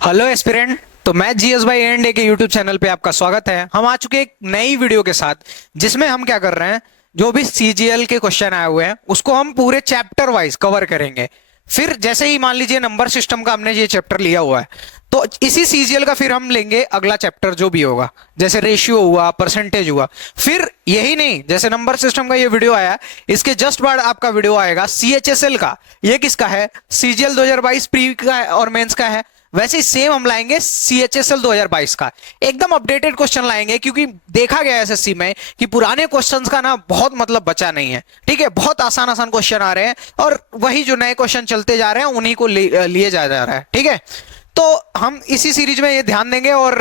Hello aspirant. तो मैं GS भाई एंड ए के यूट्यूब चैनल पे आपका स्वागत है। हम आ चुके एक नई वीडियो के साथ जिसमें हम क्या कर रहे हैं, जो भी सीजीएल के क्वेश्चन आए हुए हैं उसको हम पूरे चैप्टर वाइज कवर करेंगे। फिर जैसे ही मान लीजिए नंबर सिस्टम का हमने ये चैप्टर लिया हुआ है, तो इसी सीजीएल का फिर हम लेंगे अगला चैप्टर जो भी होगा, जैसे रेशियो हुआ, परसेंटेज हुआ। फिर यही नहीं, जैसे नंबर सिस्टम का ये वीडियो आया, इसके जस्ट बाद आपका वीडियो आएगा सीएचएसएल का। ये किसका है? सीजीएल 2022 प्री का और मेंस का है। वैसे ही सेम हम लाएंगे सीएचएसएल 2022 का, एकदम अपडेटेड क्वेश्चन लाएंगे, क्योंकि देखा गया एसएससी में कि पुराने क्वेश्चंस का ना बहुत मतलब बचा नहीं है। ठीक है, बहुत आसान आसान क्वेश्चन आ रहे हैं और वही जो नए क्वेश्चन चलते जा रहे हैं उन्हीं को लिए जा रहा है। ठीक है, तो हम इसी सीरीज में ये ध्यान देंगे और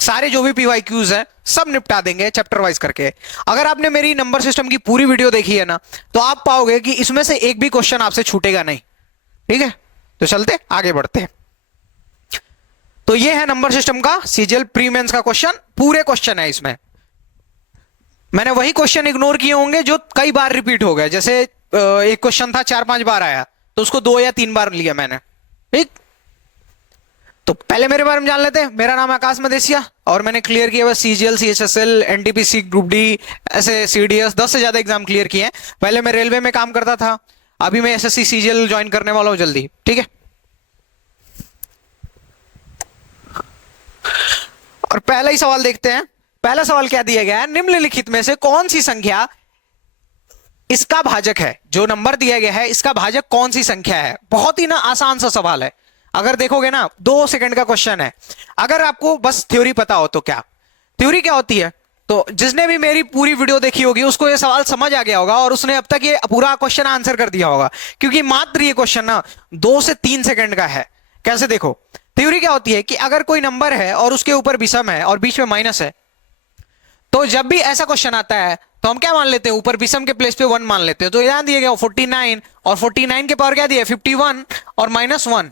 सारे जो भी पीवाईक्यूज हैं सब निपटा देंगे चैप्टर वाइज करके। अगर आपने मेरी नंबर सिस्टम की पूरी वीडियो देखी है ना, तो आप पाओगे कि इसमें से एक भी क्वेश्चन आपसे छूटेगा नहीं। ठीक है, तो चलते आगे बढ़ते हैं। तो ये है नंबर सिस्टम का सीजीएल प्री मेंस का क्वेश्चन, पूरे क्वेश्चन है इसमें। मैंने वही क्वेश्चन इग्नोर किए होंगे जो कई बार रिपीट हो गए। जैसे एक क्वेश्चन था 4-5 बार आया, तो उसको 2 या 3 बार लिया मैंने। ठीक, तो पहले मेरे बारे में जान लेते हैं। मेरा नाम आकाश मदेसिया और मैंने क्लियर किया हुआ CGL, CHSL, NTPC, group D, ऐसे सीडीएस 10 से ज्यादा एग्जाम क्लियर किए हैं। पहले मैं रेलवे में काम करता था, अभी मैं एसएससी सीजीएल ज्वाइन करने वाला हूं जल्दी। ठीक है, और पहला ही सवाल देखते हैं। पहला सवाल क्या दिया गया है? निम्नलिखित में से कौन सी संख्या इसका भाजक है? जो नंबर दिया गया है इसका भाजक कौन सी संख्या है? बहुत ही ना आसान सा सवाल है। अगर देखोगे ना, 2 सेकंड का क्वेश्चन है। अगर आपको बस थ्योरी पता हो तो क्या थ्योरी क्या होती है, तो जिसने भी मेरी पूरी वीडियो देखी होगी उसको ये सवाल समझ आ गया होगा और उसने अब तक ये पूरा क्वेश्चन आंसर कर दिया होगा, क्योंकि मात्र ये क्वेश्चन ना 2 से 3 सेकंड का है। कैसे? देखो, थ्योरी क्या होती है कि अगर कोई नंबर है और उसके ऊपर विषम है और बीच में माइनस है, तो जब भी ऐसा क्वेश्चन आता है तो हम क्या मान लेते हैं? ऊपर विषम के प्लेस पे 1 मान लेते हैं। तो यहां दिया गया 49 और 49 के पावर क्या दिया? 51 और -1।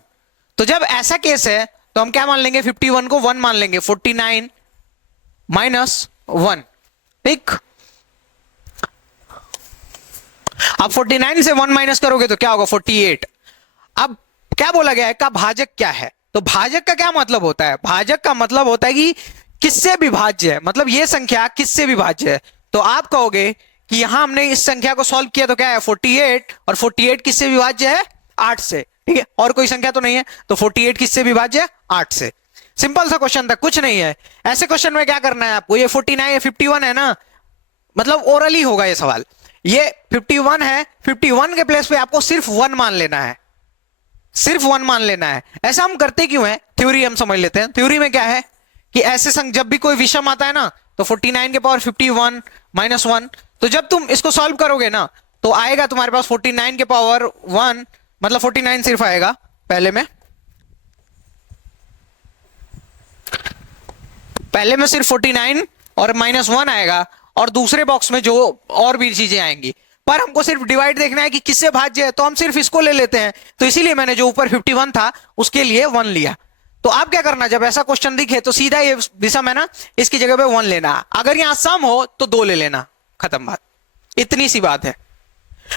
तो जब ऐसा केस है तो हम क्या मान लेंगे? 51 को 1 मान लेंगे, 49 -1। ठीक, अब 49 से 1 माइनस करोगे तो क्या होगा? 48। अब क्या बोला गया है का भाजक क्या है? तो भाजक का क्या मतलब होता है? भाजक का मतलब होता है कि किससे विभाज्य है, मतलब ये संख्या किससे विभाज्य है। तो आप कहोगे कि यहां हमने इस संख्या को सॉल्व किया तो क्या है? 48, और 48 किससे विभाज्य है? 8 से। ठीक है, और कोई संख्या तो नहीं है, तो 48 किससे विभाज्य है? 8 से। सिंपल सा क्वेश्चन था, कुछ नहीं है। ऐसे क्वेश्चन में क्या करना है आपको? ये 49 या 51 है ना, मतलब ओरली होगा ये सवाल। ये 51 है, 51 के प्लेस पे आपको सिर्फ 1 मान लेना है, सिर्फ 1 मान लेना है। ऐसा हम करते क्यों है? थ्योरी हम समझ लेते हैं। थ्योरी में क्या है कि ऐसे संख्या जब भी कोई विषम आता है ना, तो 49 के पावर 51 -1, तो जब तुम इसको सॉल्व करोगे ना तो आएगा तुम्हारे पास 49 के पावर 1, मतलब 49 सिर्फ आएगा पहले में सिर्फ 49 और -1 आएगा, और दूसरे बॉक्स में जो और भी चीजें आएंगी। पर हमको सिर्फ डिवाइड देखना है कि किससे भाज्य है, तो हम सिर्फ इसको ले लेते हैं। तो इसीलिए मैंने जो ऊपर 51 था उसके लिए 1 लिया। तो आप क्या करना, जब ऐसा क्वेश्चन दिखे तो सीधा ये विषम है ना, इसकी जगह पे 1 लेना। अगर यहां सम हो तो 2 ले लेना, खत्म बात। इतनी सी बात है।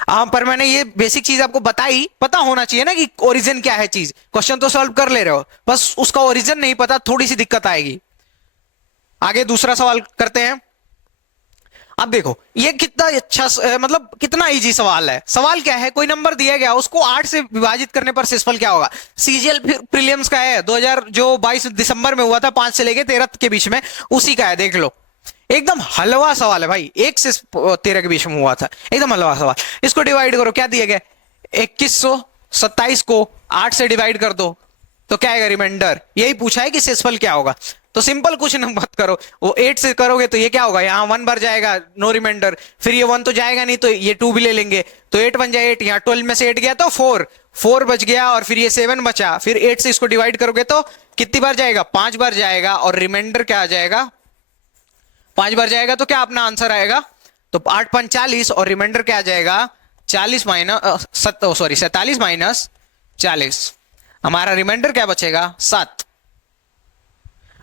पर मैंने ये बेसिक चीज आपको बताई, पता होना चाहिए ना कि ओरिजिन क्या है चीज। क्वेश्चन तो सॉल्व कर ले रहे हो, बस उसका ओरिजिन नहीं पता, थोड़ी सी दिक्कत आएगी। आगे दूसरा सवाल करते हैं। अब देखो ये कितना अच्छा, मतलब कितना इजी सवाल है। सवाल क्या है? कोई नंबर दिया गया, उसको 8 से विभाजित करने पर शेषफल क्या होगा? सीजीएल प्रीलिम्स का है, 22 दिसंबर में हुआ था, 5 से लेके 13 के बीच में, उसी का है। देख लो, एकदम हलवा सवाल है भाई, 1 से 13 के बीच में हुआ था, एकदम हलवा सवाल। इसको डिवाइड करो, क्या दिया गया? 2127 को 8 से डिवाइड कर दो तो क्या आएगा? रिमाइंडर। यही पूछा है कि शेषफल क्या होगा। तो सिंपल कुछ ना मत करो, वो 8 से करोगे तो ये क्या होगा? यहाँ 1 बार जाएगा, नो रिमाइंडर। फिर ये 1 तो जाएगा नहीं, तो ये 2 भी ले लेंगे, तो 8 1 जाए 8, यहाँ 12 में से 8 गया तो 4 बच गया, और फिर ये 7 बचा। फिर 8 से इसको डिवाइड करोगे तो कितनी बार जाएगा? 5 बार जाएगा, और रिमाइंडर क्या आ जाएगा? 5 बार जाएगा तो क्या अपना आंसर आएगा? तो 8 5 40, और रिमाइंडर क्या आ जाएगा? 47 माइनस 40। हमारा रिमाइंडर क्या बचेगा? 7।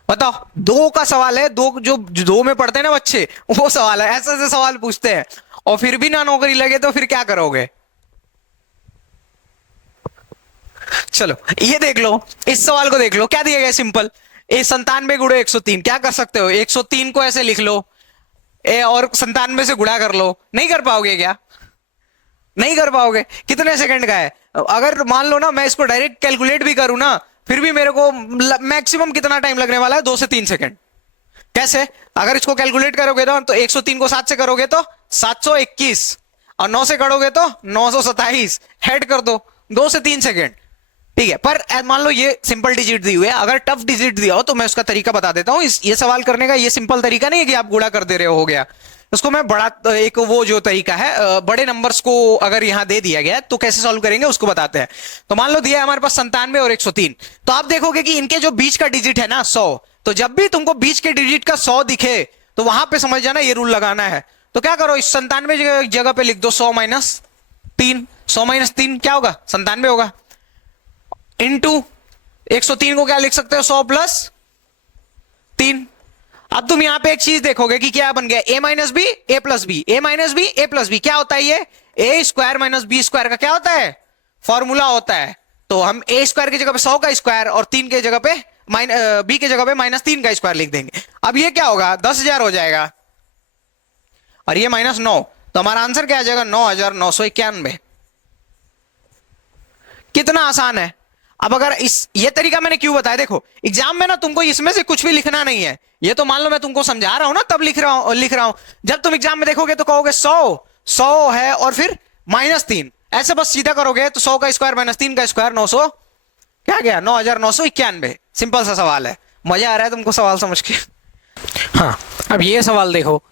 बताओ, 2 का सवाल है, दो जो 2 में पढ़ते हैं ना बच्चे, वो सवाल है। ऐसे ऐसे सवाल पूछते हैं, और फिर भी ना नौकरी लगे तो फिर क्या करोगे? चलो ये देख लो, इस सवाल को देख लो, क्या दिया गया सिंपल, ए 97 गुणो 103। क्या कर सकते हो, 103 को ऐसे लिख लो, ए और 97 से गुणा कर लो। नहीं कर पाओगे क्या, नहीं कर पाओगे। कितने सेकंड का है, अगर मान लो ना मैं इसको डायरेक्ट कैलकुलेट भी करूं ना, फिर भी मेरे को मैक्सिमम कितना टाइम लगने वाला है, 2 से 3 सेकंड। कैसे, अगर इसको कैलकुलेट करोगे ना तो 103 को 7 से करोगे तो 721, और 9 से करोगे तो 927, हेड कर दो, 2 से 3 सेकंड। ठीक है, पर मान लो ये सिंपल डिजिट दी हुई है, अगर टफ डिजिट दिया हो तो मैं उसका तरीका बता देता हूं। ये सवाल करने का ये सिंपल तरीका नहीं है कि आप गुणा कर दे रहे हो गया, उसको मैं बड़ा एक वो जो तरीका है, बड़े नंबर्स को अगर यहां दे दिया गया तो कैसे सॉल्व करेंगे उसको बताते हैं। तो मान लो दिया है हमारे पास 97 और 103, तो आप देखोगे कि इनके जो बीच का डिजिट है ना 100, तो जब भी तुमको बीच के डिजिट का 100 दिखे तो वहां पे समझ जाना ये रूल लगाना है। तो क्या करो, इस 97 जगह पे लिख दो 100 माइनस 3, 100 माइनस 3 क्या होगा, 97 होगा, इंटू 103 को क्या लिख सकते हो, 100 प्लस 3। अब तुम यहां पे एक चीज देखोगे कि क्या बन गया, ए minus b a plus B, A minus b a plus B क्या होता है, ये ए स्क्वायर माइनस बी स्क्वायर का क्या होता है, फॉर्मूला होता है। तो हम ए स्क्वायर की जगह पे 100 का स्क्वायर और 3 के जगह पे बी के जगह पे -3 का स्क्वायर लिख देंगे। अब ये क्या होगा, 10,000 हो जाएगा, और ये -9, तो हमारा आंसर क्या आ जाएगा, 9,991। कितना आसान है। अब अगर ये तरीका मैंने क्यों बताया, देखो एग्जाम में ना तुमको इसमें से कुछ भी लिखना नहीं है, ये तो मान लो मैं तुमको समझा रहा हूं ना तब लिख रहा हूं। जब तुम एग्जाम में देखोगे तो कहोगे 100 है और फिर -3, ऐसे बस सीधा करोगे तो 100 का स्क्वायर -3 का स्क्वायर 900, क्या गया 9,991। सिंपल सा सवाल है, मजा आ रहा है तुमको सवाल समझ के। हाँ, अब ये सवाल देखो,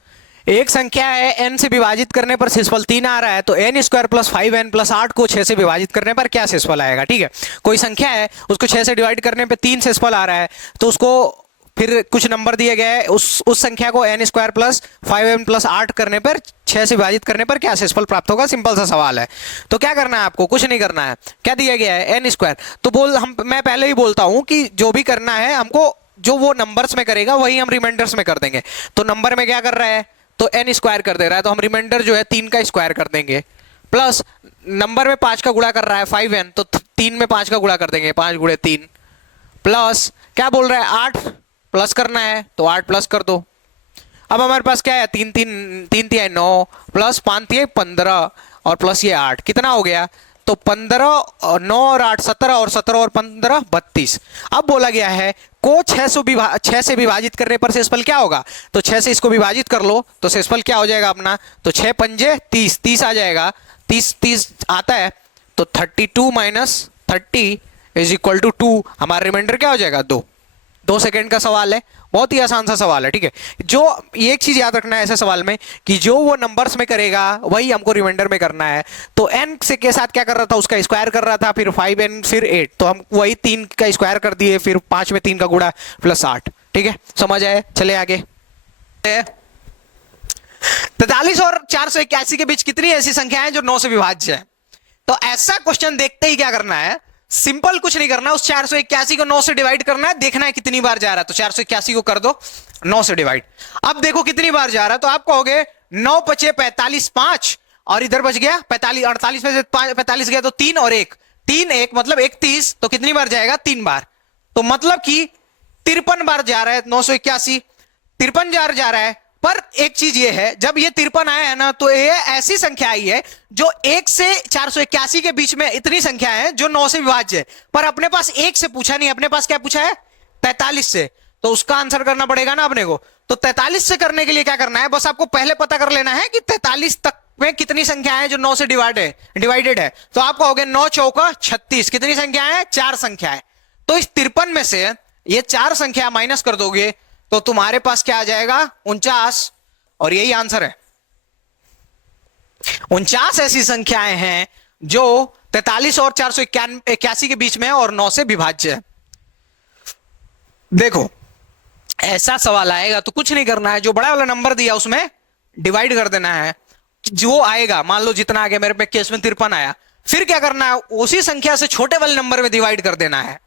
एक संख्या है n से विभाजित करने पर शेषफल 3 आ रहा है, तो n square plus 5n plus 8 को 6 से विभाजित करने पर क्या शेषफल आएगा। ठीक है, कोई संख्या है उसको 6 से डिवाइड करने पे 3 शेषफल आ रहा है, तो उसको फिर कुछ नंबर दिए गए हैं, उस संख्या को n square plus 5n plus 8 करने पर 6 से विभाजित करने पर क्या शेषफल प्राप्त होगा। सिंपल सा सवाल है। तो क्या करना है आपको, कुछ नहीं करना है, क्या दिया गया है n स्क्वायर, तो मैं पहले ही बोलता हूं कि जो भी करना है हमको, जो वो नंबर्स में करेगा वही हम रिमाइंडर्स में कर देंगे। तो नंबर में क्या कर रहा है, तो n स्क्वायर कर दे रहा है, तो हम रिमाइंडर जो है 3 का स्क्वायर कर देंगे, प्लस नंबर में 5 का गुणा कर रहा है 5n, तो 3 में 5 का गुणा कर देंगे, 5 गुणे 3, प्लस क्या बोल रहा है 8 प्लस करना है, तो 8 प्लस कर दो। अब हमारे पास क्या है, 3 3 9 प्लस 5 15 और प्लस ये 8, कितना हो गया, तो 15 और 9 और 8 17 और 17 और 15 32। अब बोला गया है को 6 से विभाजित करने पर शेषफल क्या होगा, तो 6 से इसको विभाजित कर लो तो शेषफल क्या हो जाएगा अपना, तो 6 पंजे 30, 30 आ जाएगा, 30 आता है, तो 32 माइनस 30 इज इक्वल टू 2। हमारा रिमाइंडर क्या हो जाएगा, 2 सेकंड का सवाल है, बहुत ही आसान सा सवाल है। ठीक है, जो एक चीज याद रखना है ऐसे सवाल में कि जो वो नंबर्स में करेगा वही हमको रिमाइंडर में करना है। तो n से के साथ क्या कर रहा था, उसका स्क्वायर कर रहा था, फिर 5n फिर 8, तो हम वही 3 का स्क्वायर कर दिए, फिर 5 में 3 का गुणा प्लस 8। ठीक है, समझ आए, चले आगे। 43 और 481 के बीच कितनी ऐसी संख्या है जो 9 से विभाज्य है। तो ऐसा क्वेश्चन देखते ही क्या करना है, सिंपल कुछ नहीं करना, उस 481 को 9 से डिवाइड करना है, देखना है कितनी बार जा रहा है। तो 481 को कर दो 9 से डिवाइड, अब देखो कितनी बार जा रहा है, तो आप कहोगे 9 पचे 45 5, और इधर बच गया 45, 48 में से 45 गया तो 3 और 1, 3 1 मतलब 31, तो कितनी बार जाएगा, 3 बार, तो मतलब कि 53 बार जा रहा है 981, 53 बार जा रहा है। पर एक चीज ये है, जब ये 53 आया है ना, तो ये ऐसी संख्या आई है जो 1 से 481 के बीच में इतनी संख्या है जो 9 से विभाज्य है, पर अपने पास 1 से पूछा नहीं, अपने पास क्या पूछा है 43 से, तो उसका आंसर करना पड़ेगा ना अपने को। तो 43 से करने के लिए क्या करना है, बस आपको पहले पता कर लेना है कि 43 तक में कितनी संख्या है जो 9 से डिवाइडेड है। तो आप कहोगे 9 चौका 36, कितनी संख्या है, 4 संख्या है। तो इस 53 में से ये 4 संख्या माइनस कर दोगे तो तुम्हारे पास क्या आ जाएगा, 49, और यही आंसर है। 49 ऐसी संख्याएं हैं जो 43 और 481 के बीच में है और 9 से विभाज्य है। देखो ऐसा सवाल आएगा तो कुछ नहीं करना है, जो बड़ा वाला नंबर दिया उसमें डिवाइड कर देना है, जो आएगा, मान लो जितना आ गया, मेरे पे केस में 53 आया, फिर क्या करना है, उसी संख्या से छोटे वाले नंबर में डिवाइड कर देना है।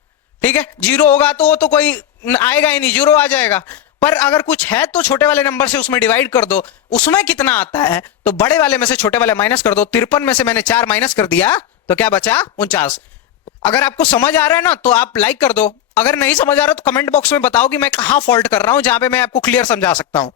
ठीक है, 0 होगा तो वो तो कोई आएगा ही नहीं, 0 आ जाएगा, पर अगर कुछ है तो छोटे वाले नंबर से उसमें डिवाइड कर दो, उसमें कितना आता है तो बड़े वाले में से छोटे वाले माइनस कर दो। 53 में से मैंने 4 माइनस कर दिया तो क्या बचा, 49। अगर आपको समझ आ रहा है ना तो आप लाइक कर दो, अगर नहीं समझ आ रहा तो कमेंट बॉक्स में बताओ कि मैं कहां फॉल्ट कर रहा हूं, जहां पे मैं आपको क्लियर समझा सकता हूं।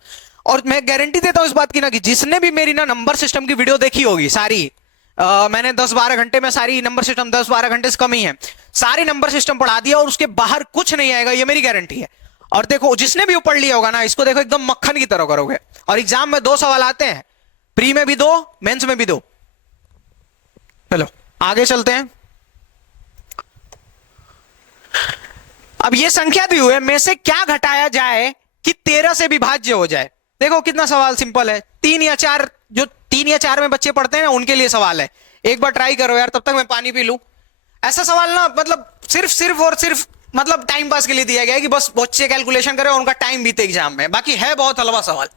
और मैं गारंटी देता हूं इस बात की ना कि जिसने भी मेरी ना नंबर सिस्टम की वीडियो देखी होगी सारी, मैंने 10-12 घंटे में सारी नंबर सिस्टम 10-12 घंटे से कम ही है, सारी नंबर सिस्टम पढ़ा दिया और उसके बाहर कुछ नहीं आएगा, ये मेरी गारंटी है। और देखो जिसने भी पढ़ लिया होगा ना, इसको देखो एकदम मक्खन की तरह करोगे। और एग्जाम में 2 सवाल आते हैं, प्री में भी 2, मेंस में भी 2। चलो आगे चलते हैं। अब ये संख्या दी हुई है, में से क्या घटाया जाए कि 13 से विभाज्य हो जाए। देखो कितना सवाल सिंपल है, 3 या 4, जो 3 या 4 में बच्चे पढ़ते हैं ना उनके लिए सवाल है। एक बार ट्राई करो यार, तब तक मैं पानी पी लूं। ऐसा सवाल ना मतलब सिर्फ मतलब टाइम पास के लिए दिया गया है कि बस बच्चे कैलकुलेशन करें और उनका टाइम बीते एग्जाम में, बाकी है बहुत हलवा सवाल।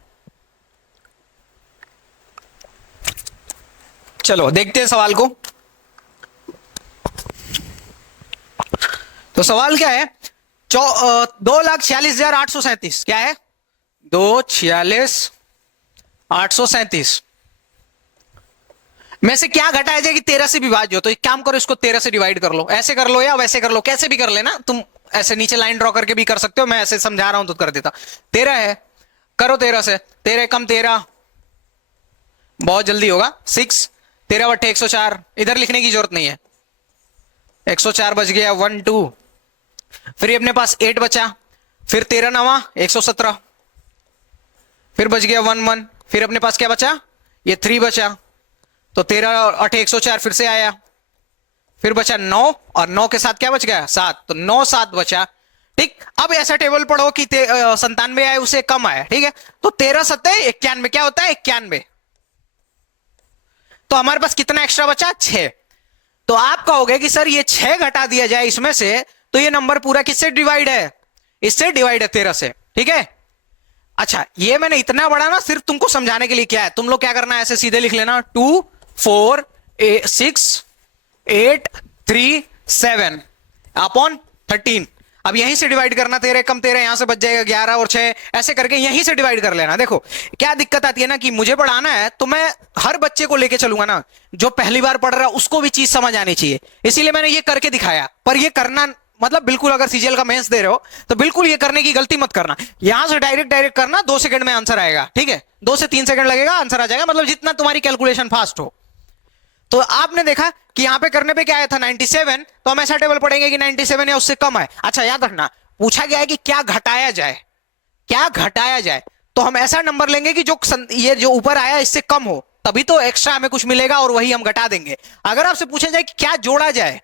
चलो देखते हैं सवाल को। तो सवाल क्या है, 2,46,837 क्या है, 2,46,837 में से क्या घटाया जाए कि 13 से विभाज्य हो। तो एक काम करो, इसको 13 से डिवाइड कर लो, ऐसे कर लो या वैसे कर लो, कैसे भी कर लेना तुम, ऐसे नीचे लाइन ड्रॉ करके भी कर सकते हो, मैं ऐसे समझा रहा हूं तो कर देता। 13 है, करो 13 से, 13 कम 13 बहुत जल्दी होगा 6, 13 बटे 104, इधर लिखने की जरूरत नहीं है, 104 बच गया 1 2, फिर अपने पास 8 बचा, फिर 13 9 117, फिर बच गया 1 1, फिर अपने पास क्या बचा, ये 3 बचा, तो 13 8 104 फिर से आया, फिर बचा 9 और 9 के साथ क्या बच गया 7, तो 9 7 बचा। ठीक, अब ऐसा टेबल पढ़ो कि 97 आए उसे कम आया, ठीक है, तो 13 7 91 क्या होता है 91, तो हमारे पास कितना एक्स्ट्रा बचा 6। तो आप कहोगे कि सर ये 6 घटा दिया जाए इसमें से, तो ये नंबर पूरा किससे डिवाइड है, इससे डिवाइड है 13 से, ठीक है। अच्छा ये मैंने इतना बड़ा ना सिर्फ तुमको समझाने के लिए क्या है, तुम लोग क्या करना है ऐसे सीधे लिख लेना 2 4 6 8 3 7 अपॉन 13। अब यहीं से डिवाइड करना, 13 कम 13 यहां से बच जाएगा 11 और 6, ऐसे करके यहीं से डिवाइड कर लेना। देखो क्या दिक्कत आती है ना कि मुझे पढ़ाना है तो मैं हर बच्चे को लेके चलूंगा ना, जो पहली बार पढ़ रहा है उसको भी चीज समझ आनी चाहिए, इसीलिए मैंने ये करके दिखाया। पर ये करना मतलब बिल्कुल, अगर सीजीएल का मेंस दे रहे हो तो बिल्कुल ये करने की गलती मत करना, यहां से डायरेक्ट करना, 2 सेकंड में आंसर आएगा, ठीक है, 2 से 3 सेकंड लगेगा आंसर आ जाएगा, मतलब जितना तुम्हारी कैलकुलेशन फास्ट हो। तो आपने देखा कि यहां पे करने पे क्या आया था 97, तो हम ऐसा टेबल पढ़ेंगे कि 97 या उससे कम है। अच्छा याद रखना, पूछा गया है कि क्या घटाया जाए, क्या घटाया जाए, तो हम ऐसा नंबर लेंगे कि जो ये जो ऊपर आया इससे कम हो, तभी तो एक्स्ट्रा हमें कुछ मिलेगा और वही हम घटा देंगे। अगर आपसे पूछा जाए कि क्या जोड़ा जाए,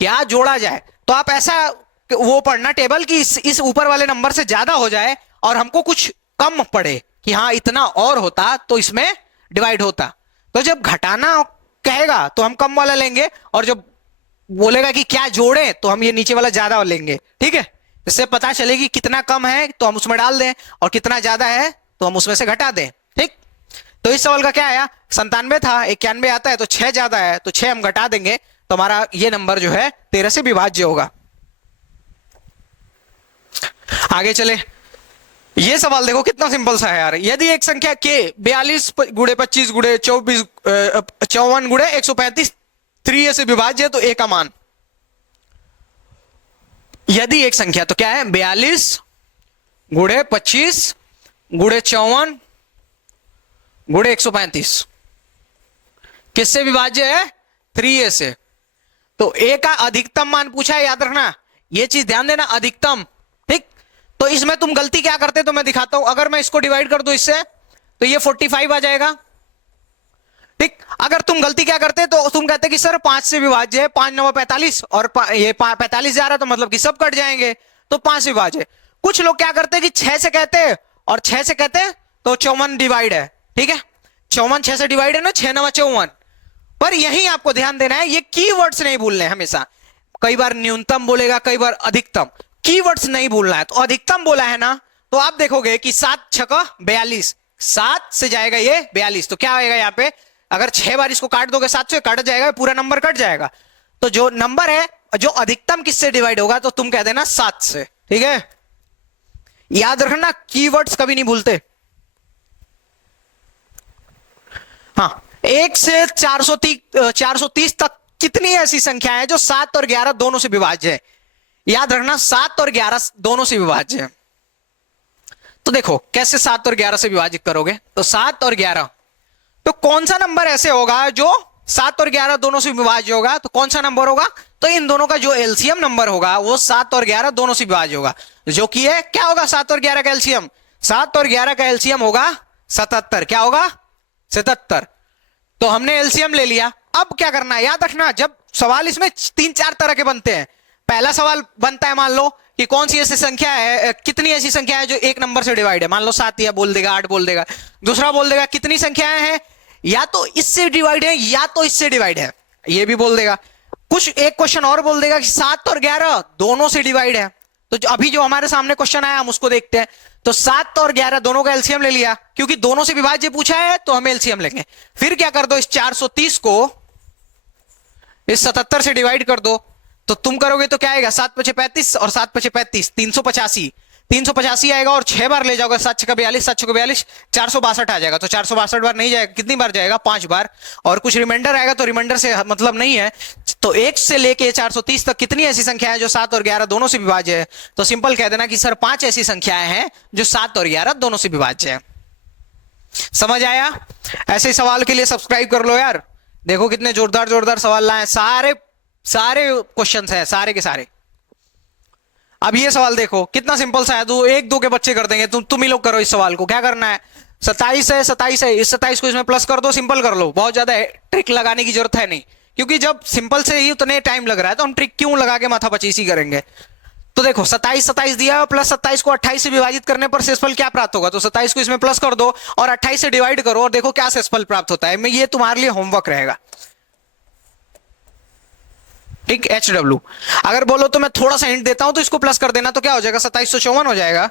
क्या जोड़ा जाए, तो आप ऐसा वो पढ़ना टेबल कि इस ऊपर वाले नंबर से ज्यादा हो जाए और हमको कुछ कम पड़े कि हाँ इतना और होता तो इसमें डिवाइड होता। तो जब घटाना कहेगा तो हम कम वाला लेंगे, और जब बोलेगा कि क्या जोड़े तो हम ये नीचे वाला ज्यादा लेंगे, ठीक है, इससे पता चलेगी कितना कम है तो हम उसमें डाल दें और कितना ज्यादा है तो हम उसमें से घटा दें। ठीक, तो इस सवाल का क्या आया, 97 था, 91 आता है तो 6 ज्यादा है तो 6 हम घटा देंगे, तो हमारा ये नंबर जो है 13 से विभाज्य होगा। आगे चले, ये सवाल देखो कितना सिंपल सा है यार। यदि एक संख्या के 42 गुणे 25 गुणे 24 54 गुणे 135 3 से विभाज्य है तो ए का मान, यदि एक संख्या तो क्या है 42 गुणे 25 गुणे 54 गुणे 135 किससे विभाज्य है 3a से, तो a का अधिकतम मान पूछा है, याद रखना ये चीज ध्यान देना, अधिकतम। ठीक, तो इसमें तुम गलती क्या करते तो मैं दिखाता हूं, अगर मैं इसको डिवाइड कर दूं इससे तो ये 45 आ जाएगा। ठीक, अगर तुम गलती क्या करते तो तुम कहते कि सर 5 से विभाज्य है, 5 9 45 और ये 45 जा रहा तो मतलब कि सब कट जाएंगे, तो 5 से विभाज्य। कुछ लोग क्या करते कि 6 से कहते और 6 से कहते तो 54 डिवाइड है, ठीक है, 54 6 से डिवाइड है ना, 6 9 54। पर यही आपको ध्यान देना है, ये कीवर्ड्स नहीं भूलने हमेशा, कई बार न्यूनतम बोलेगा कई बार अधिकतम, कीवर्ड्स नहीं भूलना है। तो अधिकतम बोला है ना, तो आप देखोगे कि 7 6 42, 7 से जाएगा ये 42, तो क्या आएगा यहाँ पे, अगर 6 बार इसको काट दोगे 7 से कट जाएगा, पूरा नंबर कट जाएगा, तो जो नंबर है जो अधिकतम किससे डिवाइड होगा तो तुम कह देना 7 से। ठीक है, याद रखना कीवर्ड्स कभी नहीं भूलते। हाँ, 1 से 430 तक कितनी ऐसी संख्या है जो 7 और 11 दोनों से विभाज्य है। याद रखना 7 और 11 दोनों से विभाज्य है। तो देखो कैसे 7 और 11 से विभाजित करोगे, तो 7 और 11, तो कौन सा नंबर ऐसे होगा जो 7 और 11 दोनों से विभाज्य होगा, तो कौन सा नंबर होगा, तो इन दोनों का जो एलसीएम नंबर होगा वो 7 और 11 दोनों से विभाज्य होगा, जो कि है क्या होगा 7 और 11 का एलसीएम, 7 और 11 का एलसीएम होगा 77। क्या होगा 77। तो हमने एलसीएम ले लिया। अब क्या करना है, याद रखना जब सवाल इसमें 3-4 तरह के बनते हैं। पहला सवाल बनता है, मान लो कि कौन सी ऐसी संख्या है, कितनी ऐसी संख्या है जो एक नंबर से डिवाइड है, मान लो 7 या बोल देगा 8 बोल देगा। दूसरा बोल देगा कितनी संख्याएं हैं या तो इससे डिवाइड है या तो इससे डिवाइड है, ये भी बोल देगा। कुछ एक क्वेश्चन और बोल देगा कि 7 और 11 दोनों से डिवाइड है। तो अभी जो हमारे सामने क्वेश्चन आया हम उसको देखते हैं। तो 7 और 11 दोनों का एलसीएम ले लिया, क्योंकि दोनों से विभाज्य पूछा है तो हम एलसीएम लेंगे। फिर क्या कर दो, इस 430 को इस 77 से डिवाइड कर दो, तो तुम करोगे तो क्या आएगा 7 पचे 35 और 7 पचे 35 385 आएगा, और 6 बार ले जाओगे 7 छक्का 42 7 छक्का 42 462 आ जाएगा। तो 462 बार नहीं जाएगा, कितनी बार जाएगा 5 बार, और कुछ रिमाइंडर आएगा तो रिमाइंडर से मतलब नहीं है। तो 1 से लेके 430 तक कितनी ऐसी संख्या है जो 7 और 11 दोनों से विभाज्य है, तो सिंपल कह देना कि सर 5 ऐसी संख्याएं हैं जो 7 और 11 दोनों से विभाज्य है। समझ आया? ऐसे सवाल के लिए सब्सक्राइब कर लो यार, देखो कितने जोरदार जोरदार सवाल लाए, सारे क्वेश्चंस हैं सारे के सारे। अब ये सवाल देखो कितना सिंपल सा है, तो 1-2 के बच्चे कर देंगे, तुम ही लोग करो इस सवाल को। क्या करना है, 27 है, 27 है, इस 27 को इसमें प्लस कर दो, सिंपल कर लो, बहुत ज्यादा ट्रिक लगाने की जरूरत है नहीं, क्योंकि जब सिंपल से ही उतने टाइम लग रहा है तो हम ट्रिक क्यों लगा के माथा पचीसी करेंगे। तो देखो 27 दिया, प्लस 27 को 28 से विभाजित करने पर शेषफल क्या प्राप्त होगा, तो 27 को इसमें प्लस कर दो और 28 से डिवाइड करो और देखो क्या शेषफल प्राप्त होता है। ये तुम्हारे लिए होमवर्क रहेगा, ठीक। HW अगर बोलो तो मैं थोड़ा सा हिंट देता हूं, तो इसको प्लस कर देना तो क्या हो जाएगा 2754 हो जाएगा,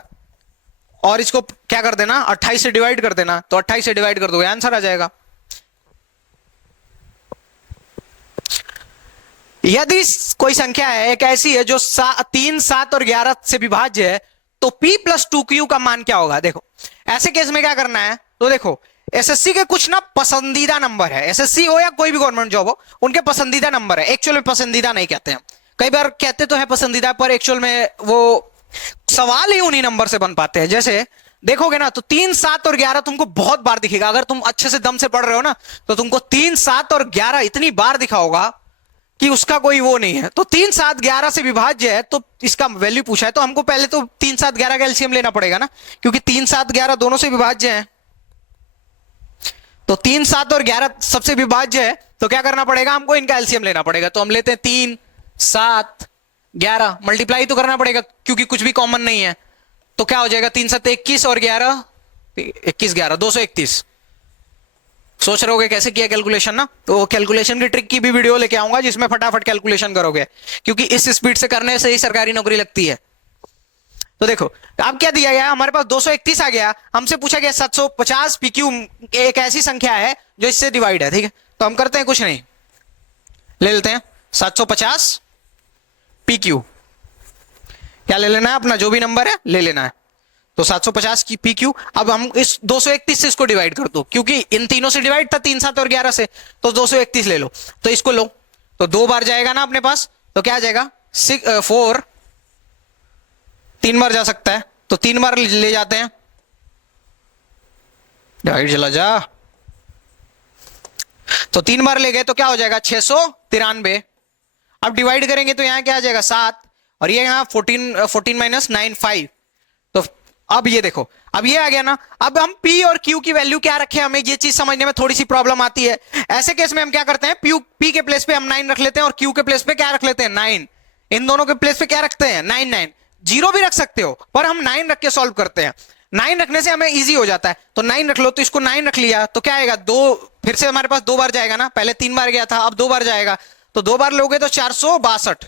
और इसको क्या कर देना 28 से डिवाइड कर देना, तो 28 से डिवाइड कर दो आंसर आ जाएगा। यदि कोई संख्या है एक ऐसी है जो 3, 7 और 11 से विभाज्य है, तो P + 2Q का मान क्या होगा। देखो ऐसे केस में क्या करना है, तो देखो एसएससी के कुछ ना पसंदीदा नंबर है, एसएससी हो या कोई भी गवर्नमेंट जॉब हो, उनके पसंदीदा नंबर है। एक्चुअल में पसंदीदा नहीं कहते हैं, कई बार कहते तो है पसंदीदा, पर एक्चुअल में वो सवाल ही उन्हीं नंबर से बन पाते हैं। जैसे देखोगे ना तो 3, 7 और 11 तुमको बहुत बार दिखेगा, अगर तुम अच्छे से दम से पढ़ रहे हो ना तो तुमको 3, 7 और 11 इतनी बार दिखा होगा कि उसका कोई वो नहीं है। तो 3, 7, 11 से विभाज्य है, तो इसका वैल्यू पूछा है, तो हमको पहले तो 3, 7, 11 का एलसीएम लेना पड़ेगा ना, क्योंकि 3, 7, 11 दोनों से विभाज्य है। तो 3, 7 और 11 सबसे विभाज्य है, तो क्या करना पड़ेगा हमको, इनका एलसीएम लेना पड़ेगा। तो हम लेते हैं 3, 7, 11, मल्टीप्लाई तो करना पड़ेगा क्योंकि कुछ भी कॉमन नहीं है। तो क्या हो जाएगा 3, 7, 21 और 11 21, 11 231। सोच रहे होगे कैसे किया कैलकुलेशन ना, तो कैलकुलेशन की ट्रिक की भी वीडियो लेके आऊंगा जिसमें फटाफट कैलकुलेशन करोगे, क्योंकि इस स्पीड से करने से ही सरकारी नौकरी लगती है। तो देखो अब क्या दिया गया, हमारे पास 231 आ गया, हमसे पूछा गया 750 PQ एक ऐसी संख्या है जो इससे डिवाइड है, ठीक है। तो हम करते हैं कुछ नहीं, ले लेते हैं 750 PQ, क्या ले लेना है, अपना जो भी नंबर है ले लेना है। तो 750 की PQ, अब हम इस 231 से इसको डिवाइड कर दो, क्योंकि इन तीनों से डिवाइड था 3, 7 और 11 से, तो 231 ले लो। तो इसको लो, तो 2 बार जाएगा ना अपने पास, तो क्या आ जाएगा 4 3 बार जा सकता है, तो 3 बार ले जाते हैं, डिवाइड चला जा, तो 3 बार ले गए तो क्या हो जाएगा 693। अब डिवाइड करेंगे तो यहां क्या आ जाएगा 7, और ये यहां 14 माइनस 9 5। तो अब ये देखो, अब ये आ गया ना। अब हम P और Q की वैल्यू क्या रखें, हमें ये चीज समझने में थोड़ी सी प्रॉब्लम आती है। ऐसे केस में हम क्या करते हैं, P के प्लेस पे हम 9 रख लेते हैं और Q के प्लेस पे क्या रख लेते हैं 9। इन दोनों के प्लेस पे क्या रखते हैं 9 9, 0 भी रख सकते हो, पर हम 9 रख के सॉल्व करते हैं। 9 रखने से हमेम इजी हो जाता है, तो 9 रख लो। तो इसको 9 रख लिया तो क्या आएगा 2, फिर से हमारे पास 2 बार जाएगा ना, पहले 3 बार गया था, अब 2 बार जाएगा, तो 2 बार लोगे तो 462।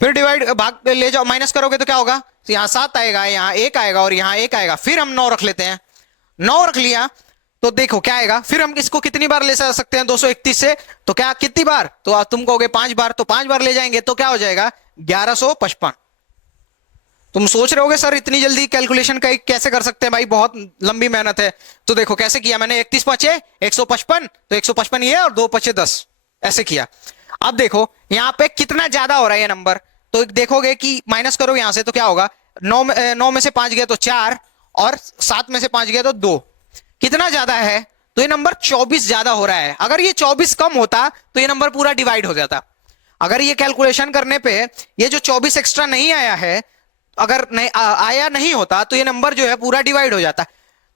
फिर डिवाइड भाग ले जाओ, माइनस करोगे तो क्या होगा, तो यहां 7 आएगा, यहां 1 आएगा और यहां 1 आएगा। फिर हम 9 रख लेते हैं, 9 रख लिया तो देखो क्या आएगा। फिर हम इसको कितनी बार ले सकते हैं 231 से, तो क्या कितनी बार, तो तुम कहोगे 5 बार, तो 5 बार ले जाएंगे तो क्या हो जाएगा 1155। तुम सोच रहे होगे सर इतनी जल्दी कैलकुलेशन कैसे कर सकते हैं भाई, बहुत लंबी मेहनत है। तो देखो कैसे किया मैंने, 31 5 155, तो 155 ये और 2 5 10, ऐसे किया। अब देखो यहाँ पे कितना ज्यादा हो रहा है ये नंबर, तो देखोगे कि माइनस करो यहां से तो क्या होगा, 9 में से 5 गया तो 4, और 7 में से 5 गया तो 2। कितना ज्यादा है, तो ये नंबर 24 ज्यादा हो रहा है। अगर ये 24 कम होता तो ये नंबर पूरा डिवाइड हो जाता। अगर ये कैलकुलेशन करने पे ये जो 24 एक्स्ट्रा नहीं आया है, अगर नहीं आया नहीं होता तो ये नंबर जो है पूरा डिवाइड हो जाता।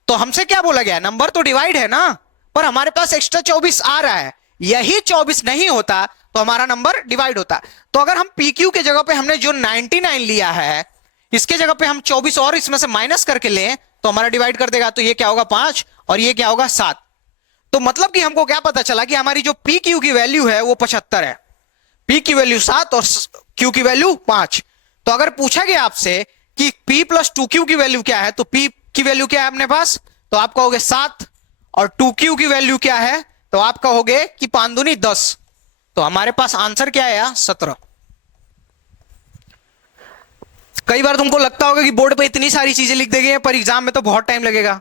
तो हमसे क्या बोला गया, नंबर तो डिवाइड है ना, पर हमारे पास एक्स्ट्रा 24 आ रहा है। यही 24 नहीं होता तो हमारा नंबर डिवाइड होता। तो अगर हम PQ के जगह पे हमने जो 99 लिया है, इसके जगह पे हम 24 और इसमें से माइनस करके लें तो हमारा डिवाइड कर देगा। तो ये क्या होगा 5 और ये क्या होगा 7। तो मतलब कि हमको क्या पता चला कि हमारी जो PQ की वैल्यू है वो 75 है। P की वैल्यू 7 और Q की वैल्यू 5। तो अगर पूछा गया आपसे कि P प्लस 2Q की वैल्यू क्या है, तो P की वैल्यू क्या है अपने पास, तो आप कहोगे 7, और 2Q की वैल्यू क्या है, तो आप कहोगे कि 5 दूनी 10। तो हमारे पास आंसर क्या है 17। कई बार तुमको लगता होगा कि बोर्ड पे इतनी सारी चीजें लिख देंगे पर एग्जाम में तो बहुत टाइम लगेगा।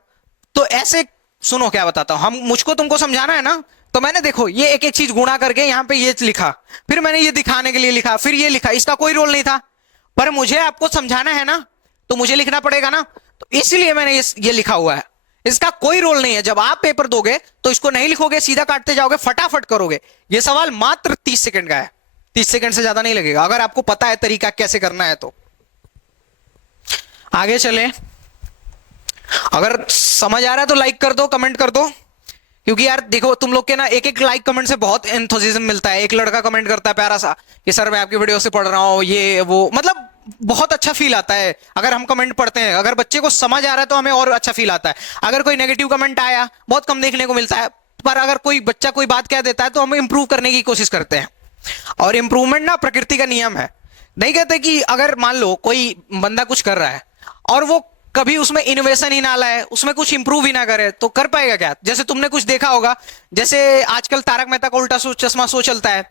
तो ऐसे सुनो क्या बताता हूं, हम मुझको तुमको समझाना है ना, तो मैंने देखो ये एक एक चीज गुणा करके यहां पे ये लिखा, फिर मैंने ये दिखाने के लिए लिखा, फिर ये लिखा, इसका कोई रोल नहीं था, पर मुझे आपको समझाना है ना तो मुझे लिखना पड़ेगा ना, तो इसलिए मैंने ये लिखा हुआ है। इसका कोई रोल नहीं है। जब आप पेपर दोगे तो इसको नहीं लिखोगे, सीधा काटते जाओगे, फटाफट करोगे। ये सवाल मात्र 30 सेकंड का है, 30 सेकंड से ज्यादा नहीं लगेगा अगर आपको पता है तरीका कैसे करना है। तो आगे चले, अगर समझ आ रहा है तो लाइक कर दो, कमेंट कर दो, क्योंकि यार देखो तुम लोग के ना एक एक लाइक कमेंट से बहुत एंथुसिज्म मिलता है। एक लड़का कमेंट करता है प्यारा सा कि सर मैं आपकी वीडियो से पढ़ रहा हूँ, ये वो, मतलब बहुत अच्छा फील आता है अगर हम कमेंट पढ़ते हैं। अगर बच्चे को समझ आ रहा है तो हमें और अच्छा फील आता है। अगर कोई नेगेटिव कमेंट आया, बहुत कम देखने को मिलता है, पर अगर कोई बच्चा कोई बात कह देता है तो हम इंप्रूव करने की कोशिश करते हैं। और इंप्रूवमेंट ना प्रकृति का नियम है। नहीं कहते कि अगर मान लो कोई बंदा कुछ कर रहा है और वो कभी उसमें इनोवेशन ही ना लाए, उसमें कुछ इंप्रूव ही ना करे, तो कर पाएगा क्या। जैसे तुमने कुछ देखा होगा, जैसे आजकल तारक मेहता का उल्टा चश्मा शो चलता है,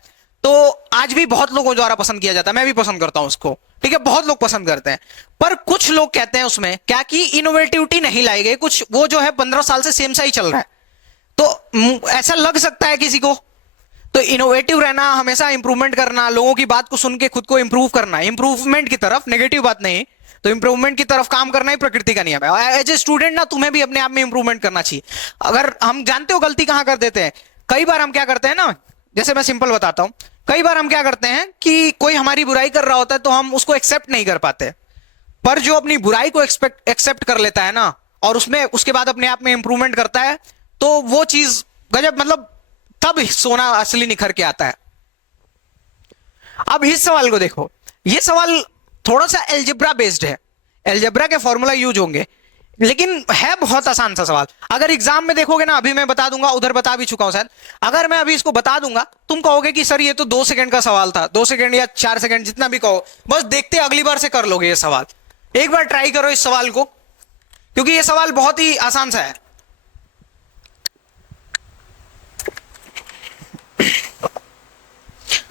तो आज भी बहुत लोगों द्वारा पसंद किया जाता है, मैं भी पसंद करता हूं उसको, ठीक है, बहुत लोग पसंद करते हैं। पर कुछ लोग कहते हैं उसमें क्या कि इनोवेटिविटी नहीं लाई गई, कुछ वो जो है 15 साल से सेम सा ही चल रहा है। तो ऐसा लग सकता है किसी को। तो इनोवेटिव रहना, हमेशा इंप्रूवमेंट करना, लोगों की बात को सुन के खुद को इंप्रूव करना, इंप्रूवमेंट की तरफ, नेगेटिव बात नहीं, तो इंप्रूवमेंट की तरफ काम करना ही प्रकृति का नियम है। एज ए स्टूडेंट ना तुम्हें भी अपने आप में इंप्रूवमेंट करना चाहिए। अगर हम जानते हो गलती कहां कर देते हैं, कई बार हम क्या करते हैं ना, जैसे मैं सिंपल बताता हूं, कई बार हम क्या करते हैं कि कोई हमारी बुराई कर रहा होता है तो हम उसको एक्सेप्ट नहीं कर पाते। पर जो अपनी बुराई को एक्सेप्ट कर लेता है ना, और उसमें उसके बाद अपने आप में इंप्रूवमेंट करता है, तो वो चीज गजब, मतलब तब सोना असली निखर के आता है। अब इस सवाल को देखो, ये सवाल थोड़ा सा एल्जेब्रा बेस्ड है, एल्जेब्रा के फॉर्मूला यूज होंगे, लेकिन है बहुत आसान सा सवाल। अगर एग्जाम में देखोगे ना, अभी मैं बता दूंगा, उधर बता भी चुका हूं शायद, अगर मैं अभी इसको बता दूंगा तुम कहोगे कि सर ये तो 2 सेकंड का सवाल था, 2 सेकंड या 4 सेकंड जितना भी कहो, बस देखते अगली बार से कर लोगे ये सवाल। एक बार ट्राई करो इस सवाल को, क्योंकि ये सवाल बहुत ही आसान सा है।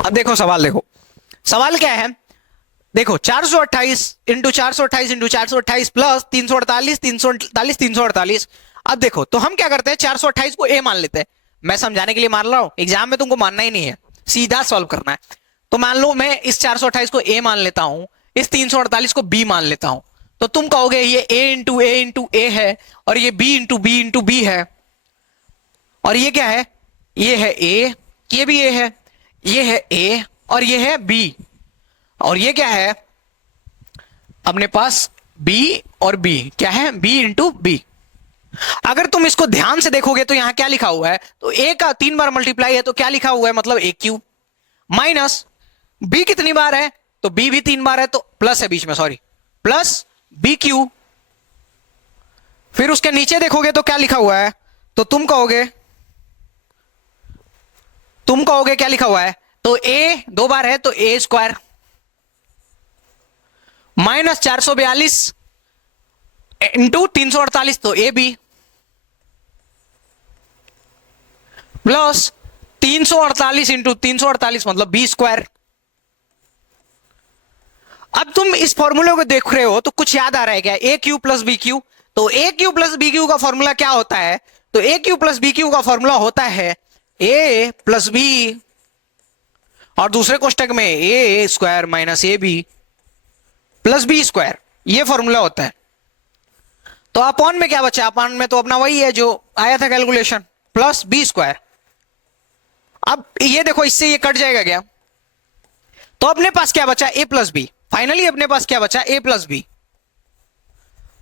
अब देखो सवाल, देखो सवाल क्या है, देखो 428 इंटू 428 इंटू 428 प्लस 348 348 348। अब देखो तो हम क्या करते हैं, 428 को ए मान लेते हैं। मैं समझाने के लिए मान रहा हूं, एग्जाम में तुमको मानना ही नहीं है, सीधा सॉल्व करना है। तो मान लो मैं इस 428 को ए मान लेता हूं, इस 348 को बी मान लेता हूं, तो तुम कहोगे ये ए इंटू ए है, और ये बी इंटू बी है, और ये क्या है, ये है ए, ये भी ए है, ये है ए, और ये है बी, और ये क्या है अपने पास बी, और बी क्या है, बी इंटू बी। अगर तुम इसको ध्यान से देखोगे तो यहां क्या लिखा हुआ है, तो ए का 3 बार मल्टीप्लाई है, तो क्या लिखा हुआ है, मतलब ए क्यू, माइनस बी कितनी बार है, तो बी भी 3 बार है, तो प्लस है बीच में, सॉरी, प्लस बी क्यू। फिर उसके नीचे देखोगे तो क्या लिखा हुआ है, तो तुम कहोगे क्या लिखा हुआ है, तो ए 2 बार है, तो ए स्क्वायर, माइनस 442 इंटू 348, तो ए बी, प्लस 348 इंटू 348 मतलब बी स्क्वायर। अब तुम इस फॉर्मूले को देख रहे हो तो कुछ याद आ रहा है क्या, a cube plus b cube. तो a cube plus b cube का फॉर्मूला क्या होता है, तो a cube plus b cube का फॉर्मूला होता है ए प्लस बी और दूसरे कोष्टक में a square minus a b plus B square, ये फॉर्मूला होता है। तो अपॉन में क्या बचा, अपॉन में तो अपना वही है जो आया था कैलकुलेशन, प्लस बी स्क्वायर। अब ये देखो इससे ये कट जाएगा क्या, तो अपने पास क्या बचा, ए प्लस बी। फाइनली अपने पास क्या बचा, ए प्लस बी।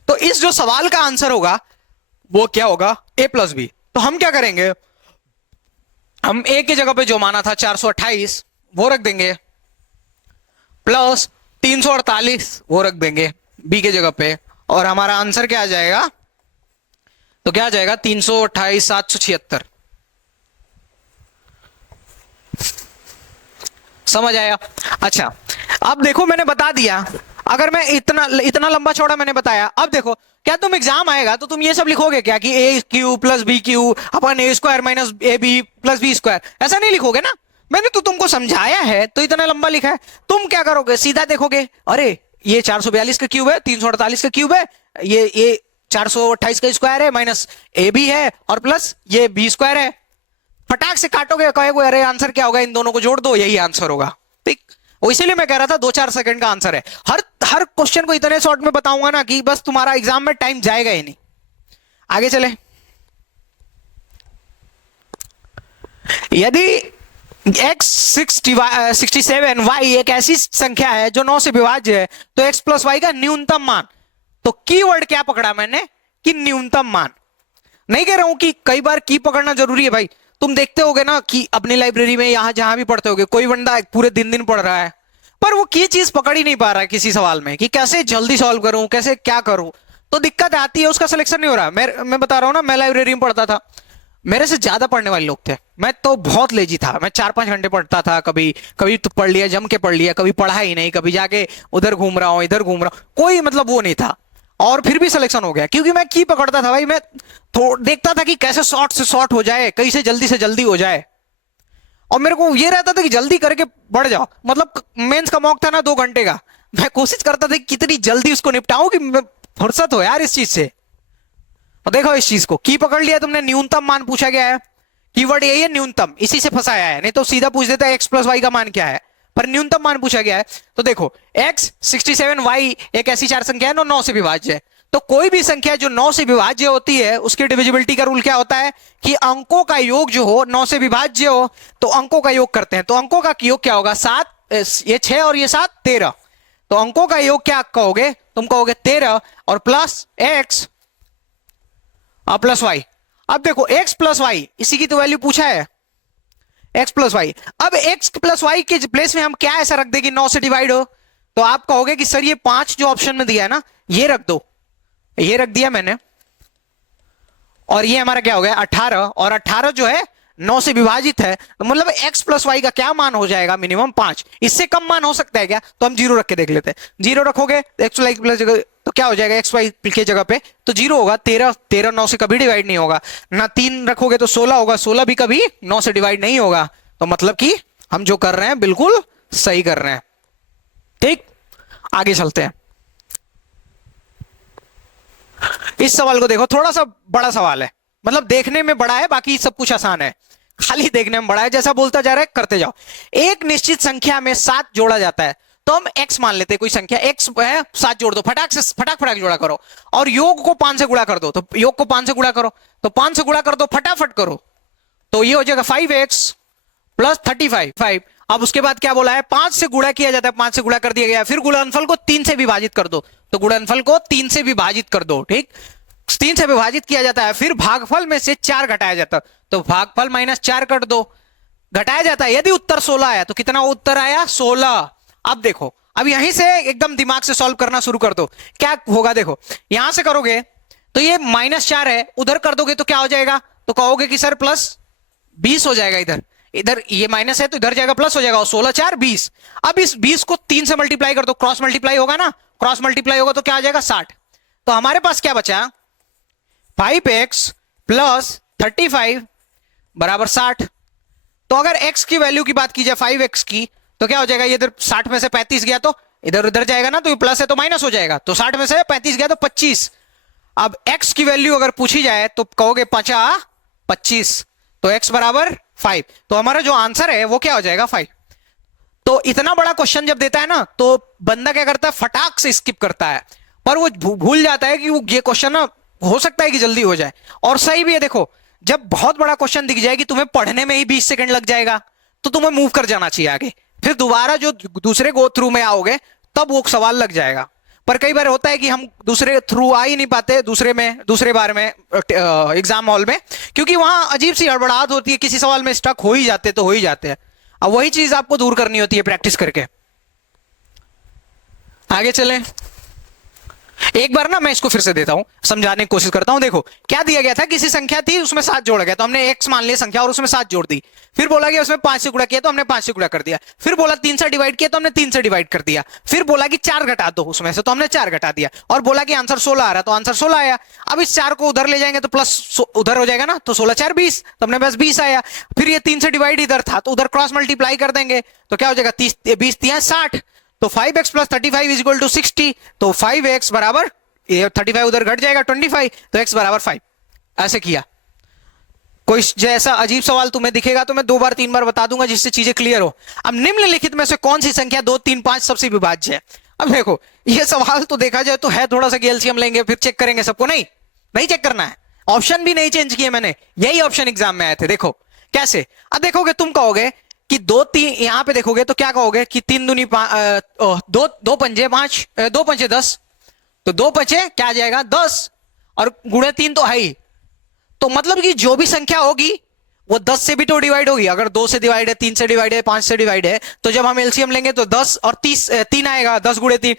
तो इस जो सवाल का आंसर होगा वो क्या होगा, ए प्लस बी। तो हम क्या करेंगे, हम ए की जगह पे जो माना था 428 वो रख देंगे, प्लस 348 वो रख देंगे बी के जगह पे, और हमारा आंसर क्या आ जाएगा, तो क्या आ जाएगा 328 776। समझ आया। अच्छा अब देखो मैंने बता दिया, अगर मैं इतना इतना लंबा चौड़ा मैंने बताया, अब देखो क्या तुम एग्जाम आएगा तो तुम ये सब लिखोगे क्या कि a cube plus b cube अपन a square minus a b plus B square, ऐसा नहीं लिखोगे ना। मैंने तो तुमको समझाया है तो इतना लंबा लिखा है, तुम क्या करोगे, सीधा देखोगे, अरे ये 442 का क्यूब है, 348 का क्यूब है, ये 428 का स्क्वायर है, माइनस ए बी है और प्लस ये बी स्क्वायर है। फटाक से काटोगे, कहोगे अरे आंसर क्या होगा, इन दोनों को जोड़ दो यही आंसर होगा। ठीक, इसीलिए मैं कह रहा था 2-4 सेकंड का आंसर है। हर क्वेश्चन को इतने शॉर्ट में बताऊंगा ना कि बस तुम्हारा एग्जाम में टाइम जाएगा ही नहीं। आगे चले, यदि x 67 y एक ऐसी संख्या है जो 9 से विभाज्य है तो x प्लस वाई का न्यूनतम मान। तो कीवर्ड क्या पकड़ा मैंने कि न्यूनतम मान। नहीं कह रहा हूं कि कई बार की पकड़ना जरूरी है भाई, तुम देखते होगे ना कि अपनी लाइब्रेरी में यहां जहां भी पढ़ते होगे कोई बंदा पूरे दिन पढ़ रहा है पर वो की चीज पकड़ ही नहीं पा रहा है किसी सवाल में कि कैसे जल्दी सॉल्व करूं, कैसे क्या करूं, तो दिक्कत आती है, उसका सिलेक्शन नहीं हो रहा। मैं बता रहा हूं ना, मैं लाइब्रेरी में पढ़ता था, मेरे से ज्यादा पढ़ने वाले लोग थे, मैं तो बहुत लेजी था, मैं 4-5 घंटे पढ़ता था, कभी कभी तो पढ़ लिया, जम के पढ़ लिया, कभी पढ़ा ही नहीं, कभी जाके उधर घूम रहा हूं इधर घूम रहा हूं, कोई मतलब वो नहीं था, और फिर भी सिलेक्शन हो गया क्योंकि मैं की पकड़ता था भाई। मैं देखता था कि कैसे शॉर्ट से शॉर्ट हो जाए, कैसे जल्दी से जल्दी हो जाए, और मेरे को ये रहता था कि जल्दी करके बढ़ जाओ। मतलब मेंस का मॉक था ना 2 घंटे का, मैं कोशिश करता था कि कितनी जल्दी उसको निपटाऊं कि फुर्सत हो यार इस चीज से। और देखो इस चीज को की पकड़ लिया तुमने, न्यूनतम मान पूछा गया है, कीवर्ड यही है न्यूनतम, इसी से फंसाया है, नहीं तो सीधा पूछ देता है एक्स प्लस वाई का मान क्या है, पर न्यूनतम मान पूछा गया है। तो देखो x 67 y एक ऐसी चार संख्या है 9 से विभाज्य है, तो कोई भी संख्या जो 9 से विभाज्य होती है उसकी डिविजिबिलिटी का रूल क्या होता है कि अंकों का योग जो हो 9 से विभाज्य हो तो अंकों का योग करते हैं। तो अंकों का योग क्या होगा, 7, ये 6 और ये 7 13, तो अंकों का योग क्या कहोगे, तुम कहोगे 13 और प्लस x प्लस वाई। अब देखो x प्लस वाई इसी की तो वैल्यू पूछा है, x प्लस वाई। अब x प्लस वाई के प्लेस में हम क्या ऐसा रख दें कि 9 से डिवाइड हो, तो आप कहोगे कि सर ये 5 जो ऑप्शन में दिया है ना ये रख दो, ये रख दिया मैंने, और ये हमारा क्या हो गया 18, और 18 जो है 9 से विभाजित है, तो मतलब x प्लस वाई का क्या मान हो जाएगा, मिनिमम 5। इससे कम मान हो सकता है क्या, तो हम 0 रख के देख लेते हैं। 0 रखोगे x वाई प्लस तो क्या हो जाएगा, एक्स वाई की जगह पे तो 0 होगा, 13 9 से कभी डिवाइड नहीं होगा ना। 3 रखोगे तो 16 होगा, 16 भी कभी 9 से डिवाइड नहीं होगा। तो मतलब कि हम जो कर रहे हैं बिल्कुल सही कर रहे हैं। ठीक, आगे चलते हैं। इस सवाल को देखो, थोड़ा सा बड़ा सवाल है, मतलब देखने में बड़ा है, बाकी सब कुछ आसान है, खाली देखने में बड़ा है, जैसा बोलता जा रहा है करते जाओ। एक निश्चित संख्या में 7 जोड़ा जाता है, तो हम x मान लेते हैं, कोई संख्या x है, 7 जोड़ दो, फटाक से फटाक जोड़ा करो, और योग को 5 से गुणा कर दो, तो योग को 5 से गुणा करो, तो 5 से गुणा कर दो, फटाफट करो, तो ये हो जाएगा 5x प्लस 35। अब उसके बाद क्या बोला है, 5 से गुणा किया जाता है, 5 से गुणा कर दिया गया, फिर गुणनफल को 3 से विभाजित कर दो, तो गुणनफल को 3 से विभाजित कर दो, ठीक, 3 से विभाजित किया जाता है, फिर भागफल में से 4 घटाया जाता है, तो भागफल -4 कर दो, घटाया जाता है। यदि उत्तर 16 आया तो कितना उत्तर आया, 16। अब देखो, अब यहीं से एकदम दिमाग से सॉल्व करना शुरू कर दो, क्या होगा देखो, यहां से करोगे तो ये -4 है, उधर कर दोगे तो क्या हो जाएगा, तो कहोगे कि सर प्लस 20 हो जाएगा, इधर इधर ये माइनस है तो इधर जाएगा प्लस हो जाएगा, और 16 4 20। अब इस 20 को 3 से मल्टीप्लाई कर दो, क्रॉस मल्टीप्लाई होगा ना, क्रॉस मल्टीप्लाई होगा तो क्या आ जाएगा 60। तो हमारे पास क्या बचा, 5x प्लस 35 बराबर 60। तो अगर x की वैल्यू की बात की जाए 5x की, तो क्या हो जाएगा, ये इधर 60 में से 35 गया तो इधर उधर जाएगा ना, तो ये प्लस है तो माइनस हो जाएगा, तो 60 में से 35 गया तो 25। अब x की वैल्यू अगर पूछी जाए तो कहोगे 25, तो x बराबर 5, तो हमारा जो आंसर है वो क्या हो जाएगा 5। तो इतना बड़ा क्वेश्चन जब देता है ना तो बंदा क्या करता है, फटाक से स्किप करता है, पर वो भूल जाता है कि वो ये क्वेश्चन ना हो सकता है कि जल्दी हो जाए। और सही भी है, देखो जब बहुत बड़ा क्वेश्चन दिख जाए कि तुम्हें पढ़ने में ही 20 सेकंड लग जाएगा तो तुम्हें मूव कर जाना चाहिए आगे, फिर दोबारा जो दूसरे गो थ्रू में आओगे तब वो सवाल लग जाएगा। पर कई बार होता है कि हम दूसरे थ्रू आ ही नहीं पाते, दूसरे बार में एग्जाम हॉल में, क्योंकि वहां अजीब सी हड़बड़ाहट होती है, किसी सवाल में स्टक हो ही जाते तो हो ही जाते हैं। अब वही चीज आपको दूर करनी होती है प्रैक्टिस करके। आगे चलें, एक बार ना मैं इसको फिर से देता हूं, समझाने की कोशिश करता हूं। देखो क्या दिया गया था, किसी संख्या थी उसमें 7 जोड़ा गया, तो हमने x मान लिया संख्या और उसमें 7 जोड़ दी। फिर बोला गया उसमें 5 से गुणा किया तो हमने 5 से गुणा कर दिया। फिर बोला 3 से डिवाइड किया तो हमने 3 से डिवाइड कर दिया। फिर बोला कि 4 घटा दो उसमें से, तो हमने 4 घटा दिया। और बोला कि आंसर 16 आ रहा, तो आंसर 16 आया। अब इस 4 को उधर ले जाएंगे तो प्लस उधर हो जाएगा ना, तो 16 4 20, तो हमने बस 20 आया। फिर ये 3 से डिवाइड इधर था तो उधर क्रॉस मल्टीप्लाई कर देंगे तो क्या हो जाएगा, 30 20 60, तो 5x plus 35 is equal to 60, तो 5x बराबर, ये 35 उधर घट जाएगा 25, तो x बराबर 5। ऐसे किया। कोई जैसा अजीब सवाल तुम्हें दिखेगा तो मैं 2 बार 3 बार बता दूंगा जिससे चीजें क्लियर हो। अब निम्नलिखित में से कौन सी संख्या 2 3 5 सबसे विभाज्य है। अब देखो ये सवाल तो देखा जाए तो है थोड़ा सा एलसीएम लेंगे फिर चेक करेंगे सबको, नहीं चेक करना है, ऑप्शन भी नहीं चेंज किए मैंने, यही ऑप्शन एग्जाम में आए थे। देखो कैसे, अब देखोगे तुम कहोगे कि 2 3, यहां पे देखोगे तो क्या कहोगे कि 3 दूनी 2 पंजे 5, 2 पंजे 10, तो 2 पचे क्या आ जाएगा 10, और गुणे 3 तो है ही, तो मतलब कि जो भी संख्या होगी वो 10 से भी तो डिवाइड होगी। अगर 2 से डिवाइड है, 3 से डिवाइड है, 5 से डिवाइड है, तो जब हम एलसीएम लेंगे तो 10 और 30 3 आएगा, 10 गुणे 3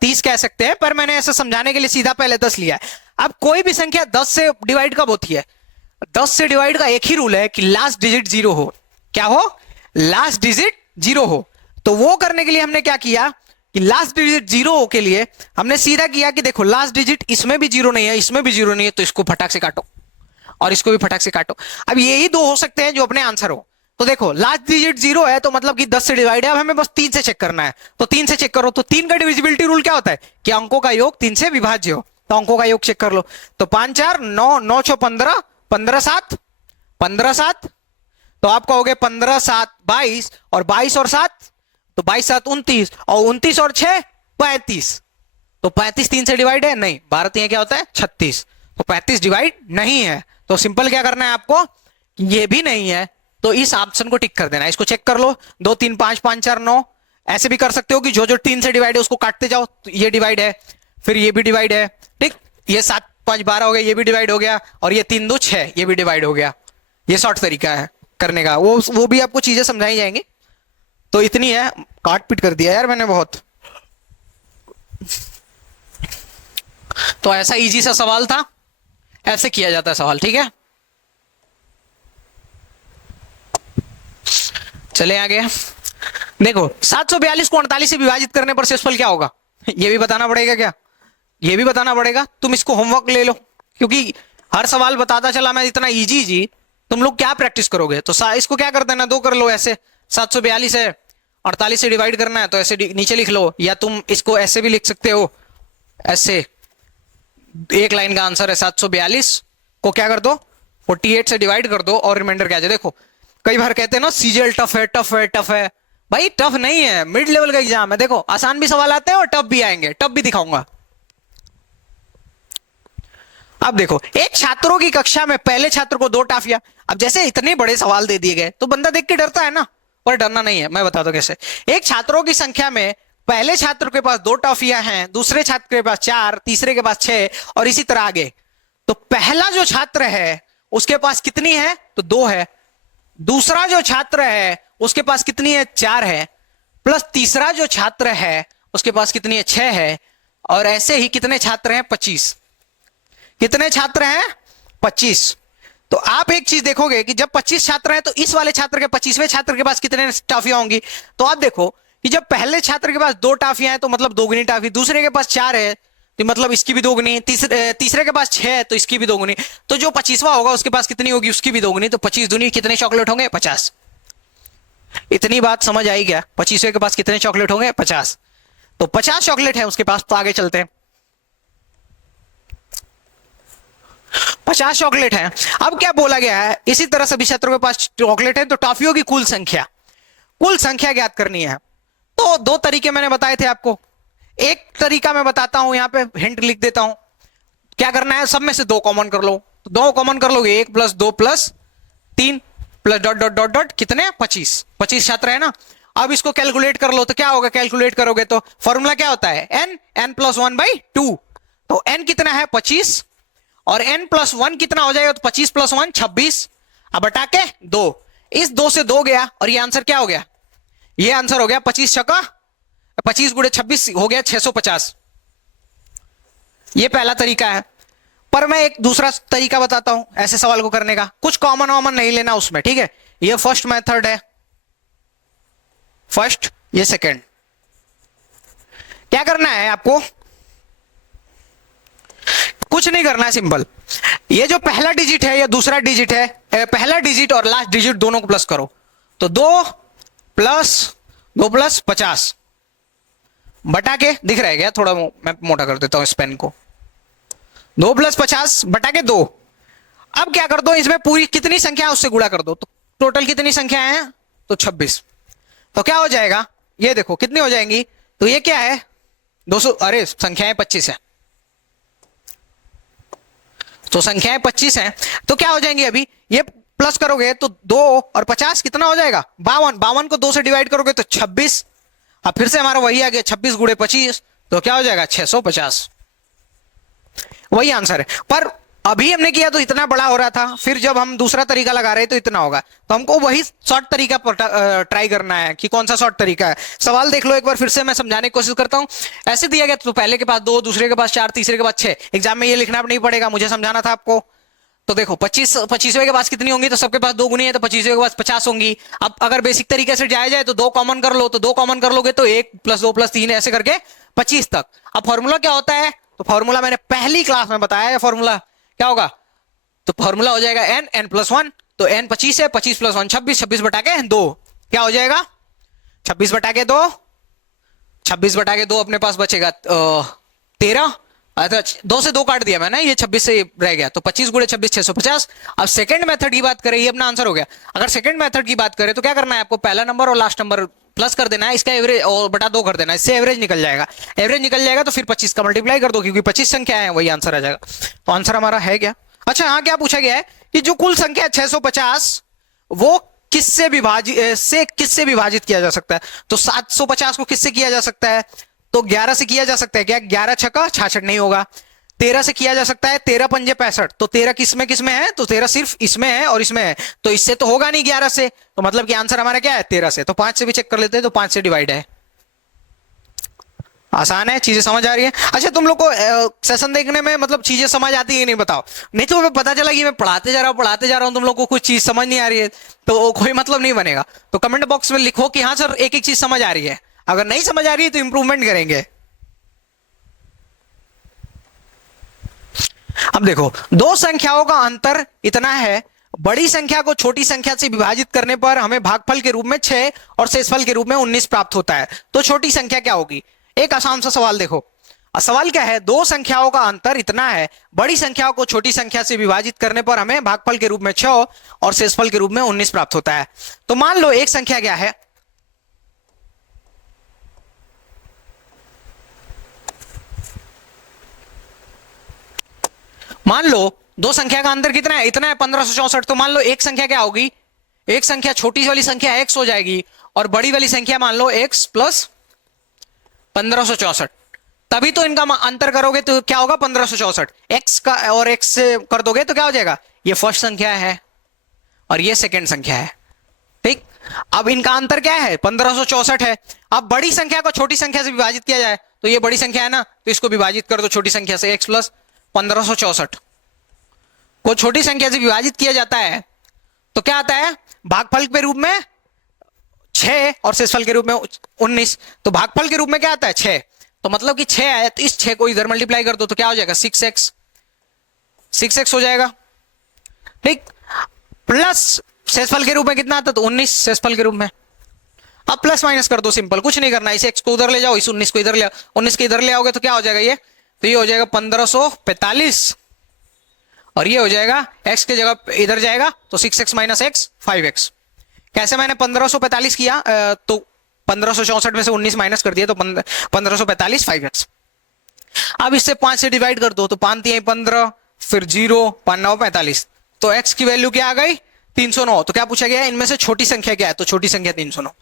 30 कह सकते हैं, पर मैंने ऐसा समझाने के लिए सीधा पहले 10 लिया है। अब कोई भी संख्या 10 से डिवाइड कब होती है, 10 से डिवाइड का एक ही रूल है कि लास्ट डिजिट 0 हो। क्या हो, लास्ट डिजिट 0 हो। तो वो करने के लिए हमने क्या किया कि लास्ट डिजिट 0 के लिए हमने सीधा किया कि देखो लास्ट डिजिट इसमें भी 0 नहीं है, इसमें भी 0 नहीं है, तो इसको फटाक से काटो और इसको भी फटाक से काटो। अब यही 2 हो सकते हैं जो अपने आंसर हो। तो देखो लास्ट डिजिट 0 है तो मतलब कि 10 से डिवाइड है, अब हमें बस 3 से चेक करना है, तो 3 से चेक करो। तो 3 का डिविजिबिलिटी रूल क्या होता है कि अंकों का योग 3 से विभाज्य हो, तो अंकों का योग चेक कर लो। तो 5 4 9 9 6 15 15 7 15 7, तो आप कहोगे 15 7 22, और 22 और 7 तो 22 7 29, और 29 और 6 35, तो 35 3 से डिवाइड है नहीं, भारतीय क्या होता है 36, तो 35 डिवाइड नहीं है। तो सिंपल क्या करना है आपको, ये भी नहीं है तो इस ऑप्शन को टिक कर देना है। इसको चेक कर लो, 2 3 5 5 4 9, ऐसे भी कर सकते हो कि जो जो 3 से डिवाइड है उसको काटते जाओ, तो ये डिवाइड है, फिर ये भी डिवाइड है, ठीक, ये 7 5 12 हो गया, ये भी डिवाइड हो गया, और ये 3 2 6 ये भी डिवाइड हो गया। ये शॉर्ट तरीका है करने का, वो भी आपको चीजें समझाई जाएंगी। तो इतनी है, काट पीट कर दिया यार मैंने बहुत। तो ऐसा इजी सा सवाल था, ऐसे किया जाता है सवाल, ठीक है। चले आगे, देखो 742 को 48 से विभाजित करने पर शेषफल क्या होगा, ये भी बताना पड़ेगा। क्या, ये भी बताना पड़ेगा। तुम इसको होमवर्क ले लो, क्योंकि हर सवाल बताता चला मैं इतना इजी जी, तुम लोग क्या प्रैक्टिस करोगे। तो इसको क्या कर देना, 2 कर लो ऐसे, 742 है 48 से डिवाइड करना है तो ऐसे नीचे लिख लो, या तुम इसको ऐसे भी लिख सकते हो, ऐसे एक लाइन का आंसर है 742 को क्या कर दो 48 से डिवाइड कर दो और रिमाइंडर क्या आ जाए। देखो कई बार कहते हैं ना सीजीएल टफ है टफ है टफ है, भाई टफ नहीं है, मिड लेवल का एग्जाम है। देखो आसान भी सवाल आते हैं और टफ भी आएंगे, टफ भी दिखाऊंगा। अब देखो एक छात्रों की कक्षा में पहले छात्र को 2 टाफियां, अब जैसे इतने बड़े सवाल दे दिए गए तो बंदा देख के डरता है ना, पर डरना नहीं है, मैं बता दूं कैसे। एक छात्रों की संख्या में पहले छात्र के पास 2 टॉफियां हैं, दूसरे छात्र के पास 4, तीसरे के पास 6, और इसी तरह आगे। तो पहला जो छात्र है उसके पास कितनी है, तो 2 है। दूसरा जो छात्र है उसके पास कितनी है, 4 है, प्लस तीसरा जो छात्र है उसके पास कितनी है, 6 है, और ऐसे ही कितने छात्र हैं, 25। कितने छात्र हैं, 25। तो आप एक चीज देखोगे कि जब 25 छात्र हैं तो इस वाले छात्र के 25वें छात्र के पास कितने टॉफियां होंगी। तो आप देखो कि जब पहले छात्र के पास 2 टॉफियां हैं तो मतलब 2 गुनी टॉफी, दूसरे के पास 4 है तो मतलब इसकी भी 2 गुनी, तीसरे के पास 6 है तो इसकी भी 2 गुनी, तो जो 25वां होगा उसके पास कितनी होगी, उसकी भी 2 गुनी, तो 25 दूनी कितने चॉकलेट होंगे, 50। इतनी बात समझ आई क्या, 25वें के पास कितने चॉकलेट होंगे, 50। तो 50 चॉकलेट है उसके पास। तो आगे चलते हैं, 50 चॉकलेट है। अब क्या बोला गया है, इसी तरह सभी छात्रों के पास चॉकलेट है, तो टॉफियों की कुल संख्या, कुल संख्या ज्ञात करनी है। तो दो तरीके मैंने बताए थे आपको। एक तरीका मैं बताता हूं, यहां पे हिंट लिख देता हूं। क्या करना है, सब में से दो कॉमन कर लो। तो दो कॉमन कर लोगे, 1 + 2 + 3 plus dot dot dot dot कितने, 25। 25 छात्र है ना। अब इसको कैलकुलेट कर लो तो क्या होगा, कैलकुलेट करोगे तो फॉर्मूला क्या होता है, n + 1/2। तो n कितना है 25 और n + 1 कितना हो जाएगा, तो 25 + 1 26। अब बटा के 2, इस 2 से 2 गया और ये आंसर क्या हो गया, ये आंसर हो गया 25 छक्का 25 × 26 हो गया 650। ये पहला तरीका है। पर मैं एक दूसरा तरीका बताता हूं ऐसे सवाल को करने का, कुछ कॉमन वॉमन नहीं लेना उसमें, ठीक है। ये फर्स्ट मेथड है, फर्स्ट, ये सेकंड। क्या करना है आपको, कुछ नहीं करना है, सिंपल। ये जो पहला डिजिट है या दूसरा डिजिट है, पहला डिजिट और लास्ट डिजिट दोनों को प्लस करो। तो 2 + 2 + 50 बटा के, दिख रहा है क्या, थोड़ा मैं मोटा कर देता हूं इस पेन को। 2 + 50 बटा के 2। अब क्या कर दो, इसमें पूरी कितनी संख्या है उससे गुणा कर दो। तो टोटल कितनी संख्या है, तो 26। तो क्या हो जाएगा, ये देखो कितनी हो जाएंगी, तो ये क्या है 200, अरे संख्याएं 25 है, तो संख्याएं 25 हैं। तो क्या हो जाएंगी, अभी ये प्लस करोगे तो 2 और 50 कितना हो जाएगा, 52। 52 को 2 से डिवाइड करोगे तो 26। अब फिर से हमारा वही आ गया 26 × 25, तो क्या हो जाएगा 650। वही आंसर है। पर अभी हमने किया तो इतना बड़ा हो रहा था, फिर जब हम दूसरा तरीका लगा रहे तो इतना होगा। तो हमको वही शॉर्ट तरीका ट्राई करना है कि कौन सा शॉर्ट तरीका है। सवाल देख लो एक बार, फिर से मैं समझाने की कोशिश करता हूं। ऐसे दिया गया तो पहले के पास 2, दूसरे के पास 4, तीसरे के पास 6। एग्जाम में ये लिखना नहीं पड़ेगा, मुझे समझाना था आपको। तो देखो 25वें के पास कितनी होंगी, तो सबके पास 2 गुनी है, तो 25वें के पास 50 होंगी। अब अगर बेसिक तरीके से जाया जाए तो 2 कॉमन कर लो, तो 2 कॉमन कर लोगे तो 1 + 2 + 3 ऐसे करके 25 तक। अब फॉर्मूला क्या होता है, तो फॉर्मूला मैंने पहली क्लास में बताया है। फॉर्मूला क्या होगा, तो फॉर्मूला हो जाएगा n + 1। तो n 25 है, 25 + 1 26, 26 बटा के 2 क्या हो जाएगा, 26 बटा के 2, 26 बटा के 2 अपने पास बचेगा 13। अच्छा 2 से 2 काट दिया मैंने, ये 26 से रह गया, तो 25 × 26 650। अब सेकंड मेथड की बात करें, ये अपना आंसर हो गया। अगर सेकंड मेथड की बात करें तो क्या करना है आपको, पहला नंबर और लास्ट नंबर प्लस कर देना है, इसका एवरेज और बटा 2 कर देना है, इससे एवरेज निकल जाएगा। एवरेज निकल जाएगा तो फिर 25 का मल्टीप्लाई कर दो, क्योंकि 25 संख्या है, वही आंसर आ जाएगा। तो आंसर हमारा है क्या, अच्छा यहाँ क्या पूछा गया है कि जो कुल संख्या 650 वो किससे विभाजित किया जा सकता है। तो 750 को किससे किया जा सकता है, तो 11 से किया जा सकता है क्या, 11 छक्का 66 नहीं होगा। 13 से किया जा सकता है, 13 पंजे 65। तो 13 किसमें है, तो 13 सिर्फ इसमें है और इसमें है, तो इससे तो होगा नहीं 11 से। तो मतलब कि आंसर हमारा क्या है 13 से। तो 5 से भी चेक कर लेते हैं, तो 5 से डिवाइड है। आसान है, चीजें समझ आ रही है। अच्छा तुम लोग को सेशन देखने में मतलब चीजें समझ आती है नहीं, बताओ। नहीं तो पता चला कि मैं पढ़ाते जा रहा हूं तुम लोग को कुछ चीज समझ नहीं आ रही है, तो कोई मतलब नहीं बनेगा। तो कमेंट बॉक्स में लिखो कि हाँ सर एक एक चीज समझ आ रही है। अगर नहीं समझ आ रही है तो इंप्रूवमेंट करेंगे। अब देखो, दो संख्याओं का अंतर इतना है, बड़ी संख्या को छोटी संख्या से विभाजित करने पर हमें भागफल के रूप में 6 और शेषफल के रूप में 19 प्राप्त होता है। तो छोटी संख्या क्या होगी, एक आसान सा सवाल देखो। सवाल क्या है, दो संख्याओं का अंतर इतना है, बड़ी संख्याओं को छोटी संख्या से विभाजित करने पर हमें भागफल के रूप में 6 और शेषफल के रूप में 19 प्राप्त होता है। तो मान लो एक संख्या क्या है, मान लो दो संख्या का अंतर कितना है, इतना है 1564। तो मान लो एक संख्या क्या होगी, एक संख्या छोटी वाली संख्या x हो जाएगी और बड़ी वाली संख्या मान लो x + 1564। तभी तो इनका अंतर करोगे तो क्या होगा 1564। x का और x से कर दोगे तो क्या हो जाएगा, ये फर्स्ट संख्या है और ये सेकंड संख्या है, ठीक। अब इनका अंतर क्या है 1564 है। अब बड़ी संख्या को छोटी संख्या से विभाजित किया जाए तो ये बड़ी संख्या है ना, तो इसको विभाजित कर दो छोटी संख्या से, x + 1564 को छोटी संख्या से विभाजित किया जाता है तो क्या आता है, भागफल के रूप में 6 और शेषफल के रूप में 19। तो भागफल के रूप में क्या आता है 6, तो मतलब कि 6 है, तो इस 6 को इधर मल्टीप्लाई कर दो तो क्या हो जाएगा 6x हो जाएगा, ठीक। प्लस शेषफल के रूप में कितना आता है, तो 19 शेषफल के रूप में। अब प्लस माइनस कर दो, सिंपल, कुछ नहीं करना, इस x को उधर ले जाओ, इस 19 को इधर ले आओ, 19 को इधर ले आओगे तो क्या हो जाएगा ये, तो ये हो जाएगा 1545 और ये हो जाएगा x की जगह इधर जाएगा तो 6x - x 5x। कैसे मैंने 1545 किया, तो 1564 में से 19 माइनस कर दिया तो 1545 5x। अब इससे 5 से डिवाइड कर दो तो 5 3 15, फिर 0 5 9 45, तो x की वैल्यू क्या आ गई 309। तो क्या पूछा गया इनमें से छोटी संख्या क्या है, तो छोटी संख्या 309।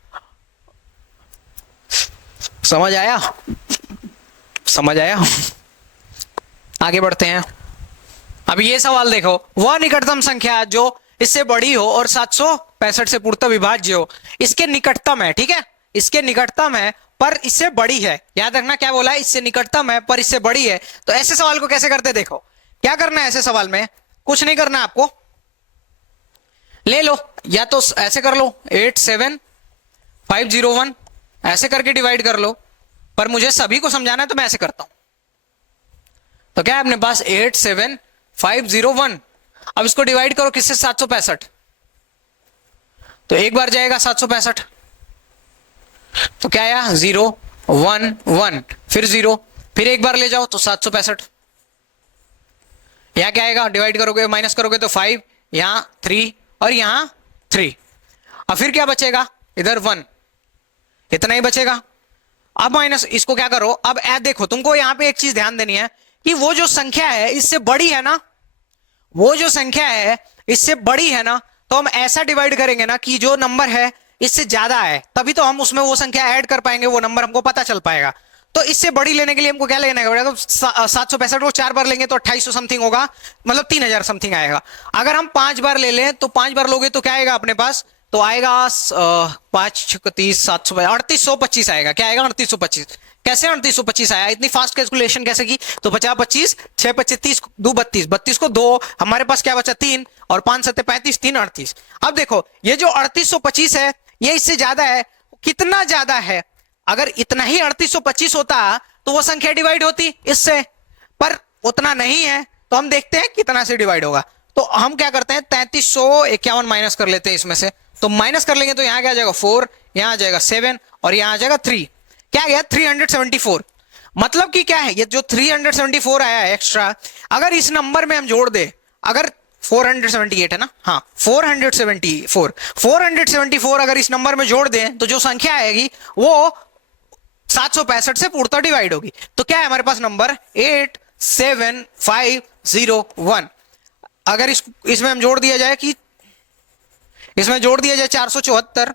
समझ आया, समझ आया। आगे बढ़ते हैं। अब ये सवाल देखो, वह निकटतम संख्या जो इससे बड़ी हो और 765 से पूर्णतः विभाज्य हो, इसके निकटतम है, ठीक है, इसके निकटतम है पर इससे बड़ी है। याद रखना क्या बोला है, इससे निकटतम है पर इससे बड़ी है। तो ऐसे सवाल को कैसे करते, देखो क्या करना है ऐसे सवाल में, कुछ नहीं करना आपको, ले लो या तो ऐसे कर लो 87501, ऐसे करके डिवाइड कर लो, पर मुझे सभी को समझाना है तो मैं ऐसे करता हूं। तो क्या है अपने पास 87501, अब इसको डिवाइड करो किससे 765, तो एक बार जाएगा 765, तो क्या आया 0 1 1, फिर 0, फिर एक बार ले जाओ तो 765, यहां क्या आएगा डिवाइड करोगे माइनस करोगे तो 5, यहां 3 और यहां 3, अब फिर क्या बचेगा इधर 1, इतना ही बचेगा। अब माइनस इसको क्या करो, अब देखो तुमको यहां पे एक चीज ध्यान देनी है कि वो जो संख्या है इससे बड़ी है ना, वो जो संख्या है इससे बड़ी है ना, तो हम ऐसा डिवाइड करेंगे ना कि जो नंबर है इससे ज्यादा है, तभी तो हम उसमें वो संख्या ऐड कर पाएंगे, वो नंबर हमको पता चल पाएगा। तो इससे बड़ी लेने के लिए हमको क्या लेना पड़ेगा, तो 765 को 4 बार लेंगे तो 2800 समथिंग होगा, मतलब 3000 समथिंग आएगा। अगर हम 5 बार ले लें तो 5 बार लोगे तो क्या आएगा अपने पास, तो आएगा 5 30 700 3825 आएगा। क्या आएगा 3825। कैसे 3825 आया, इतनी फास्ट कैलकुलेशन कैसे की, तो 50 25 6 25 30 2 32, 32 को 2, हमारे पास क्या बचा 3, और 5 7 35 3 38। अब देखो ये जो 3825 है ये इससे ज्यादा है, कितना ज्यादा है, अगर इतना ही 3825 होता तो वो संख्या डिवाइड होती इससे, पर उतना नहीं है, तो हम देखते हैं कितना से डिवाइड होगा। तो हम क्या करते हैं 3351 माइनस कर लेते हैं इसमें से, तो माइनस कर लेंगे तो यहां क्या आ जाएगा 4, यहां आ जाएगा 7 और यहां आ जाएगा 3, क्या गया 374। मतलब कि क्या है ये जो 374 आया है एक्स्ट्रा, अगर इस नंबर में हम जोड़ दे, अगर 478 है ना, हाँ 474 अगर इस नंबर में जोड़ दें तो जो संख्या आएगी वो 765 से पूर्णतः डिवाइड होगी। तो क्या है हमारे पास नंबर 87501। अगर इसमें हम जोड़ दिया जाए कि इसमें जोड़ दिया जाए 474,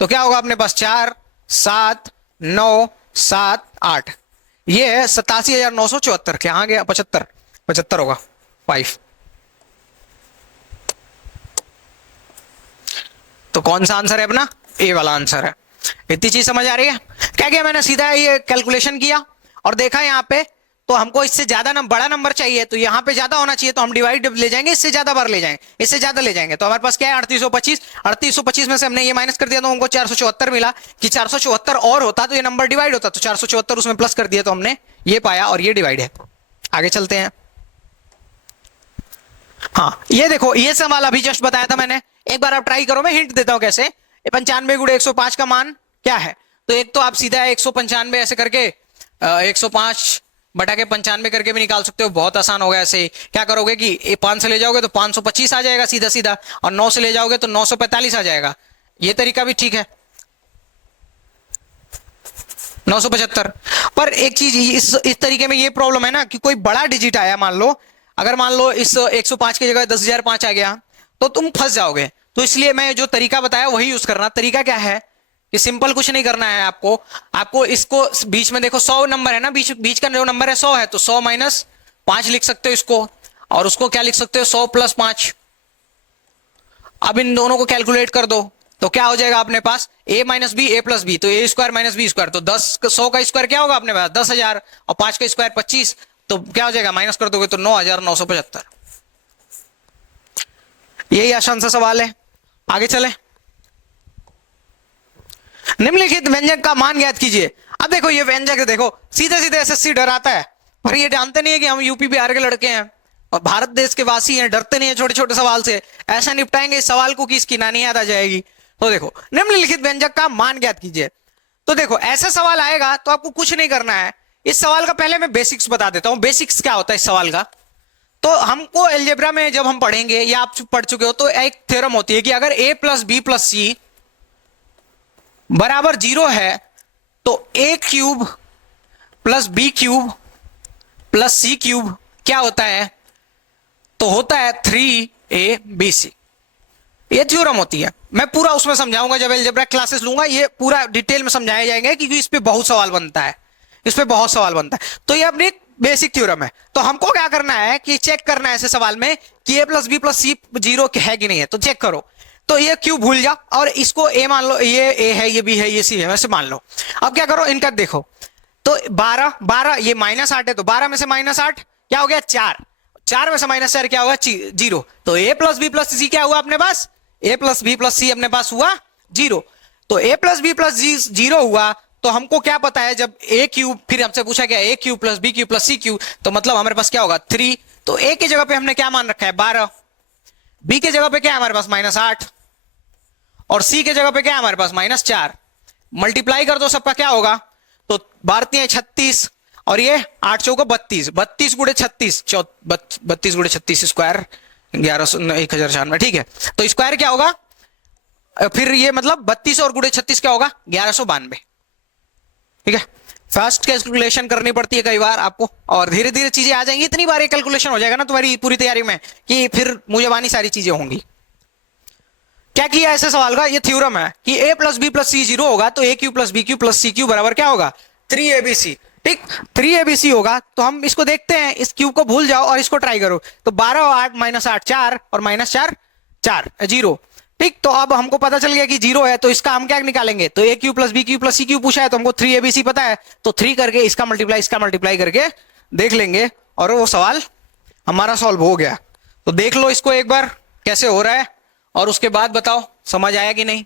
तो क्या होगा अपने पास 4 7 9 7 8, ये है 87,974। क्या गया 75 होगा 5। तो कौन सा आंसर है अपना, ए वाला आंसर है। इतनी चीज समझ आ रही है। क्या किया मैंने, सीधा ये कैलकुलेशन किया और देखा यहाँ पे, तो हमको इससे ज्यादा बड़ा नंबर चाहिए, तो यहाँ पे ज्यादा होना चाहिए, तो हम डिवाइड ले जाएंगे, इससे ज्यादा बार ले जाएंगे, इससे ज्यादा ले जाएंगे। तो हमारे पास क्या है 3825 में से हमने ये माइनस कर दिया तो हमको 474 मिला, कि 474 और होता तो ये नंबर डिवाइड होता, तो 474 उसमें प्लस कर दिया तो हमने ये पाया और ये डिवाइड है। आगे चलते हैं। हाँ ये देखो, ये सवाल अभी जस्ट बताया था मैंने, एक बार आप ट्राई करो, मैं हिंट देता हूं कैसे। 95 गुणे 105 का मान क्या है, तो एक तो आप सीधा 195 ऐसे करके 105 बटा के 95 करके भी निकाल सकते हो, बहुत आसान होगा। ऐसे क्या करोगे कि 5 से ले जाओगे तो 525 आ जाएगा सीधा सीधा, और 9 से ले जाओगे तो 945 आ जाएगा। ये तरीका भी ठीक है, 975। पर एक चीज इस तरीके में ये प्रॉब्लम है ना कि कोई बड़ा डिजिट आया, मान लो अगर मान लो इस 105 की जगह 10,005 आ गया तो तुम फंस जाओगे। तो इसलिए मैं जो तरीका बताया वही यूज करना। तरीका क्या है कि सिंपल कुछ नहीं करना है आपको इसको बीच में देखो 100 नंबर है ना, बीच का जो नंबर है 100 है, तो 100 माइनस 5 लिख सकते हो इसको, और उसको क्या लिख सकते हो 100 प्लस 5। अब इन दोनों को कैलकुलेट कर दो तो क्या हो जाएगा अपने पास a minus b a plus b, तो a square minus b square, तो 100 का स्क्वायर क्या होगा अपने पास 10,000, और 5 का स्क्वायर 25, तो क्या हो जाएगा माइनस कर दोगे तो 9,975। यही आसान सा सवाल है। आगे चले। निम्नलिखित व्यंजक का मान ज्ञात कीजिए। अब देखो ये व्यंजक है, देखो सीधे सीधे एसएससी डराता है, पर ये जानते नहीं है कि हम यूपी बिहार के लड़के हैं और भारत देश के वासी हैं, डरते नहीं है छोटे छोटे सवाल से। ऐसा निपटाएंगे इस सवाल को कि इसकी नानी याद आ जाएगी। तो देखो निम्नलिखित व्यंजक का मान ज्ञात कीजिए। तो देखो ऐसा सवाल आएगा तो आपको कुछ नहीं करना है। इस सवाल का पहले मैं बेसिक्स बता देता हूं, बेसिक्स क्या होता है इस सवाल का। तो हमको एलजेब्रा में जब हम पढ़ेंगे या आप पढ़ चुके हो तो एक थ्योरम होती है कि अगर a plus b plus c बराबर 0 है तो a cube plus b cube plus c cube क्या होता है, तो होता है 3abc। ये थ्योरम होती है। मैं पूरा उसमें समझाऊंगा जब एलजेब्रा क्लासेस लूंगा, ये पूरा डिटेल में समझाया जाएगा क्योंकि इस पे बहुत सवाल बनता है, इस पे बहुत सवाल बनता है। तो ये अपनी बेसिक थ्योरम है। तो हमको क्या करना है कि चेक करना है ऐसे सवाल में कि a plus b plus c 0 है कि नहीं है, तो चेक करो। तो ये क्यों भूल जा और इसको a मान लो, ये a है, ये b है, ये c है, वैसे मान लो। अब क्या करो, इनका देखो तो 12 ये -8 है, तो 12 में से -8 क्या हो गया 4 में से -4 क्या होगा 0। तो a प्लस बी प्लस सी क्या हुआ अपने पास, a प्लस बी प्लस सी अपने पास हुआ 0। तो a plus b plus c 0 हुआ, तो हमको क्या पता है जब a क्यूब, फिर हमसे पूछा गया a cube plus b cube plus c cube, तो मतलब हमारे पास क्या होगा 3। तो a की जगह पे हमने क्या मान रखा है 12, b की जगह पे क्या है हमारे पास -8 और c की जगह पे क्या है हमारे पास -4। मल्टीप्लाई कर दो सबका क्या होगा, तो 12 36 और ये 8 चौको 32, 32 गुड़े 36 32 गुड़े 36 स्क्वायर 1096, ठीक है। तो स्क्वायर क्या होगा फिर, ये मतलब 32 और गुड़े 36 क्या होगा 1192, ठीक है। फास्ट कैलकुलेशन करनी पड़ती है कई बार आपको, और धीरे धीरे चीजें आ जाएंगी। इतनी बार कैलकुलेशन हो जाएगा ना तुम्हारी पूरी तैयारी में कि फिर मुझे वानी सारी चीजें होंगी। क्या किया ऐसे सवाल का, ये थ्योरम है कि a plus b plus c 0 होगा तो a cube plus b cube plus c cube बराबर क्या होगा 3abc, ठीक। 3abc होगा तो हम इसको देखते हैं, इस क्यूब को भूल जाओ और इसको ट्राई करो। तो 12 और 8 -8 4 और -4 4 0, ठीक। तो अब हमको पता चल गया कि 0 है, तो इसका हम क्या निकालेंगे, तो a cube plus b cube plus c cube पूछा है तो हमको 3abc पता है, तो 3 करके इसका मल्टीप्लाई करके देख लेंगे और वो सवाल हमारा सॉल्व हो गया। तो देख लो इसको एक बार कैसे हो रहा है और उसके बाद बताओ समझ आया कि नहीं।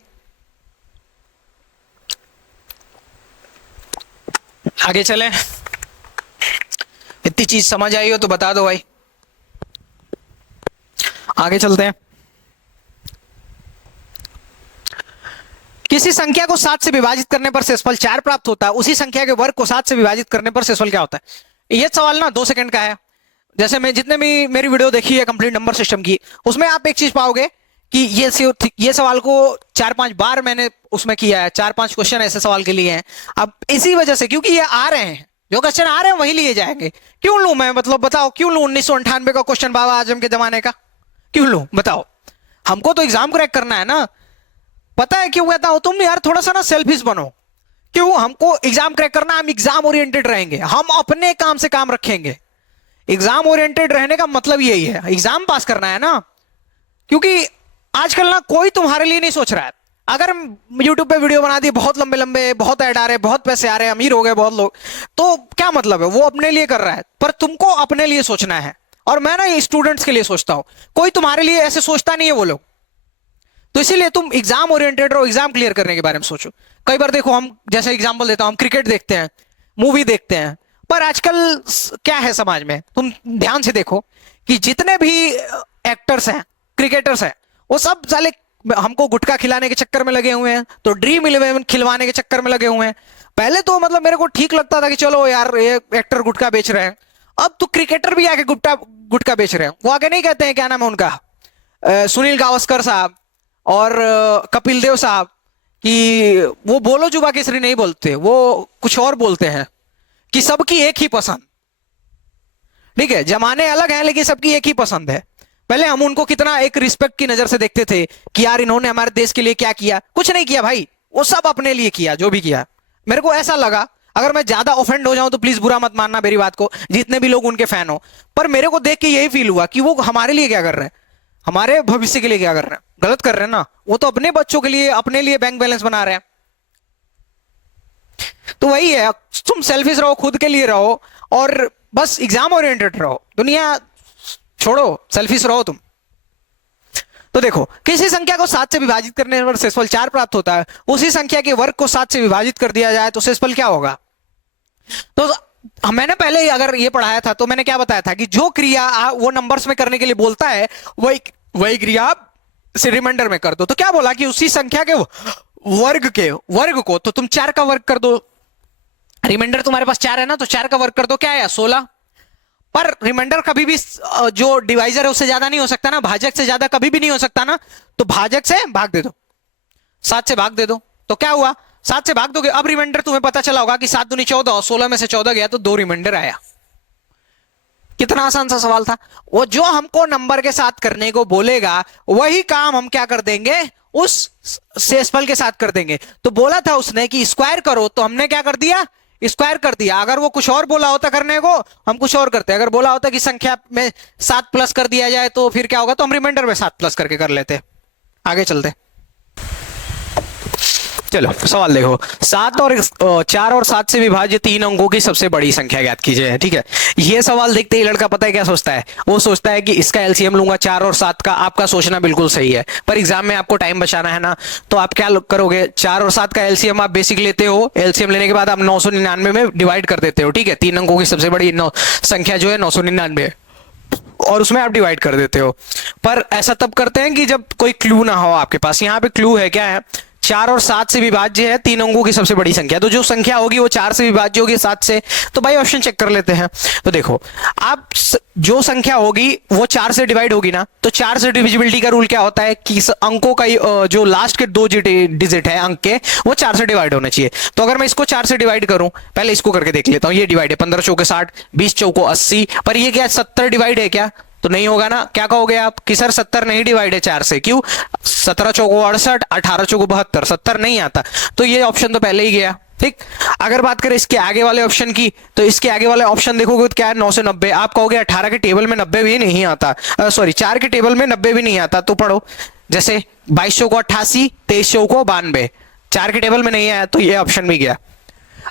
आगे चलें, इतनी चीज समझ आई हो तो बता दो भाई। आगे चलते हैं। किसी संख्या को 7 से विभाजित करने पर शेषफल 4 प्राप्त होता है, उसी संख्या के वर्ग को 7 से विभाजित करने पर शेषफल क्या होता है। यह सवाल ना 2 सेकंड का है। जैसे मैं जितने भी मेरी वीडियो देखी है कंप्लीट नंबर सिस्टम की, उसमें आप एक चीज पाओगे कि ये सवाल को 4-5 बार मैंने उसमें किया है, 4-5 क्वेश्चन ऐसे सवाल के लिए हैं। अब इसी वजह से, क्योंकि ये आ रहे हैं, जो क्वेश्चन आ रहे हैं वही लिए जाएंगे। क्यों लूं मैं, मतलब बताओ क्यों लूं 1998 का क्वेश्चन बाबा आजम के जमाने का, क्यों लूं बताओ। हमको तो एग्जाम क्रैक करना है ना। पता है क्यों कहता हूं, तुम यार थोड़ा सा ना सेल्फिश बनो। क्यों, हमको एग्जाम क्रैक करना, हम एग्जाम ओरिएंटेड रहेंगे, हम अपने काम से काम रखेंगे। एग्जाम ओरिएंटेड रहने का मतलब यही है, एग्जाम पास करना है ना। क्योंकि आजकल ना कोई तुम्हारे लिए नहीं सोच रहा है। अगर यूट्यूब पे वीडियो बना दी, बहुत लंबे लंबे, बहुत ऐड आ रहे, बहुत पैसे आ रहे हैं, अमीर हो गए बहुत लोग, तो क्या मतलब है, वो अपने लिए कर रहा है, पर तुमको अपने लिए सोचना है। और मैं ना स्टूडेंट्स के लिए सोचता हूं, कोई तुम्हारे लिए ऐसे सोचता नहीं है वो लोग। तो इसीलिए तुम एग्जाम ओरिएंटेड रहो, एग्जाम क्लियर करने के बारे में सोचो। कई बार देखो, हम जैसे एग्जाम्पल देता हूं, हम क्रिकेट देखते हैं, मूवी देखते हैं, पर आजकल क्या है समाज में, तुम ध्यान से देखो कि जितने भी एक्टर्स हैं, क्रिकेटर्स हैं, वो सब साले हमको गुटखा खिलाने के चक्कर में लगे हुए हैं, तो ड्रीम 11 खिलवाने के चक्कर में लगे हुए हैं। पहले तो मतलब मेरे को ठीक लगता था कि चलो यार ये एक्टर गुटखा बेच रहे हैं, अब तो क्रिकेटर भी आके गुटखा बेच रहे हैं। वो आगे नहीं कहते हैं, क्या नाम है उनका, सुनील गावस्कर साहब और कपिल देव साहब, कि वो बोलो जुबा केसरी नहीं बोलते, वो कुछ और बोलते हैं कि सबकी एक ही पसंद। ठीक है, जमाने अलग हैं लेकिन सबकी एक ही पसंद है। पहले हम उनको कितना एक रिस्पेक्ट की नजर से देखते थे कि यार इन्होंने हमारे देश के लिए क्या किया, कुछ नहीं किया भाई, वो सब अपने लिए किया जो भी किया। मेरे को ऐसा लगा, अगर मैं ज्यादा ऑफेंड हो जाऊं तो प्लीज बुरा मत मानना मेरी बात को, जितने भी लोग उनके फैन हो, पर मेरे को देख के यही फील हुआ कि वो हमारे लिए क्या कर रहे हैं, हमारे भविष्य के लिए क्या कर रहे हैं। गलत कर रहे हैं ना, वो तो अपने बच्चों के लिए, अपने लिए बैंक बैलेंस बना रहे हैं। तो वही है, तुम सेल्फिश रहो, खुद के लिए रहो और बस एग्जाम ओरिएंटेड रहो, दुनिया छोड़ो, सेल्फिश रहो तुम। तो देखो, किसी संख्या को 7 से विभाजित करने पर शेषफल 4 प्राप्त होता है, उसी संख्या के वर्ग को 7 से विभाजित कर दिया जाए तो शेषफल क्या होगा। तो मैंने पहले ही अगर ये पढ़ाया था तो मैंने क्या बताया था कि जो क्रिया वो नंबर्स में करने के लिए बोलता है, वही क्रिया आप से रिमाइंडर में कर दो। तो क्या बोला कि उसी संख्या के वर्ग को तो तुम 4 का वर्ग कर दो, रिमाइंडर तुम्हारे पास 4 है ना, तो 4 का वर्ग कर दो, क्या है 16। पर रिमाइंडर कभी भी जो डिवाइजर है उससे ज्यादा नहीं हो सकता ना, भाजक से ज्यादा कभी भी नहीं हो सकता ना, तो भाजक से भाग दे दो, 7 से भाग दे दो, तो क्या हुआ, 7 से भाग दोगे। अब रिमाइंडर तुम्हें पता चला होगा कि 7 दूनी 14 और 16 में से 14 गया तो 2 रिमाइंडर आया। कितना आसान सा सवाल था। वो जो हमको नंबर के साथ करने को बोलेगा वही काम हम क्या कर देंगे, उस शेषफल के साथ कर देंगे। तो बोला था उसने कि स्क्वायर करो, तो हमने क्या कर दिया, स्क्वायर कर दिया। अगर वो कुछ और बोला होता करने को हम कुछ और करते, अगर बोला होता कि संख्या में 7 प्लस कर दिया जाए तो फिर क्या होगा, तो हम रिमाइंडर में 7 प्लस करके कर लेते। आगे चलते, चलो सवाल देखो। 7 और 4 और 7 से विभाज्य 3 अंकों की सबसे बड़ी संख्या ज्ञात कीजिए। ठीक है, ये सवाल देखते ही लड़का पता है क्या सोचता है, वो सोचता है कि इसका एलसीएम लूंगा 4 और 7 का। आपका सोचना बिल्कुल सही है, पर एग्जाम में आपको टाइम बचाना है ना, तो आप क्या करोगे, 4 और 7 का एलसीएम आप बेसिक लेते हो, एलसीएम लेने के बाद आप 999 में डिवाइड कर देते हो। ठीक है, 3 अंकों की सबसे बड़ी संख्या जो है 999, और उसमें आप डिवाइड कर देते हो। पर ऐसा तब करते हैं कि जब कोई क्लू ना हो आपके पास। यहाँ पे क्लू है, क्या है, 4 और 7 से विभाज्य है 3 अंकों की सबसे बड़ी संख्या, तो जो संख्या होगी वो 4 से विभाज्य होगी 7 से। तो भाई ऑप्शन चेक कर लेते हैं। तो देखो, आप जो संख्या होगी वो 4 से डिवाइड होगी ना, तो 4 से डिविजिबिलिटी का रूल क्या होता है कि अंकों का जो लास्ट के 2 डिजिट है अंक के, वो 4 से डिवाइड होने चाहिए। तो अगर मैं इसको 4 से डिवाइड करूं, पहले इसको करके देख लेता हूं। ये डिवाइड है 15 चौके 60, 20 चौको 80, पर ये क्या 70 डिवाइड है क्या, तो नहीं होगा ना। क्या कहोगे आप कि सर 70 नहीं डिवाइड है 4 से, क्यों, 17 चौको 68, 18 चौको 72, 70 नहीं आता, तो ये ऑप्शन तो पहले ही गया। ठीक, अगर बात करें इसके आगे वाले ऑप्शन की, तो इसके आगे वाले ऑप्शन देखोगे तो क्या है, 9 से 90। आप कहोगे 18 के टेबल में 90 भी नहीं आता, सॉरी 4 के टेबल में 90 भी नहीं आता, तो पढ़ो, जैसे 22 चौको 88, 23 चौको 92, 4 के टेबल में नहीं आया, तो ये ऑप्शन भी गया।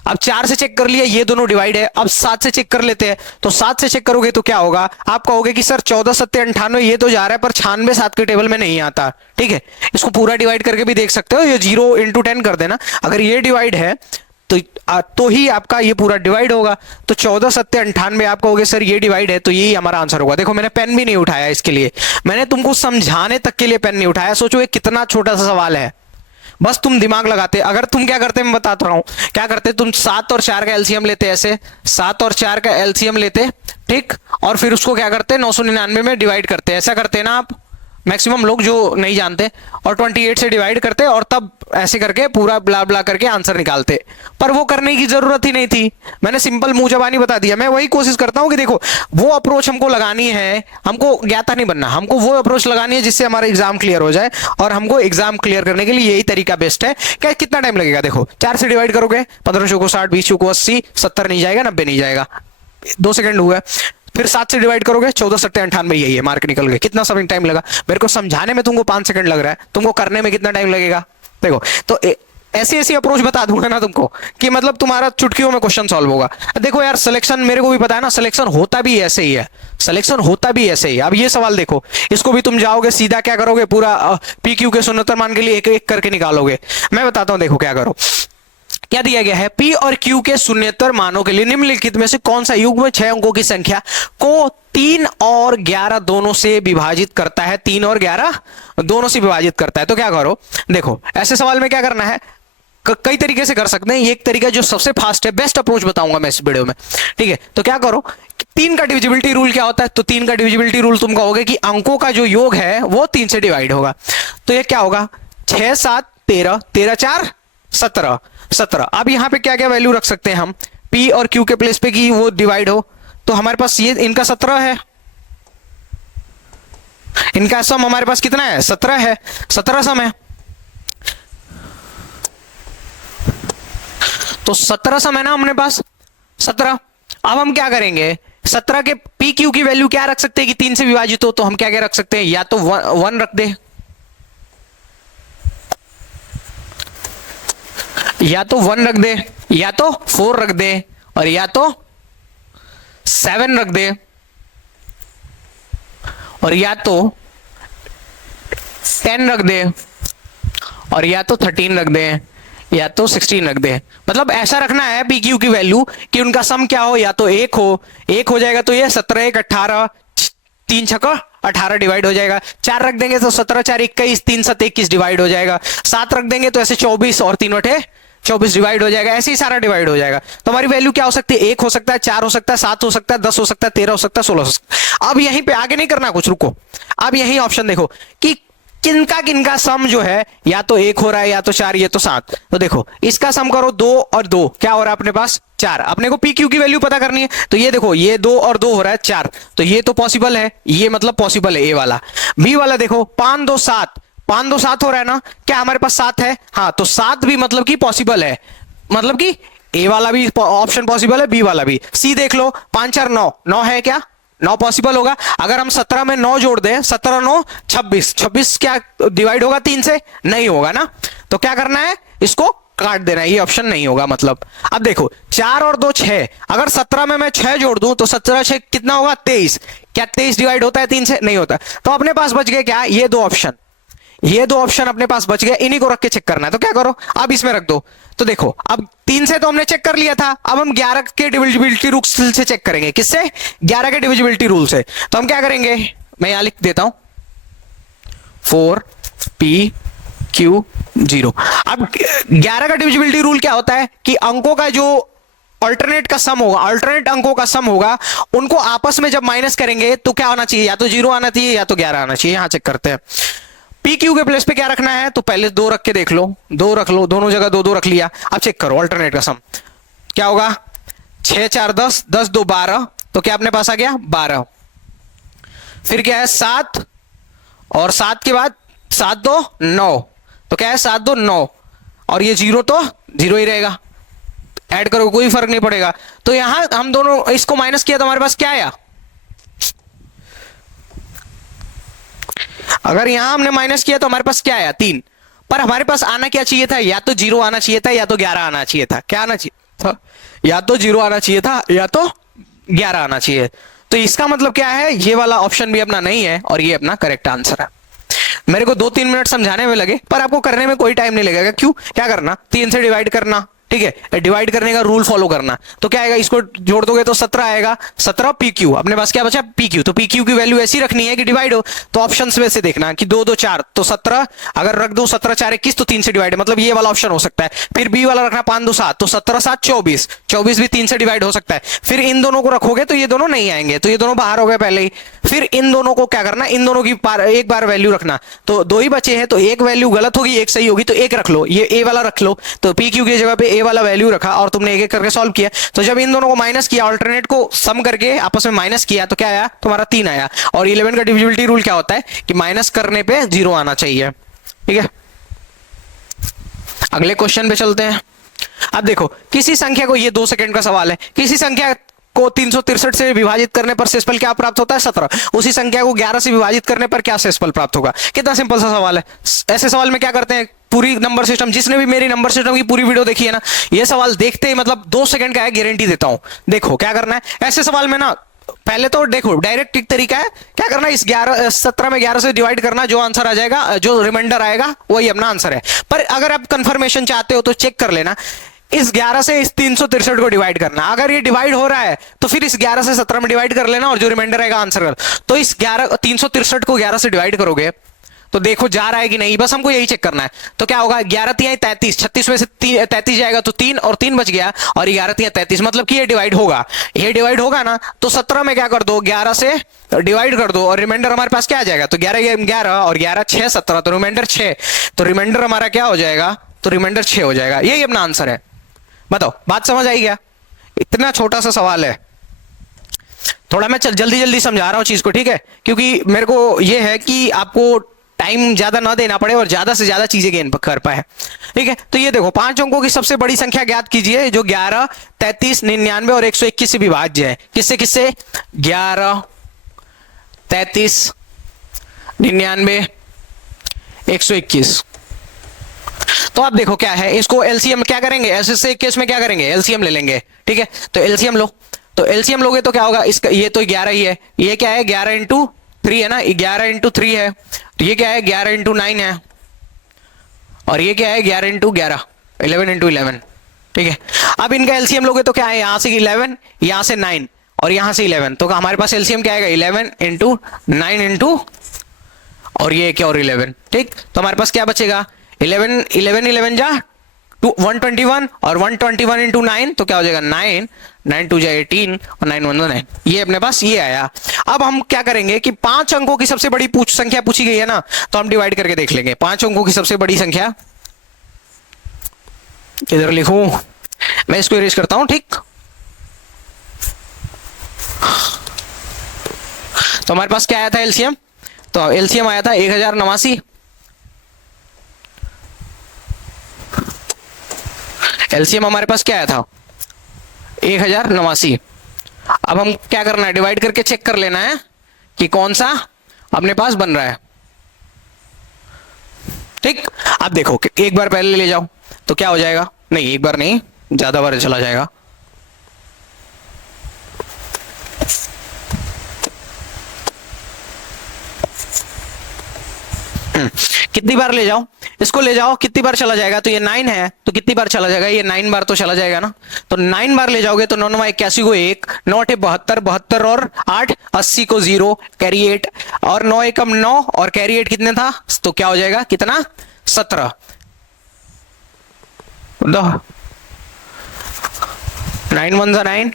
अब 4 से चेक कर लिया, ये दोनों डिवाइड है। अब 7 से चेक कर लेते हैं, तो 7 से चेक करोगे तो क्या होगा, आप कहोगे कि सर 14 सत्ते 98, ये तो जा रहा है, पर 96 7 के टेबल में नहीं आता। ठीक है, इसको पूरा डिवाइड करके भी देख सकते हो, ये 0 × 10 कर देना। अगर ये डिवाइड है तो ही आपका ये पूरा डिवाइड होगा। तो 14 सत्ते 98 आप कहोगे सर ये डिवाइड है, तो यही हमारा आंसर होगा। देखो मैंने पेन भी नहीं उठाया इसके लिए, मैंने तुमको समझाने तक के लिए पेन नहीं उठाया। सोचो ये कितना छोटा सा सवाल है, बस तुम दिमाग लगाते। अगर तुम क्या करते मैं बताता रहा हूं क्या करते, तुम 7 और 4 का एलसीएम लेते, ऐसे 7 और 4 का एलसीएम लेते, ठीक, और फिर उसको क्या करते 999 में डिवाइड करते, ऐसा करते ना आप, मैक्सिमम लोग जो नहीं जानते, और 28 से डिवाइड करते, और तब ऐसे करके पूरा ब्ला ब्ला करके आंसर निकालते। पर वो करने की जरूरत ही नहीं थी, मैंने सिंपल मुंह जबानी बता दिया। मैं वही कोशिश करता हूं कि देखो वो अप्रोच हमको लगानी है, हमको ज्ञाता नहीं बनना, हमको वो अप्रोच लगानी है जिससे हमारा एग्जाम क्लियर हो जाए। और हमको एग्जाम क्लियर करने के लिए यही तरीका बेस्ट है। क्या कितना टाइम लगेगा, देखो 4 से डिवाइड करोगे, 15 चौको 60, 20 चौको 80, 70 नहीं जाएगा, 90 नहीं जाएगा, 2 सेकंड हुआ। फिर 7 से डिवाइड करोगे, 14 सत्ते 98, यही है, मार्क निकल गए। कितना समय टाइम लगा, मेरे को समझाने में तुमको 5 सेकंड लग रहा है, तुमको करने में कितना टाइम लगेगा। देखो तो ऐसी ऐसी अप्रोच बता दूंगा ना तुमको कि मतलब तुम्हारा चुटकियों में क्वेश्चन सॉल्व होगा। देखो यार सिलेक्शन मेरे को भी पता है ना, सिलेक्शन होता भी ऐसे ही है, सिलेक्शन होता भी ऐसे ही। अब ये सवाल देखो, इसको भी तुम जाओगे सीधा क्या करोगे, पूरा पी क्यू के शून्यतर मान के लिए एक एक करके निकालोगे। मैं बताता हूं, देखो क्या करो, क्या दिया गया है, P और Q के शून्यतर मानों के लिए निम्नलिखित में से कौन सा युग्म 6 अंकों की संख्या को 3 और 11 दोनों से विभाजित करता है, 3 और 11 दोनों से विभाजित करता है। तो क्या करो, देखो ऐसे सवाल में क्या करना है, कई तरीके से कर सकते हैं, ये एक तरीका जो सबसे फास्ट है, बेस्ट अप्रोच बताऊंगा मैं इस वीडियो में। ठीक है, तो क्या करो, 3 का डिविजिबिलिटी रूल क्या होता है, तो 3 का डिविजिबिलिटी रूल तुम कहोगे कि अंकों का जो योग है वो 3 से डिवाइड होगा। तो ये क्या होगा, 6 7 13, 13 4 17, 17। अब यहां पे क्या क्या वैल्यू रख सकते हैं हम, P और Q के प्लेस पे कि वो डिवाइड हो, तो हमारे पास ये इनका 17 है, इनका सम हमारे पास कितना है, 17 है, 17 सम है, तो 17 सम है ना हमने पास 17। अब हम क्या करेंगे, 17 के पी क्यू की वैल्यू क्या रख सकते हैं कि 3 से विभाजित हो, तो हम क्या क्या रख सकते हैं, या तो 1 रख दे, या तो 1 रख दे, या तो 4 रख दे, और या तो 7 रख दे, और या तो 10 रख दे, और या तो 13 रख दे, या तो 16 रख दे। मतलब ऐसा रखना है पी क्यू की वैल्यू कि उनका सम क्या हो, या तो 1 हो, 1 हो जाएगा तो ये 17 1 18, 3 छक्का 18 डिवाइड हो जाएगा, 4 रख देंगे तो 17 4 21, 3 7 21 डिवाइड हो जाएगा, 7 रख देंगे तो ऐसे 24 और 3 बटे 24 डिवाइड हो जाएगा, ऐसे ही सारा डिवाइड हो जाएगा। तो हमारी वैल्यू क्या हो सकती है, 1 हो सकता है, 4 हो सकता है, 7 हो सकता है, 10 हो सकता है, 13 हो सकता है, 16 हो सकता है। अब यहीं पे आगे नहीं करना कुछ, रुको। अब यही ऑप्शन देखो कि किनका किनका सम जो है, या तो 1 हो रहा है, या तो 4, ये तो 7। तो देखो इसका सम करो, 2 और 2 क्या हो रहा है अपने पास, 4। अपने को पी क्यू की वैल्यू पता करनी है, तो ये देखो ये 2 और 2 हो रहा है 4, तो ये तो पॉसिबल है, ये मतलब पॉसिबल है ए वाला। बी वाला देखो 5 2 7, 5 2 7 हो रहा है ना, क्या हमारे पास 7 है, हाँ, तो 7 भी मतलब कि पॉसिबल है, मतलब कि ए वाला भी ऑप्शन पॉसिबल है, बी वाला भी। सी देख लो 5 4 9, 9 है क्या, 9 पॉसिबल होगा। अगर हम 17 में 9 जोड़ दें, 17 9 26, 26 क्या डिवाइड होगा 3 से, नहीं होगा ना, तो क्या करना है, इसको काट देना है, ये ऑप्शन नहीं होगा मतलब। अब देखो 4 और 2 6, अगर 17 में मैं 6 जोड़ दूं तो 17 6 कितना होगा 23, क्या 23 डिवाइड होता है 3 से, नहीं होता। तो अपने पास बच गए क्या, ये दो ऑप्शन, ये दो ऑप्शन अपने पास बच गए, इन्हीं को रख के चेक करना है। तो क्या करो, अब इसमें रख दो। तो देखो अब 3 से तो हमने चेक कर लिया था, अब हम 11 के डिविजिबिलिटी रूल से चेक करेंगे, किससे, 11 के डिविजिबिलिटी रूल से। तो हम क्या करेंगे, मैं यहां लिख देता हूं 4p/q0। अब 11 का डिविजिबिलिटी रूल क्या होता है कि अंकों का जो अल्टरनेट का सम होगा, अल्टरनेट अंकों का सम होगा, उनको आपस में जब माइनस करेंगे तो क्या होना चाहिए, या तो 0 आना चाहिए या तो 11 आना चाहिए। यहां चेक करते हैं पी क्यू के प्लेस पे क्या रखना है, तो पहले 2 रख के देख लो, 2 रख लो, दोनों जगह 2 2 रख लिया। अब चेक करो अल्टरनेट का सम क्या होगा, 6 4 10, 10 2 12, तो क्या अपने पास आ गया 12। फिर क्या है 7, और 7 के बाद 7 2 9, तो क्या है 7 2 9, और ये 0 तो 0 ही रहेगा, ऐड करो कोई फर्क नहीं पड़ेगा। तो यहां हम दोनों इसको माइनस किया तो हमारे पास क्या आया, अगर यहां हमने माइनस किया तो हमारे पास क्या आया 3, पर हमारे पास आना क्या चाहिए था, या तो 0 आना चाहिए था या तो 11 आना चाहिए था। क्या आना चाहिए था, या तो 0 आना चाहिए था या तो 11 आना चाहिए। तो इसका मतलब क्या है, ये वाला ऑप्शन भी अपना नहीं है और ये अपना करेक्ट आंसर है। मेरे को 2-3 मिनट समझाने में लगे, पर आपको करने में कोई टाइम नहीं लगेगा। क्यों, क्या करना, 3 से डिवाइड करना, ठीक है, डिवाइड करने का रूल फॉलो करना। तो क्या आएगा, इसको जोड़ दोगे तो 17 आएगा, 17 पी क्यू, अपने पास क्या बचा पी क्यू। तो पी क्यू की वैल्यू ऐसी रखनी है कि डिवाइड हो। तो ऑप्शंस में से देखना कि 2 2 4, तो 17 अगर रख दो, 17 4 21, तो 3 से डिवाइड, मतलब ये वाला ऑप्शन हो सकता है। फिर बी वाला रखना 5 2 7, तो 17 7 24, 24 भी 3 से डिवाइड हो सकता है। फिर इन दोनों को रखोगे तो ये दोनों नहीं आएंगे, तो ये दोनों बाहर हो गए पहले ही। फिर इन दोनों को क्या करना, इन दोनों की एक बार वैल्यू रखना, तो 2 ही बचे हैं, तो एक वैल्यू गलत होगी, एक सही होगी, तो एक रख लो, ये ए वाला रख लो। तो पी क्यू की जगह पे ए वाला वैल्यू रखा और तुमने एक एक करके सॉल्व किया। तो जब इन दोनों को माइनस किया, अल्टरनेट को सम करके आपस में माइनस किया, तो क्या आया तुम्हारा 3 आया। और 11 का डिविजिबिलिटी रूल क्या होता है कि माइनस करने पे 0 आना चाहिए, ठीक है। अगले क्वेश्चन पे चलते हैं। अब देखो किसी संख्या को, ये 2 सेकंड का सवाल है, किसी संख्या को 363 से विभाजित करने पर शेषफल क्या प्राप्त होता है 17। उसी संख्या को 11 से विभाजित करने पर क्या शेषफल प्राप्त होगा। कितना सिंपल सा सवाल है। ऐसे सवाल में क्या करते हैं, पूरी नंबर सिस्टम, जिसने भी मेरी नंबर सिस्टम की पूरी वीडियो देखी है ना, ये सवाल देखते ही मतलब 2 सेकंड का है, गारंटी देता हूं। देखो क्या करना है ऐसे सवाल में ना, पहले तो देखो डायरेक्ट एक तरीका है, क्या करना है इस 17 में 11 से डिवाइड करना, जो आंसर आ जाएगा, जो रिमाइंडर आएगा वही अपना आंसर है। पर अगर आप कंफर्मेशन चाहते हो तो चेक कर लेना, इस 11 से इस 363 को डिवाइड करना। अगर ये डिवाइड हो रहा है तो फिर इस 11 से 17 में डिवाइड कर लेना और जो रिमाइंडर आएगा आंसर कर। तो इस 363 को 11 से डिवाइड करोगे तो देखो जा रहा है कि नहीं, बस हमको यही चेक करना है। तो क्या होगा, 11 3 33, 36 में से 33 जाएगा तो 3 और 3 बच गया, और 11 3 33, मतलब कि ये डिवाइड होगा। ये डिवाइड होगा ना, तो 17 में क्या कर दो, 11 से डिवाइड कर दो और रिमाइंडर हमारे पास क्या आ जाएगा, तो 11 11 और 11 6 17, तो रिमाइंडर 6, तो रिमाइंडर हमारा क्या हो जाएगा, तो रिमाइंडर 6 हो जाएगा। यही अपना आंसर है। बताओ बात समझ आई क्या, इतना छोटा सा सवाल है। थोड़ा मैं जल्दी जल्दी समझा रहा हूं चीज को, ठीक है, क्योंकि मेरे को यह है कि आपको टाइम ज्यादा ना देना पड़े और ज्यादा से ज्यादा चीजें गेन कर पाए, ठीक है। तो ये देखो 5 अंकों की सबसे बड़ी संख्या ज्ञात कीजिए जो 11 33 99 और 121 से विभाज्य है। किससे किससे, 11 33 99 121। तो आप देखो क्या है, इसको एलसीएम क्या करेंगे, ऐसे केस में क्या करेंगे, एलसीएम ले लेंगे, ठीक है। तो एलसीएम लो, तो एलसीएम लोगे तो क्या होगा, इसका ये तो 11 ही है, ये क्या है 11 इंटू 3 है ना, 11 इंटू 3 है, तो ये क्या है 11 इंटू 9 है, और ये क्या है 11 इंटू 11, 11 इंटू 11, ठीक है। अब इनका एलसीएम लोगे तो क्या है, यहां से 11, यहां से 9 और यहां से 11, तो हमारे पास एलसीएम क्या आएगा 11 इंटू 9 इंटू और ये क्या और 11, ठीक। तो हमारे पास क्या बचेगा 11 11 11 जा 121 और 121 इंटू 9 तो क्या हो जाएगा 9, 9 2 जाए 18 और 9 1 9। ये अपने पास ये आया। अब हम क्या करेंगे कि 5 अंकों की सबसे बड़ी संख्या पूछी गई है ना, तो हम डिवाइड करके देख लेंगे। 5 अंकों की सबसे बड़ी संख्या इधर लिखूं, मैं इसको इरेज करता हूं, ठीक। तो हमारे पास क्या आया था एलसीएम, तो एलसीएम आया था 1089। एलसीएम हमारे पास क्या आया था 1089। अब हम क्या करना है, डिवाइड करके चेक कर लेना है कि कौन सा अपने पास बन रहा है, ठीक। अब देखो कि एक बार पहले ले जाओ तो क्या हो जाएगा, नहीं एक बार नहीं, ज्यादा बार चला जाएगा। कितनी बार ले जाओ, इसको ले जाओ, कितनी बार चला जाएगा, तो ये 9 है तो कितनी बार चला जाएगा, ये 9 बार तो चला जाएगा ना। तो 9 बार ले जाओगे तो 9 9 81 को 1, 9 8 72, 72 और 8 80 को 0, कैरी 8 और 9 1 9 और कैरी 8 कितने था, तो क्या हो जाएगा कितना 17। 9 1 9,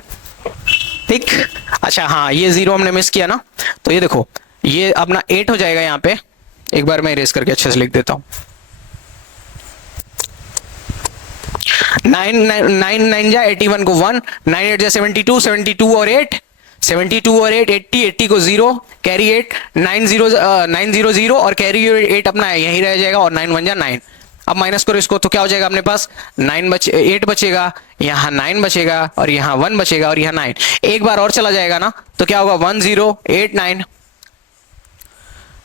ठीक। अच्छा हाँ, ये 0 हमने मिस किया ना, तो ये देखो ये अपना 8 हो जाएगा यहाँ पे। एक बार मैं इरेज करके अच्छे से लिख देता हूं। 9 9 9 जा 81 को 1, 9 8 जा 72, 72 और 8, 72 और 8 80, 80 को 0, कैरी 8, 9 0 9 0 0 और कैरी 8 अपना यही रह जाएगा और 9 1 जा 9। अब माइनस करो इसको तो क्या हो जाएगा अपने पास 8 बचेगा, यहाँ 9 बचेगा और यहाँ 1 बचेगा और यहाँ 9। एक बार और चला जाएगा ना तो क्या होगा 1 0 8 9,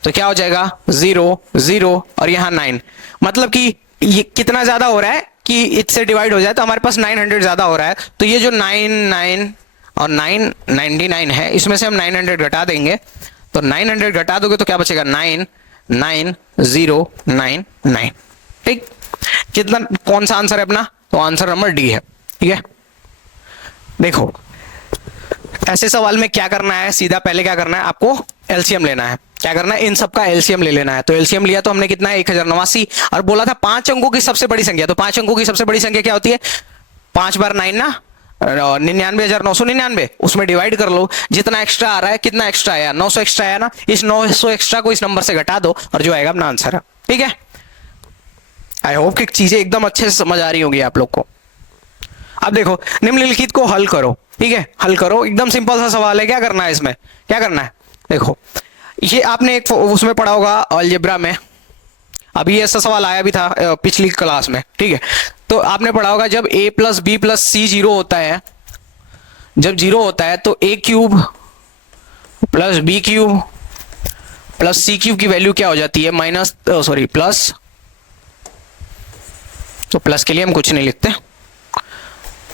तो क्या हो जाएगा 0 0 और यहाँ 9। मतलब कि ये कितना ज्यादा हो रहा है कि इससे डिवाइड हो जाए तो हमारे पास 900 ज्यादा हो रहा है। तो ये जो 9 9 और 999 है, इसमें से हम 900 घटा देंगे, तो 900 घटा दोगे तो क्या बचेगा 9 9 0 9 9, ठीक। कितना, कौन सा आंसर है अपना, तो आंसर नंबर डी है, ठीक है। देखो ऐसे सवाल में क्या करना है, सीधा पहले क्या करना है, आपको एलसीएम लेना है। क्या करना है, इन सबका एलसीएम ले लेना है। तो एलसीएम लिया तो हमने कितना है 1089 और बोला था 5 अंकों की सबसे बड़ी संख्या, तो 5 अंकों की सबसे बड़ी संख्या क्या होती है, 5 बार 9 ना, 99,999, उसमें डिवाइड कर लो, जितना एक्स्ट्रा आ रहा है, कितना एक्स्ट्रा आया 900 एक्स्ट्रा आया ना, इस 900 एक्स्ट्रा को इस नंबर से घटा दो और जो आएगा अपना आंसर है, ठीक है। आई होप कि चीजें एकदम अच्छे से समझ आ रही होंगी आप लोग को। अब देखो निम्नलिखित को हल करो, ठीक है, हल करो, एकदम सिंपल सा सवाल है। क्या करना है इसमें, क्या करना है, देखो ये आपने एक उसमें पढ़ा होगा अलजेब्रा में, अभी ऐसा सवाल आया भी था पिछली क्लास में, ठीक है। तो आपने पढ़ा होगा जब a plus b plus c 0 होता है, जब 0 होता है तो a cube plus b cube plus c cube की वैल्यू क्या हो जाती है, माइनस सॉरी प्लस, तो प्लस के लिए हम कुछ नहीं लिखते,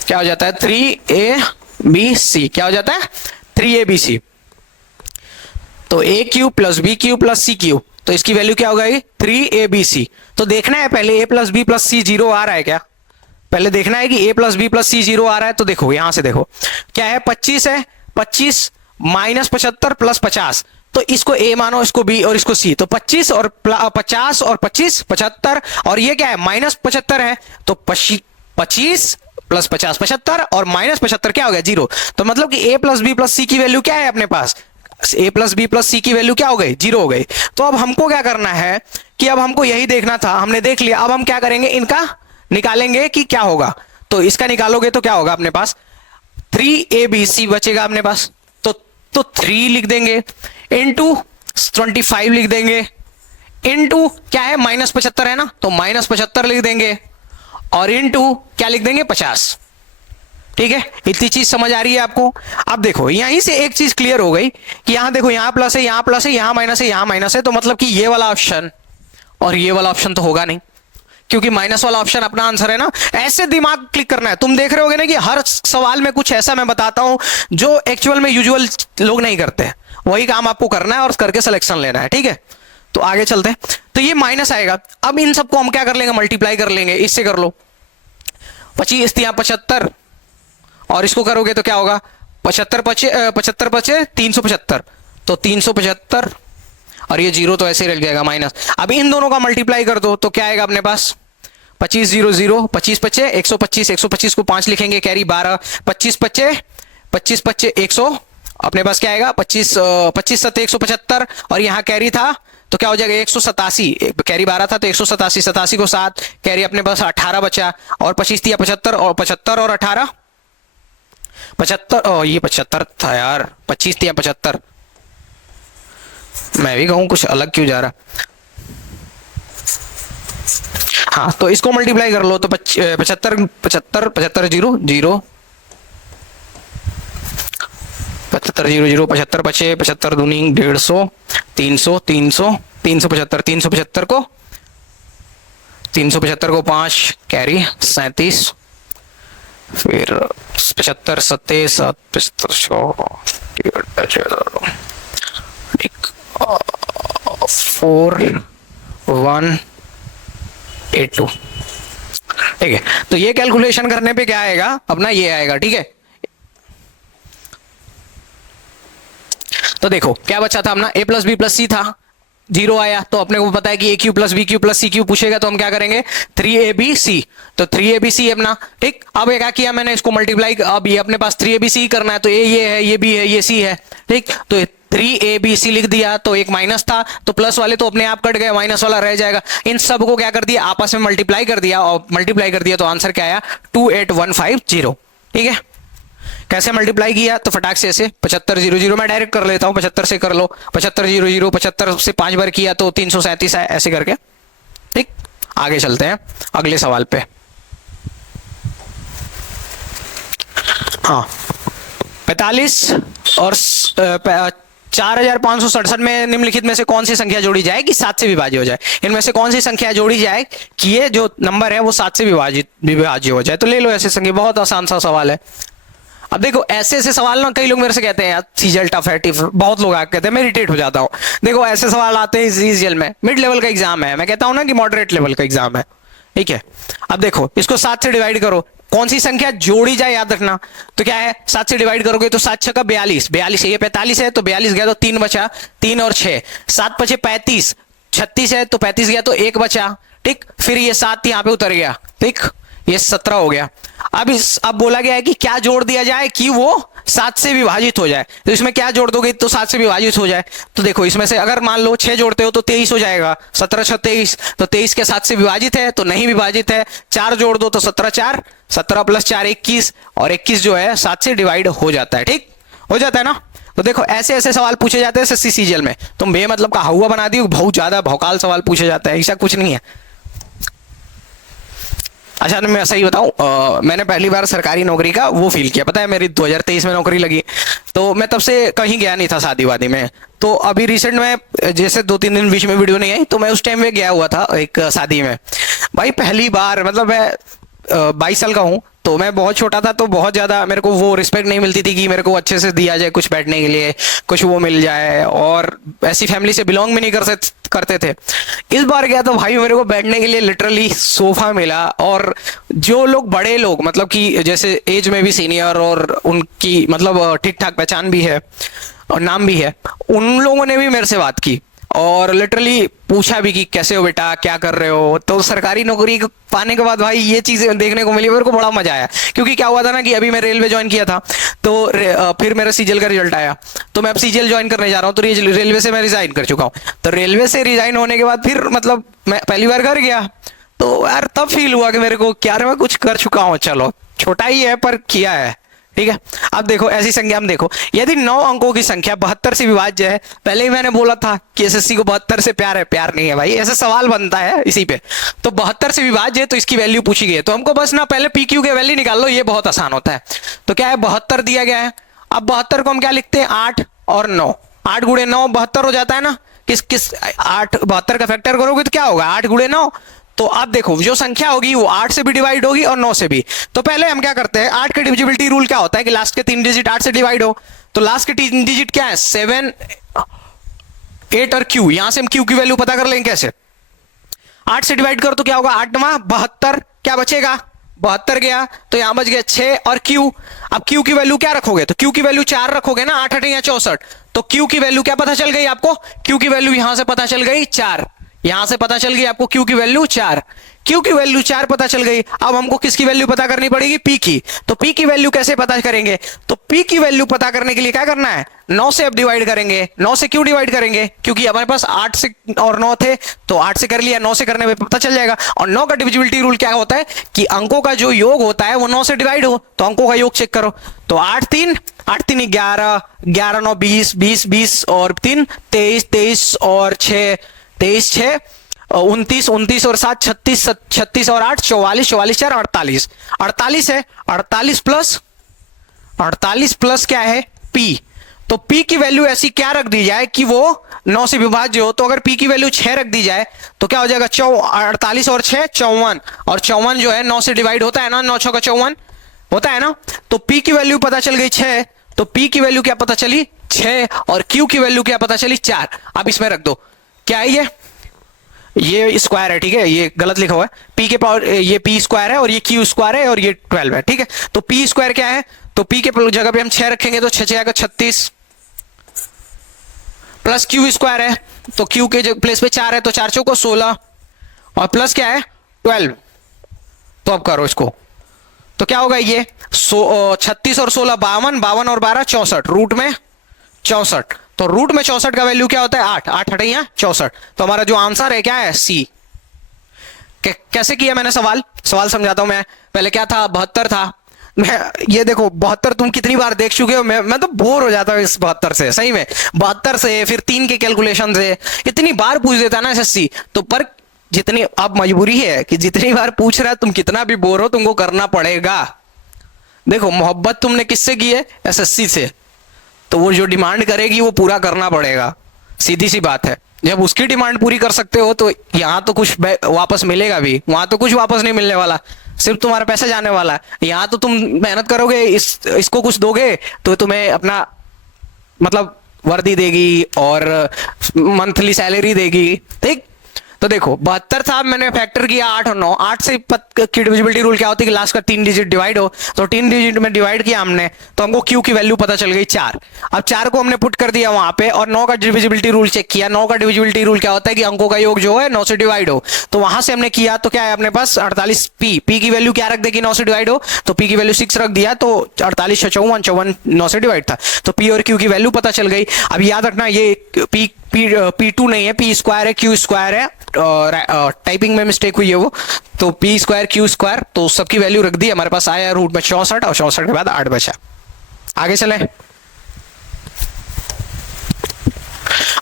क्या हो जाता है 3abc, क्या हो जाता है 3abc। तो a cube plus b cube plus c cube, तो इसकी वैल्यू क्या हो गई 3abc। तो देखना है पहले a plus b plus c 0 आ रहा है क्या, पहले देखना है कि a plus b plus c 0 आ रहा है। तो देखो यहां से देखो क्या है 25 है, 25 माइनस 75 प्लस 50, तो इसको a मानो, इसको b और इसको c, तो 25 और 50 और 25 75, और ये क्या है माइनस 75 है, तो 25 प्लस 50 75 और माइनस 75 क्या हो गया 0। तो मतलब कि a प्लस बी प्लस सी की वैल्यू क्या है अपने पास, a प्लस बी प्लस सी की वैल्यू क्या हो गई 0 हो गई। तो अब हमको क्या करना है कि अब हमको यही देखना था, हमने देख लिया, अब हम क्या करेंगे इनका निकालेंगे कि क्या होगा। तो इसका निकालोगे तो क्या होगा अपने पास 3abc बचेगा अपने पास, तो 3 लिख देंगे इंटू 25 लिख देंगे इंटू क्या है माइनस 75 है ना, तो माइनस 75 लिख देंगे और इंटू क्या लिख देंगे 50, ठीक है। इतनी चीज समझ आ रही है आपको। अब देखो यहीं से एक चीज क्लियर हो गई कि यहां देखो यहां प्लस है, यहां प्लस है, यहां माइनस है, यहां माइनस है, तो मतलब कि ये वाला ऑप्शन और ये वाला ऑप्शन तो होगा नहीं, क्योंकि माइनस वाला ऑप्शन अपना आंसर है ना। ऐसे दिमाग क्लिक करना है, तुम देख रहे होगे ना कि हर सवाल में कुछ ऐसा मैं बताता हूं जो एक्चुअल में यूजुअल लोग नहीं करते, वही काम आपको करना है और करके सिलेक्शन लेना है, ठीक है। तो आगे चलते हैं, तो ये माइनस आएगा। अब इन सबको हम क्या कर लेंगे मल्टीप्लाई कर लेंगे, इससे कर लो 25 यहाँ 75 और इसको करोगे तो क्या होगा 75 बचे 375, तो 375 और ये 0 तो ऐसे ही रख जाएगा माइनस। अब इन दोनों का मल्टीप्लाई कर दो तो क्या आएगा अपने पास 2500, 25 पच्चे 125, 125 को 5 लिखेंगे, कैरी 12, 25 पच्चे 100, अपने पास क्या आएगा 25, 25 सत्ते 175, और यहाँ कैरी था तो क्या हो जाएगा 187, कैरी 12 था तो 187, 87 को 7, कैरी अपने पास 18 बचा, और 25 दिया 75, और 75 और 18 75, ये 75 था यार, 25 दिया 75, मैं भी कहूं कुछ अलग क्यों जा रहा। हाँ तो इसको मल्टीप्लाई कर लो तो 75 75 75 0 0 75 0 0 75 बचे, 75 दूनी 150, 300 300 375, 375 को 375 को 5, कैरी 37, फिर 75 सत्ते 7 75 4182, ठीक है। तो ये कैलकुलेशन करने पे क्या आएगा अपना, ये आएगा, ठीक है। तो देखो क्या बचा था अपना, a plus b plus c था, 0 आया, तो अपने को पता है कि a cube plus b cube plus c cube पूछेगा तो हम क्या करेंगे 3abc, तो 3abc अपना, ठीक। अब ये क्या किया मैंने, इसको मल्टीप्लाई, अब ये अपने पास 3abc करना है, तो ये है, ये भी है, ये सी है, ठीक। तो 3abc लिख दिया, तो एक माइनस था तो प्लस वाले तो अपने आप कट गए, माइनस वाला रह जाएगा। इन सब को क्या कर दिया, आपस में मल्टीप्लाई कर दिया, और मल्टीप्लाई कर दिया तो आंसर क्या आया 28150, ठीक है। कैसे मल्टीप्लाई किया, तो फटाक से ऐसे 75 00 मैं डायरेक्ट कर लेता हूं, 75 से कर लो, 75 00 75 से 5 बार किया तो 337 है, ऐसे करके, ठीक। आगे चलते हैं अगले सवाल पे। हाँ 45 और 4567 में निम्नलिखित में से कौन सी संख्या जोड़ी जाए कि 7 से विभाज्य हो जाए, इनमें से कौन सी संख्या जोड़ी जाए कि ये जो नंबर है वो 7 से विभाज्य हो जाए। तो ले लो ऐसे संख्या, बहुत आसान सा सवाल है। अब देखो ऐसे ऐसे सवाल ना, कई लोग मेरे से कहते हैं यार सीजीएल टफ है, बहुत लोग आके कहते हैं, मैं इरिटेट हो जाता हूँ। देखो ऐसे सवाल आते हैं सीजीएल में, मिड लेवल का एग्जाम है, मैं कहता हूँ ना कि मॉडरेट लेवल का एग्जाम है, ठीक है। अब देखो इसको 7 से डिवाइड करो, कौन सी संख्या जोड़ी जाए याद रखना, तो क्या है 7 से डिवाइड करोगे तो 7 छक्का 42, 42 है, ये 45 है तो 42 गया तो 3 बचा, 3 और 6 7 बचे 35, 36 है तो 35 गया तो 1 बचा, ठीक। फिर ये 7 यहाँ पे उतर गया, ठीक, ये 17 हो गया। अब बोला गया है कि क्या जोड़ दिया जाए कि वो 7 से विभाजित हो जाए, तो इसमें क्या जोड़ दोगे तो 7 से विभाजित हो जाए। तो देखो इसमें से अगर मान लो 6 जोड़ते हो तो 23 हो जाएगा, 17 6 23, तो 23 के 7 से विभाजित है तो नहीं विभाजित है, 4 जोड़ दो तो 17 4, 17 प्लस 4 21, और 21 जो है 7 से डिवाइड हो जाता है, ठीक हो जाता है ना। तो देखो ऐसे ऐसे सवाल पूछे जाते हैं एसएससी सीजीएल में, तुम बेमतलब का हवा बना दी, बहुत ज्यादा भौकाल सवाल पूछे जाता है, ऐसा कुछ नहीं है। अच्छा मैं सही बताऊं, मैंने पहली बार सरकारी नौकरी का वो फील किया, पता है मेरी 2023 में नौकरी लगी, तो मैं तब से कहीं गया नहीं था शादी वादी में। तो अभी रिसेंट में जैसे 2-3 दिन बीच में वीडियो नहीं आई, तो मैं उस टाइम में गया हुआ था एक शादी में। भाई पहली बार, मतलब मैं 22 साल का हूँ, तो मैं बहुत छोटा था, तो बहुत ज्यादा मेरे को वो रिस्पेक्ट नहीं मिलती थी कि मेरे को अच्छे से दिया जाए कुछ बैठने के लिए, कुछ वो मिल जाए, और ऐसी फैमिली से बिलोंग भी नहीं करते थे। इस बार गया तो भाई मेरे को बैठने के लिए लिटरली सोफा मिला, और जो लोग बड़े लोग, मतलब कि जैसे एज में भी सीनियर और उनकी मतलब ठीक ठाक पहचान भी है और नाम भी है, उन लोगों ने भी मेरे से बात की और लिटरली पूछा भी कि कैसे हो बेटा, क्या कर रहे हो। तो सरकारी नौकरी पाने के बाद भाई ये चीजें देखने को मिली, मेरे को बड़ा मजा आया। क्योंकि क्या हुआ था ना कि अभी मैं रेलवे ज्वाइन किया था, तो फिर मेरा सीजीएल का रिजल्ट आया, तो मैं अब सीजीएल ज्वाइन करने जा रहा हूँ, तो रेलवे से मैं रिजाइन कर चुका हूँ। तो रेलवे से रिजाइन होने के बाद फिर मतलब मैं पहली बार घर गया, तो यार तब फील हुआ कि मेरे को क्या मैं कुछ कर चुका हूँ, चलो छोटा ही है पर किया है, ठीक है। अब देखो ऐसी संख्या में देखो, यदि 9 अंकों की संख्या 72 से विभाज्य है, पहले ही मैंने बोला था कि एसएससी को 72 से प्यार है, प्यार नहीं है भाई, ऐसा सवाल बनता है इसी पे। तो 72 से विभाज्य है तो इसकी वैल्यू पूछी गई है, तो हमको बस ना पहले पीक्यू के वैल्यू निकाल लो, ये बहुत आसान होता है। तो क्या है 72 दिया गया है, अब 72 को हम क्या लिखते हैं 8 और 9, 8 गुणे 9 72 हो जाता है ना। किस 8 72 का फैक्टर करोगे तो क्या होगा 8 गुणे 9, तो आप देखो जो संख्या होगी वो 8 से भी डिवाइड होगी और 9 से भी। तो पहले हम क्या करते हैं, 8 के डिविजिबिलिटी रूल क्या होता है कि लास्ट के 3 डिजिट 8 से डिवाइड हो, तो लास्ट के 3 डिजिट क्या है 7 8 और Q, यहां से हम Q की वैल्यू पता कर लेंगे कैसे, 8 से डिवाइड करो तो क्या होगा 8 9 72, क्या बचेगा 72 गया, तो यहां बच गया 6 और Q। अब Q की वैल्यू क्या रखोगे, तो Q की वैल्यू 4 रखोगे ना, 8 8 या 64, तो Q की वैल्यू क्या पता चल गई आपको, Q की वैल्यू यहां से पता चल गई 4, यहां से पता चल गई आपको Q की वैल्यू 4। क्यू की वैल्यू 4 पता चल गई। अब हमको किसकी वैल्यू पता करनी पड़ेगी, पी की। तो पी की वैल्यू कैसे पता करेंगे, तो पी की वैल्यू पता करने के लिए क्या करना है, 9 से अब डिवाइड करेंगे। 9 से क्यों डिवाइड करेंगे, क्योंकि हमारे पास 8 से और 9 थे, तो 8 से कर लिया, 9 से करने में पता चल जाएगा। और 9 का डिविजिबिलिटी रूल क्या होता है कि अंकों का जो योग होता है वो 9 से डिवाइड हो, तो अंकों का योग चेक करो। तो 8 3 11, 11 9 20, 20 20 और 3 23, 23 और 6 23, 6 29, 29 और 7 36, 36 और 8 44, 44 4 48, 48 है। 48 प्लस क्या है, पी। तो पी की वैल्यू ऐसी क्या रख दी जाए कि वो 9 से विभाज्य हो। तो अगर पी की वैल्यू 6 रख दी जाए तो क्या हो जाएगा, 48 और 6 54, और 54 जो है 9 से डिवाइड होता है ना, 9 6 का 54 होता है ना। तो पी की वैल्यू पता चल गई 6, तो पी की वैल्यू क्या पता चली 6, और क्यू की वैल्यू क्या पता चली 4। अब इसमें रख दो, क्या है ये स्क्वायर है, ठीक है, ये गलत लिखा हुआ है, पी के पावर ये पी स्क्वायर है और ये क्यू स्क्वायर है और ये 12 है, ठीक है। तो पी स्क्वायर क्या है, तो पी के जगह पे हम 6 रखेंगे तो 6 6 का 36 प्लस क्यू स्क्वायर है, तो क्यू के प्लेस पे 4 है तो 4 चौको 16 और प्लस क्या है 12। तो अब करो इसको, तो क्या होगा ये 36 और 16 52, 52 और 12 64, रूट में 64। तो रूट में 64 का वैल्यू क्या होता है 8, 8 हटे 64। तो हमारा जो आंसर है क्या है सी। कैसे किया मैंने सवाल समझाता हूं मैं। पहले क्या था 72 था, मैं ये देखो 72 तुम कितनी बार देख चुके हो, मैं तो बोर हो जाता हूँ इस 72 से, सही में 72 से, फिर 3 के कैलकुलेशन से इतनी बार पूछ देता ना एसएससी। तो पर जितनी अब मजबूरी है कि जितनी बार पूछ रहा है, तुम कितना भी बोर हो तुमको करना पड़ेगा। देखो मोहब्बत तुमने किससे की है, एसएससी से, तो वो जो डिमांड करेगी वो पूरा करना पड़ेगा, सीधी सी बात है। जब उसकी डिमांड पूरी कर सकते हो तो यहां तो कुछ वापस मिलेगा भी, वहां तो कुछ वापस नहीं मिलने वाला, सिर्फ तुम्हारा पैसा जाने वाला है। यहाँ तो तुम मेहनत करोगे, इसको कुछ दोगे तो तुम्हें अपना मतलब वर्दी देगी और मंथली सैलरी देगी, ठीक। तो देखो 72 था, मैंने फैक्टर किया 8 और 9, 8 से की डिविजिबिलिटी रूल क्या होती है कि लास्ट का 3 डिजिट डिवाइड हो, तो 3 डिजिट में डिवाइड किया हमने, तो हमको क्यू की वैल्यू पता चल गई 4। अब 4 को हमने पुट कर दिया वहां पे, और 9 का डिविजिबिलिटी रूल चेक किया। 9 का डिविजिबिलिटी रूल क्या होता है कि अंकों का योग जो है 9 से डिवाइड हो, तो वहां से हमने किया तो क्या है अपने पास 48 पी की वैल्यू क्या रख देगी 9 से डिवाइड हो, तो पी की वैल्यू 6 रख दिया, तो 48 54 54 9 से डिवाइड था, तो पी और क्यू की वैल्यू पता चल गई। अब याद रखना ये P2 नहीं है, पी स्क्वायर है, क्यू स्क्वायर है, टाइपिंग में मिस्टेक हुई है वो, तो पी स्क्वायर क्यू स्क्वायर, तो सबकी वैल्यू रख दी, हमारे पास आया रूट में 64, और 64 के बाद 8 बचा। आगे चले।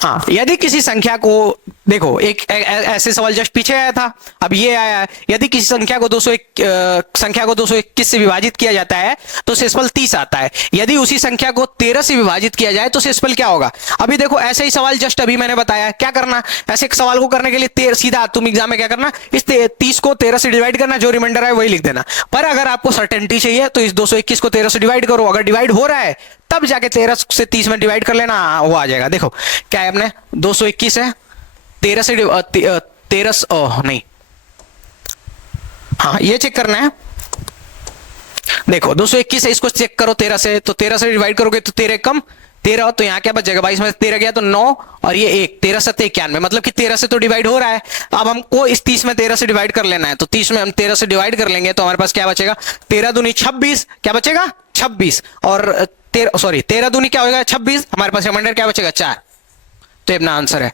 हाँ, यदि किसी संख्या को देखो एक ऐसे सवाल जस्ट पीछे आया था, अब ये आया है, यदि किसी संख्या को 221 से विभाजित किया जाता है तो शेषफल 30 आता है। यदि उसी संख्या को 13 से विभाजित किया जाए तो शेषफल क्या होगा। अभी देखो ऐसे ही सवाल जस्ट अभी मैंने बताया, क्या करना, ऐसे एक सवाल को करने के लिए सीधा तुम एग्जाम में क्या करना, इस 30 को 13 से डिवाइड करना, जो रिमाइंडर है वही लिख देना। पर अगर आपको सर्टेनिटी चाहिए तो इस 221 को 13 से डिवाइड करो, अगर डिवाइड हो रहा है तब जाके 13 से 30 में डिवाइड कर लेना, वो आ जाएगा। देखो क्या है अपने 221 है, 13 से 13 नहीं, हाँ ये चेक करना है। देखो 221 है, इसको चेक करो 13 से, तो 13 से डिवाइड करोगे तो 13 कम 13, तो यहाँ क्या बच जाएगा 22 में 13 गया तो 9, और ये 1, 13 7 91, मतलब कि 13 से तो डिवाइड हो रहा है। अब हमको इस 30 में 13 से डिवाइड कर लेना है, तो 30 में हम 13 से डिवाइड कर लेंगे तो हमारे पास क्या बचेगा 13 दूनी 26, क्या बचेगा 26, और 13 दूनी क्या होगा 26, हमारे पास रिमाइंडर क्या बचेगा 4। तो अपना आंसर है।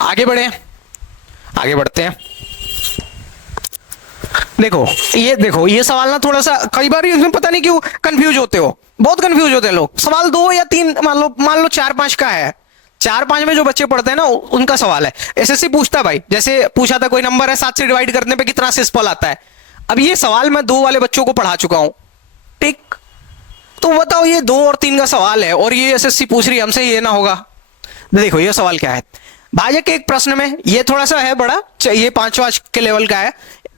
आगे बढ़ते हैं। देखो ये सवाल ना थोड़ा सा कई बार इसमें पता नहीं क्यों कंफ्यूज होते हो, बहुत कंफ्यूज होते हैं लोग। सवाल 2 या 3 मान लो 4-5 का है, 4-5 में जो बच्चे पढ़ते हैं ना उनका सवाल है। एसएससी पूछता है भाई, जैसे पूछा था कोई नंबर है 7 से डिवाइड करने पे कितना शेषफल आता है। अब ये सवाल मैं 2 वाले बच्चों को पढ़ा चुका हूं, ठीक। तो बताओ ये 2 और 3 का सवाल है और ये एसएससी पूछ रही है हमसे, ये ना होगा। देखो ये सवाल क्या है, भाज्य के एक प्रश्न में, ये थोड़ा सा है बड़ा, ये 5 के लेवल का है।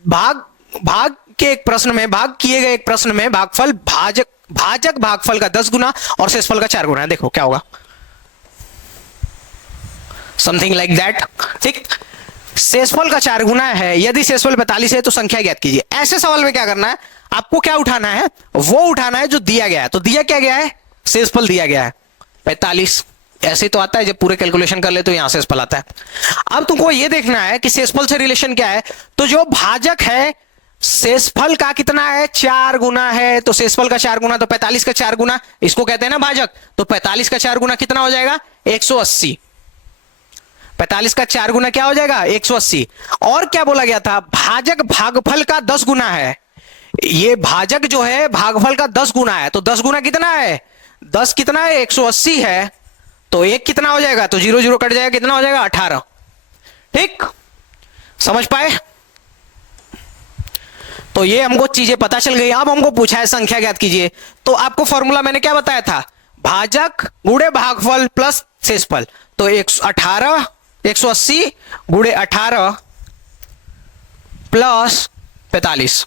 भाग के एक प्रश्न में, भाग किए गए एक प्रश्न में भागफल भाजक भागफल का 10 गुना और शेषफल का 4 गुना है। देखो क्या होगा, समथिंग लाइक दैट, ठीक। शेषफल का 4 गुना है, यदि शेषफल 42 है तो संख्या ज्ञात कीजिए। ऐसे सवाल में क्या करना है, आपको क्या उठाना है, वो उठाना है जो दिया गया है। तो दिया क्या गया है, शेषफल दिया गया है 45, ऐसे तो आता है, जब पूरे कैलकुलेशन कर ले तो यहां से सेसफल आता है। अब तुमको ये देखना है कि सेसफल से रिलेशन क्या है। तो जो भाजक है सेसफल का कितना है, 4 गुना है, तो सेसफल का 4 गुना तो 45 का 4 गुना, इसको कहते हैं ना भाजक। तो 45 का 4 गुना कितना हो जाएगा, 180। 45 का 4 गुना क्या हो जाएगा, 180। और क्या बोला गया था, भाजक भागफल का 10 गुना है। ये भाजक जो है भागफल का 10 गुना है, तो 10 गुना कितना है, 10 कितना है, 180 है। तो एक कितना हो जाएगा, तो 0 0 कट जाएगा, कितना हो जाएगा, 18। ठीक, समझ पाए। तो ये हमको चीजें पता चल गई। अब हमको पूछा है संख्या ज्ञात कीजिए, तो आपको फॉर्मूला मैंने क्या बताया था, भाजक गुणे भागफल प्लस शेषफल। तो 118 180 गुणे 18 प्लस 45।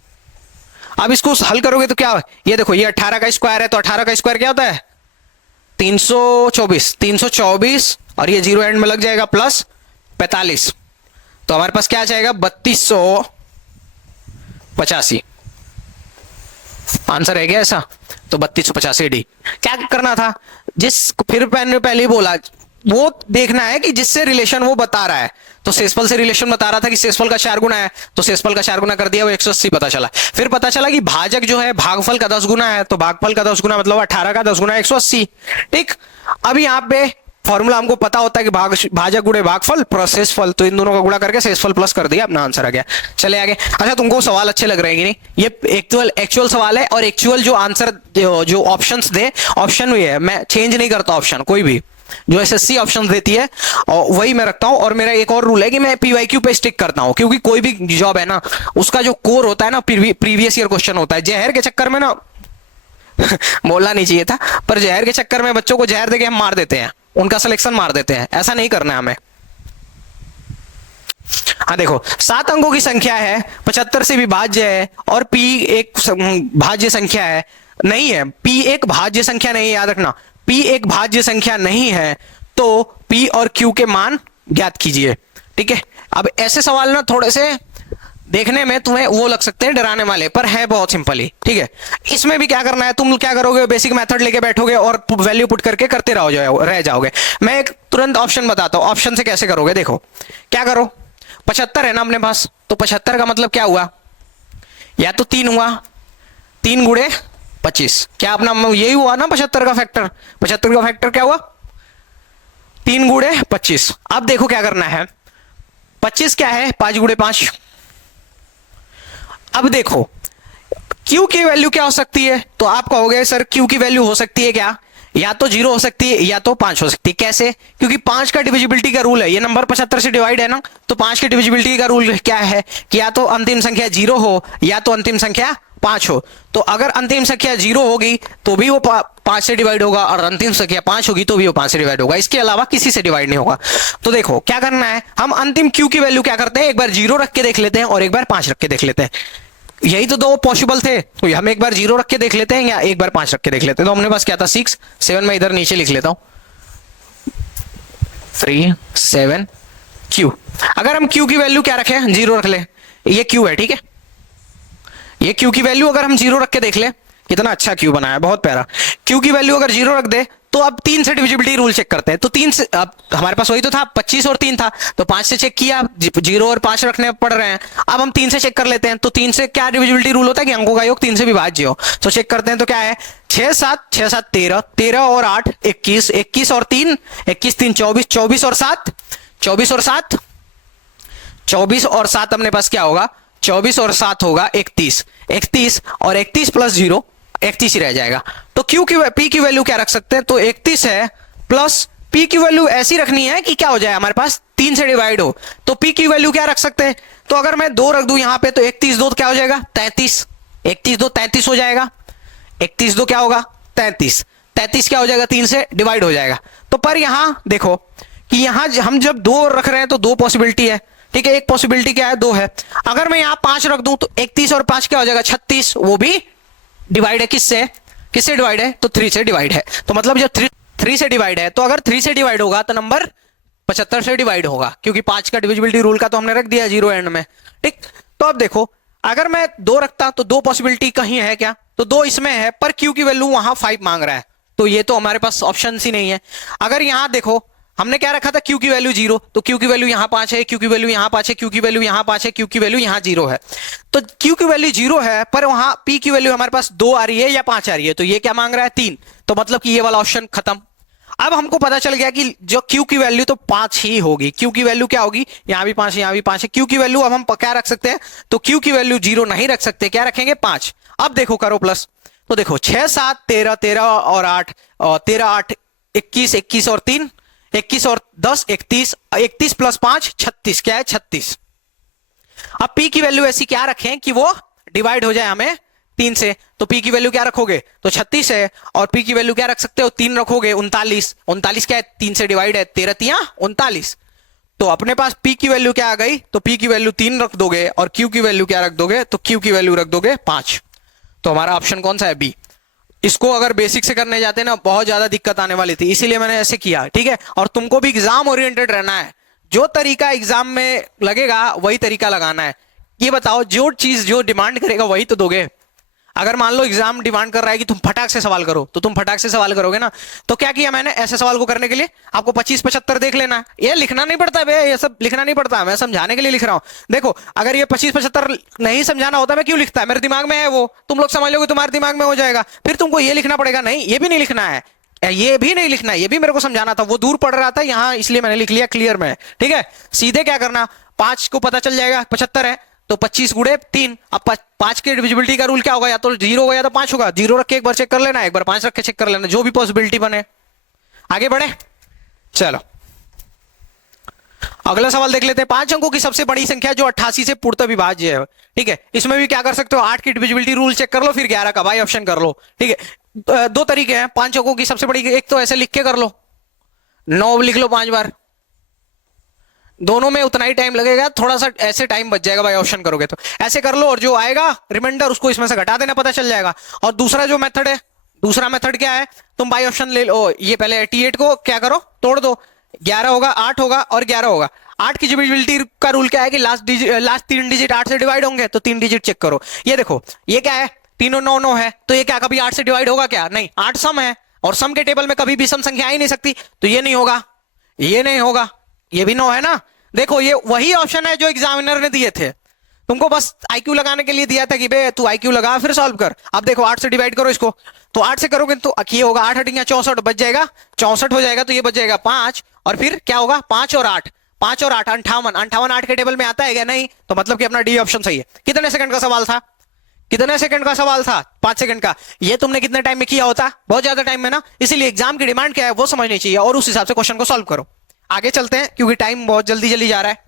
अब इसको हल करोगे तो क्या, ये देखो ये 18 का स्क्वायर है, तो 18 का स्क्वायर क्या होता है, 324। 324 और ये 0 एंड में लग जाएगा प्लस 45, तो हमारे पास क्या आ जाएगा, 3285। आंसर है क्या ऐसा, तो 3285 डी। क्या करना था, जिस फिर मैंने पहले ही बोला, वो देखना है कि जिससे रिलेशन वो बता रहा है। तो शेषफल से रिलेशन बता रहा था कि शेषफल का 4 गुना है, तो शेषफल का 4 गुना कर दिया, वो 180 पता चला। फिर पता चला कि भाजक जो है भागफल का 10 गुना है, तो भागफल का 10 गुना मतलब 18 का 10 गुना 180। ठीक, अब यहाँ पे फॉर्मूला हमको पता होता है कि भाजक गुणे भागफल प्लस शेषफल, तो इन दोनों का गुणा करके शेषफल प्लस कर दिया, अपना आंसर आ गया। चले आगे। अच्छा, तुमको सवाल अच्छे लग रहे हैं कि नहीं, ये एक्चुअल सवाल है, और एक्चुअल जो आंसर जो ऑप्शंस दे, ऑप्शन भी है, मैं चेंज नहीं करता ऑप्शन, कोई भी जो एसएससी ऑप्शन देती है और वही मैं रखता हूं। और मेरा एक और रूल है कि मैं पीवाईक्यू पे स्टिक करता हूं, क्योंकि कोई भी जॉब है ना, उसका जो कोर होता है ना, प्रीवियस ईयर क्वेश्चन होता है। जहर के चक्कर में ना बोलना नहीं चाहिए था, पर जहर के चक्कर में बच्चों को जहर देके हम मार देते हैं, उनका सिलेक्शन मार देते हैं, ऐसा नहीं करना है हमें। हाँ देखो, 7 अंकों की संख्या है, 75 से विभाज्य है, और p एक भाज्य संख्या है, नहीं है, p एक भाज्य संख्या नहीं है, याद रखना, p एक भाज्य संख्या नहीं है, तो p और q के मान ज्ञात कीजिए। ठीक है, अब ऐसे सवाल ना थोड़े से देखने में तुम्हें वो लग सकते हैं डराने वाले, पर है बहुत सिंपल ही। ठीक है, इसमें भी क्या करना है, तुम क्या करोगे, बेसिक मेथड लेके बैठोगे और वैल्यू पुट करके करते रह जाओगे। मैं एक तुरंत ऑप्शन बताता हूं, ऑप्शन से कैसे करोगे। देखो क्या करो, 75 है ना अपने पास, तो 75 का मतलब क्या हुआ, या तो 3 हुआ, 3 गुणे 25, क्या अपना यही हुआ ना 75 का फैक्टर। 75 का फैक्टर क्या हुआ, 3 गुणे 25। अब देखो क्या करना है, 25 क्या है, 5 गुणे 5। अब देखो Q की वैल्यू क्या हो सकती है, तो आप कहोगे सर Q की वैल्यू हो सकती है क्या, या तो 0 हो सकती है या तो 5 हो सकती है। कैसे, क्योंकि 5 का डिविजिबिलिटी का रूल है, ये नंबर 75 से डिवाइड है ना, तो 5 की डिविजिबिलिटी का रूल क्या है कि या तो अंतिम संख्या 0 हो या तो अंतिम संख्या 5 हो। तो अगर अंतिम संख्या 0 होगी तो भी वो 5 से डिवाइड होगा, और अंतिम संख्या 5 होगी तो भी वो 5 से डिवाइड होगा, इसके अलावा किसी से डिवाइड नहीं होगा। तो देखो क्या करना है, हम अंतिम Q की वैल्यू क्या करते हैं, एक बार 0 रख के देख लेते हैं और एक बार 5 रख के देख लेते हैं। यही तो दो पॉसिबल थे, तो हम एक बार 0 रख के देख लेते हैं या एक बार 5 रख के देख लेते हैं। तो हमने पास क्या था, 6 7, मैं इधर नीचे लिख लेता हूं 3 7 Q। अगर हम Q की वैल्यू क्या रखें, 0 रख ले, ये Q है, ठीक है, ये Q की वैल्यू अगर हम 0 रख के देख ले, कितना अच्छा Q बनाया, बहुत प्यारा। Q की वैल्यू अगर 0 रख दे, तो अब 3 से डिविजिबिलिटी रूल चेक करते हैं। तो 3 से, अब हमारे पास वही तो था, 25 और 3 था, तो 5 से चेक किया, 0 और 5 रखने पड़ रहे हैं। अब हम 3 से चेक कर लेते हैं, तो 3 से क्या डिविजिबिलिटी रूल होता है कि अंकों का योग 3 से विभाज्य हो। तो चेक करते हैं, तो क्या है, 6 7 13, 13 और 8 21, 21 और 3 21 3 24, 24 और 7 24 और 7 24 और 7 अपने पास क्या होगा, 24 और 7 होगा 31, 31 और 31 प्लस 0 31 ही रह जाएगा। तो Q की P की वैल्यू क्या रख सकते हैं, तो 31 है, प्लस P की वैल्यू ऐसी रखनी है कि क्या हो जाए, हमारे पास 3 से डिवाइड हो। तो P की वैल्यू क्या रख सकते हैं, तो अगर मैं 2 रख दूं यहां पे, तो 31 2 क्या हो जाएगा, 33, 31 2 33 हो जाएगा, 31 2 क्या होगा, 33, 33 क्या हो जाएगा, 3 से डिवाइड हो जाएगा। तो पर यहां देखो कि यहां हम जब 2 रख रहे हैं तो 2 पॉसिबिलिटी है, ठीक है, एक पॉसिबिलिटी क्या है, 2 है। अगर मैं यहां 5 रख दूं तो 31 और 5 क्या हो जाएगा, 36, वो भी डिवाइड है, किससे डिवाइड है, तो 3 से डिवाइड है। तो मतलब जब 3 से डिवाइड है, तो अगर 3 से डिवाइड होगा तो नंबर 75 से डिवाइड होगा, क्योंकि 5 का डिविजिबिलिटी रूल का तो हमने रख दिया 0 एंड में। ठीक, तो अब देखो अगर मैं 2 रखता तो 2 पॉसिबिलिटी कहीं है क्या, तो 2 इसमें है, पर Q की वैल्यू वहां 5 मांग रहा है, तो ये तो हमारे पास ऑप्शन ही नहीं है। अगर यहां देखो हमने क्या रखा था, क्यू की वैल्यू 0, तो क्यू की वैल्यू यहां 5 है, क्यू की वैल्यू यहां 5 है, क्यू की वैल्यू यहां 5 है, क्यू की वैल्यू यहां 0 है। तो क्यू की वैल्यू 0 है, पर वहां पी की वैल्यू हमारे पास 2 आ रही है या 5 आ रही है, तो ये क्या मांग रहा है 3, तो मतलब कि ये वाला ऑप्शन खत्म। अब हमको पता चल गया कि जो क्यू की वैल्यू तो 5 ही होगी। क्यू की वैल्यू क्या होगी, यहां भी 5 यहां भी 5 है। क्यू की वैल्यू अब हम क्या रख सकते हैं, तो क्यू की वैल्यू 0 नहीं रख सकते, क्या रखेंगे 5। अब देखो करो प्लस, तो देखो 6 7 13 13 और 8 13 8 21 21 और 3 21 और 10 31 31 प्लस 5 36, क्या है 36। अब p की वैल्यू ऐसी क्या रखें कि वो डिवाइड हो जाए हमें 3 से, तो p की वैल्यू क्या रखोगे, तो 36 है, और p की वैल्यू क्या रख सकते हो 3 रखोगे 39, 39 क्या है 3 से डिवाइड है, 13 3 39। तो अपने पास p की वैल्यू क्या आ गई, तो p की वैल्यू 3 रख दोगे, और q की वैल्यू क्या रख दोगे, तो q की वैल्यू रख दोगे 5। तो हमारा ऑप्शन कौन सा है, बी। इसको अगर बेसिक से करने जाते ना बहुत ज्यादा दिक्कत आने वाली थी, इसीलिए मैंने ऐसे किया, ठीक है। और तुमको भी एग्जाम ओरिएंटेड रहना है, जो तरीका एग्जाम में लगेगा वही तरीका लगाना है। ये बताओ जो चीज जो डिमांड करेगा वही तो दोगे। अगर मान लो एग्जाम डिमांड कर रहा है कि तुम फटाक से सवाल करो, तो तुम फटाक से सवाल करोगे ना। तो क्या किया मैंने, ऐसे सवाल को करने के लिए आपको 25 75 देख लेना है, ये लिखना नहीं पड़ता बे, ये सब लिखना नहीं पड़ता, मैं समझाने के लिए लिख रहा हूं। देखो अगर ये 25 75 नहीं समझाना होता मैं क्यों लिखता है, मेरे दिमाग में है वो, तुम लोग समझ लोगे तुम्हारे दिमाग में हो जाएगा, फिर तुमको ये लिखना पड़ेगा, नहीं ये भी नहीं लिखना है, ये भी नहीं लिखना है, ये भी मेरे को समझाना था, वो दूर पड़ रहा था यहाँ, इसलिए मैंने लिख लिया क्लियर में, ठीक है। सीधे क्या करना, 5 को पता चल जाएगा 75 है, तो 25 गुणे 3। अब 5 के डिविजिबिलिटी का रूल क्या होगा, या तो 0 होगा या तो 5 होगा। 0 रख के एक बार चेक कर लेना, एक बार 5 रख के चेक कर लेना, जो भी पॉसिबिलिटी बने। आगे बढ़े, चलो अगला सवाल देख लेते हैं। 5 अंकों की सबसे बड़ी संख्या जो 88 से पूर्णतः विभाज्य है, ठीक है। इसमें भी क्या कर सकते हो, 8 की डिविजिबिलिटी रूल चेक कर लो, फिर 11 का बाई ऑप्शन कर लो, ठीक है। दो तरीके हैं 5 अंकों की सबसे बड़ी, एक तो ऐसे लिख के कर लो, 9 लिख लो 5 बार, दोनों में उतना ही टाइम लगेगा, थोड़ा सा ऐसे टाइम बच जाएगा बाय ऑप्शन करोगे तो। ऐसे कर लो, और जो आएगा रिमाइंडर उसको इसमें से घटा देना, पता चल जाएगा। और दूसरा जो मेथड है, दूसरा मेथड क्या है, तुम बाय ऑप्शन ले लो, ये पहले 88 को क्या करो तोड़ दो, 11 होगा 8 होगा और 11 होगा। 8 की डिविजिबिलिटी का रूल क्या है कि लास्ट 3 डिजिट 8 से डिवाइड होंगे, तो 3 डिजिट चेक करो। ये देखो ये क्या है, 3 और 9 9 है, तो ये क्या कभी 8 से डिवाइड होगा क्या, नहीं, 8 सम है, और सम के टेबल में कभी भी सम संख्या आ ही नहीं सकती, तो ये नहीं होगा, ये नहीं होगा, ये भी 9 है ना। देखो ये वही ऑप्शन है जो एग्जामिनर ने दिए थे, तुमको बस आईक्यू लगाने के लिए दिया था कि बे तू आईक्यू लगा फिर सॉल्व कर। अब देखो 8 से डिवाइड करो इसको, तो 8 से करोगे तो ये होगा 8 8 64 बच जाएगा, 64 हो जाएगा, तो ये बच जाएगा 5, और फिर क्या होगा 5 और 8 5 और 8 58 58 8 के टेबल में आता है क्या, नहीं, तो मतलब कि अपना डी ऑप्शन सही है। कितने सेकंड का सवाल था, कितने सेकंड का सवाल था, 5 सेकंड का। ये तुमने कितने टाइम में किया होता, बहुत ज्यादा टाइम में ना, इसीलिए एग्जाम की डिमांड क्या है वो समझनी चाहिए, और उस हिसाब से क्वेश्चन को सॉल्व करो। आगे चलते हैं क्योंकि टाइम बहुत जल्दी जल्दी जा रहा है।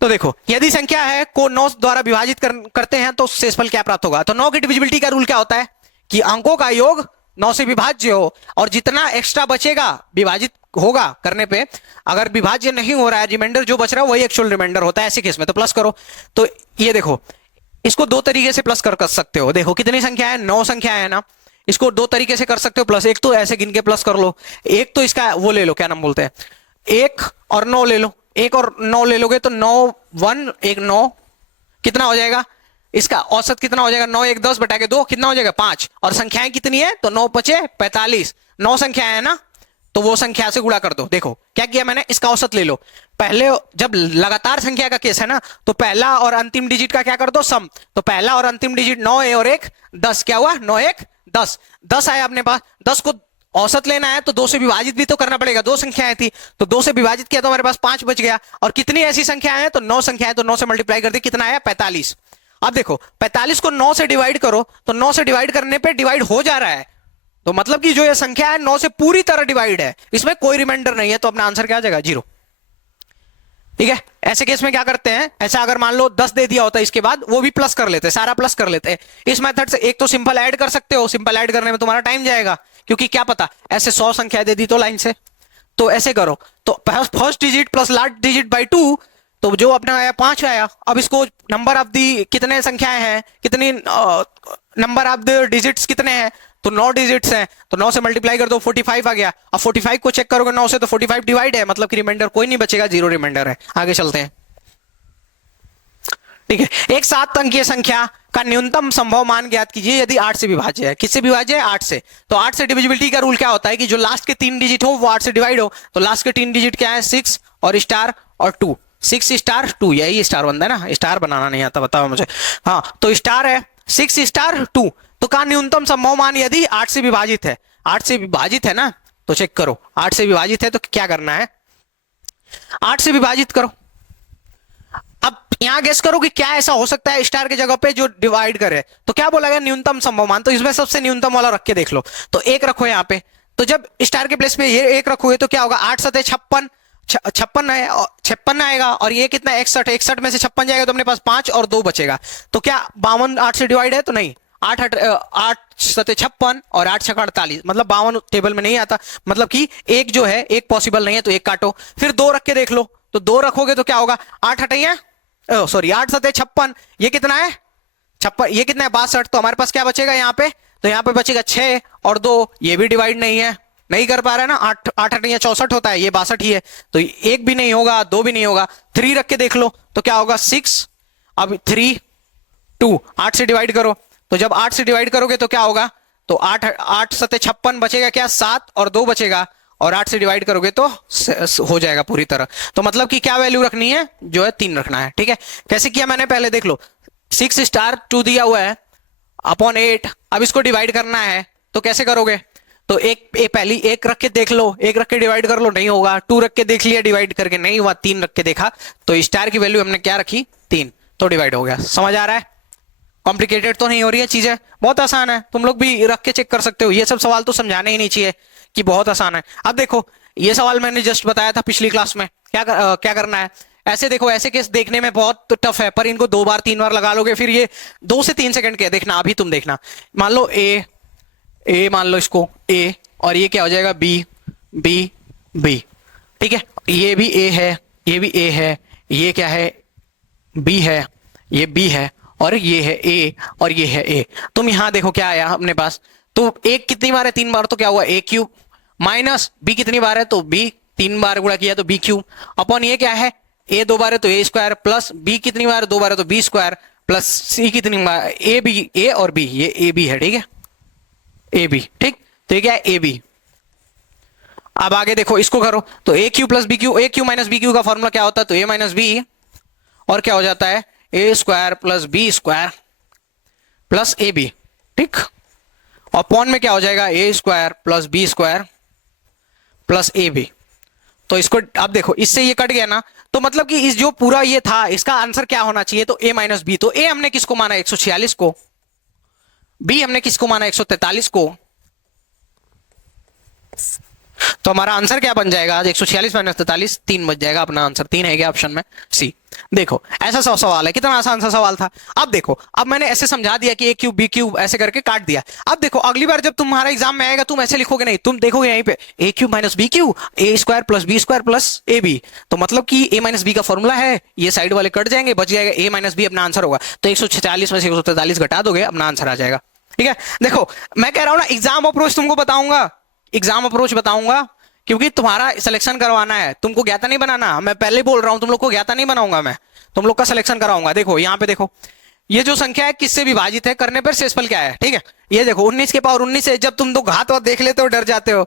तो देखो यदि संख्या है को 9 द्वारा विभाजित करते हैं तो शेषफल क्या प्राप्त होगा। तो 9 की डिविजिबिलिटी का रूल क्या होता है कि अंकों का योग 9 से विभाज्य हो, और जितना एक्स्ट्रा बचेगा विभाजित होगा करने पे, अगर विभाज्य नहीं हो रहा है, रिमाइंडर जो बच रहा है वही एक्चुअल रिमाइंडर होता है, ऐसे केस में तो प्लस करो। तो ये देखो इसको दो तरीके से प्लस कर सकते हो। देखो कितनी संख्या है, 9 संख्या है ना, इसको दो तरीके से कर सकते हो प्लस। एक तो ऐसे गिन के प्लस कर लो, एक तो इसका वो ले लो, क्या नाम बोलते हैं, 1 और 9 ले लो, 1 और 9 ले लोगे तो 9 1 1 9 कितना हो जाएगा, इसका औसत कितना हो जाएगा, 9 1 10 बटा के 2 कितना हो जाएगा 5, और संख्याएं कितनी है तो 9 5 45, 9 संख्या है ना, तो वो संख्या से गुणा कर दो। देखो क्या किया मैंने, इसका औसत ले लो। पहले जब लगातार संख्या का केस है ना, तो पहला और अंतिम डिजिट का क्या कर दो सम, तो पहला और अंतिम डिजिट 9 है और 1 10, क्या हुआ 9 1 10 10 आया अपने पास। 10 को औसत लेना है तो 2 से विभाजित भी तो करना पड़ेगा, 2 संख्याएं थी तो 2 से विभाजित किया तो हमारे पास 5 बच गया। और कितनी ऐसी संख्याएं हैं तो 9 संख्याएं, तो 9 से मल्टीप्लाई कर दी, कितना आया 45। अब देखो 45 को 9 से डिवाइड करो, तो 9 से डिवाइड करने पे डिवाइड हो जा रहा है, तो मतलब कि जो ये संख्या है 9 से पूरी तरह डिवाइड है, इसमें कोई रिमाइंडर नहीं है, तो अपना आंसर क्या आ जाएगा 0। ठीक है, ऐसे केस में क्या करते हैं, ऐसा अगर मान लो 10 दे दिया होता है इसके बाद, वो भी प्लस कर लेते हैं, सारा प्लस कर लेते हैं। इस मेथड से एक तो सिंपल ऐड कर सकते हो, सिंपल ऐड करने में तुम्हारा टाइम जाएगा, क्योंकि क्या पता ऐसे 100 संख्या दे दी तो लाइन से, तो ऐसे करो, तो first digit plus last digit by 2, तो जो अपना आया 5 आया। अब इसको नंबर ऑफ दी कितने संख्याएं हैं, कितनी नंबर ऑफ द डिजिट्स कितने हैं, तो 9 डिजिट्स हैं, तो 9 से मल्टीप्लाई कर दो 45 आ गया। अब 45 को चेक करोगे 9 से तो 45 डिवाइड है, मतलब कि रिमाइंडर कोई नहीं बचेगा, 0 रिमाइंडर है। आगे चलते हैं। ठीक है, एक 7 अंकीय संख्या का न्यूनतम संभव मान ज्ञात कीजिए यदि 8 से विभाज्य है। किससे विभाज्य है? 8 से। तो 8 से डिविजिबिलिटी का रूल क्या होता है कि जो लास्ट के 3 डिजिट हो वो 8 से डिवाइड हो। तो लास्ट के 3 डिजिट क्या है? 6 और स्टार और 2। 6 स्टार 2, यही स्टार बनता है ना, स्टार बनाना नहीं आता, बताओ मुझे। हाँ, तो स्टार है 6 स्टार 2। तो का न्यूनतम संभव मान यदि 8 से विभाजित है, 8 से विभाजित है ना, तो चेक करो 8 से विभाजित है तो क्या करना है, 8 से विभाजित करो। अब यहां गेस करो कि क्या ऐसा हो सकता है स्टार की जगह पे जो डिवाइड करे। तो क्या बोला गया? न्यूनतम संभव मान। तो इसमें सबसे न्यूनतम वाला रख के देख लो। तो 1 रखो यहां पे। तो जब स्टार के प्लेस पे ये 1 रखोगे तो क्या होगा? 8 सतह 56, 56 है, 56 आएगा। और ये कितना? 61, 61 में से 56 जाएगा तो अपने पास 5 और 2 बचेगा। तो क्या 52 8 से डिवाइड है? तो नहीं। 8 सतह 56 और 8 छक्का 48, मतलब 52 टेबल में नहीं आता। मतलब कि एक जो है, एक पॉसिबल नहीं है, तो एक काटो। फिर 2 रख के देख लो। तो 2 रखोगे तो क्या होगा? 8 हटाइए, सॉरी 8 सतह 56, ये कितना है? 56, ये कितना है? 62। तो हमारे पास क्या बचेगा यहाँ पे? तो यहाँ पे बचेगा 6 और 2, ये भी डिवाइड नहीं है, नहीं कर पा रहा है ना। 8 8 हटाइए 64 होता है, ये 62 ही है। तो एक भी नहीं होगा, 2 भी नहीं होगा। 3 रख के देख लो तो क्या होगा? 6, अब 3 2, 8 से डिवाइड करो। तो जब 8 से डिवाइड करोगे तो क्या होगा? तो 8 8 सतह 56 बचेगा क्या? 7 और 2 बचेगा। और 8 से डिवाइड करोगे तो हो जाएगा पूरी तरह। तो मतलब कि क्या वैल्यू रखनी है? जो है 3 रखना है। ठीक है, कैसे किया मैंने पहले देख लो। 6 स्टार 2 दिया हुआ है अपॉन 8। अब इसको डिवाइड करना है तो कैसे करोगे? तो पहली 1 रख के देख लो, 1 रख के डिवाइड कर लो, नहीं होगा। 2 रख के देख लिया, डिवाइड करके नहीं हुआ। 3 रख के देखा तो स्टार की वैल्यू हमने क्या रखी? 3, तो डिवाइड हो गया। समझ आ रहा है? कॉम्प्लिकेटेड तो नहीं हो रही है चीजें, बहुत आसान है। तुम लोग भी रख के चेक कर सकते हो। ये सब सवाल तो समझाने ही नहीं चाहिए कि बहुत आसान है। अब देखो, ये सवाल मैंने जस्ट बताया था पिछली क्लास में। क्या करना है? ऐसे देखो, ऐसे केस देखने में बहुत टफ है, पर इनको 2 बार 3 बार लगा लोगे, फिर ये 2 से 3 सेकंड के। देखना अभी, तुम देखना। मान लो ए मान लो इसको ए, और ये क्या हो जाएगा? B b b. ठीक है, ये भी ए है, ये भी ए है, ये क्या है? बी है, ये बी है, और ये है ए, और ये है ए। तुम यहां देखो क्या आया अपने पास। तो एक कितनी बार है? 3 बार। तो क्या हुआ? ए क्यूब माइनस बी कितनी बार है? तो बी 3 बार गुणा किया तो बी क्यूब अपॉन ये क्या है? ए 2 बार है तो ए स्क्वायर, प्लस बी कितनी बार? 2 बार है तो बी स्क्वायर, प्लस सी कितनी बार? ए बी, ए और बी, ये ए बी है। ठीक है, ए बी। ठीक, तो ये क्या है? A b. अब आगे देखो, इसको करो तो a cube plus b cube, a cube minus b cube का फॉर्मूला क्या होता है? तो ए माइनस बी, और क्या हो जाता है? A square plus B square plus A b. ठीक, और अपॉन में क्या हो जाएगा? A square plus B square plus A B. तो इसको अब देखो, इससे ये कट गया ना, तो मतलब कि इस जो पूरा ये था, इसका आंसर क्या होना चाहिए? तो ए माइनस बी। तो ए हमने किसको माना? 146 को। बी हमने किसको माना? 143 को। तो हमारा आंसर क्या बन जाएगा? आज 146 माइनस 43, 3 बच जाएगा। अपना आंसर 3 है क्या ऑप्शन में? सी। देखो, ऐसा सा सवाल है, कितना आसान सा सवाल था। अब देखो, अब मैंने ऐसे समझा दिया कि ए क्यूब बी क्यूब ऐसे करके काट दिया। अब देखो, अगली बार जब तुम्हारा एग्जाम में आएगा, तुम ऐसे लिखोगे नहीं, तुम देखोगे यहीं पे A cube minus B cube, A square plus B square plus A B. तो मतलब कि ए माइनस बी का फॉर्मूला है, ये साइड वाले कट जाएंगे, बच जाएगा ए माइनस बी, अपना आंसर होगा। तो 146 में से 143 घटा दोगे, अपना आंसर आ जाएगा। ठीक है, देखो मैं कह रहा हूं ना, एग्जाम अप्रोच तुमको बताऊंगा, एग्जाम अप्रोच बताऊंगा, क्योंकि तुम्हारा सिलेक्शन करवाना है, तुमको ज्ञाता नहीं बनाना। मैं पहले बोल रहा हूं, तुम लोग को ज्ञाता नहीं बनाऊंगा मैं, तुम लोग का सिलेक्शन कराऊंगा। देखो यहां पे देखो, ये जो संख्या है किससे विभाजित है, करने पर शेषफल क्या है। ठीक है, ये देखो 19 के पावर 19 है। जब तुम दो घात और देख लेते हो डर जाते हो,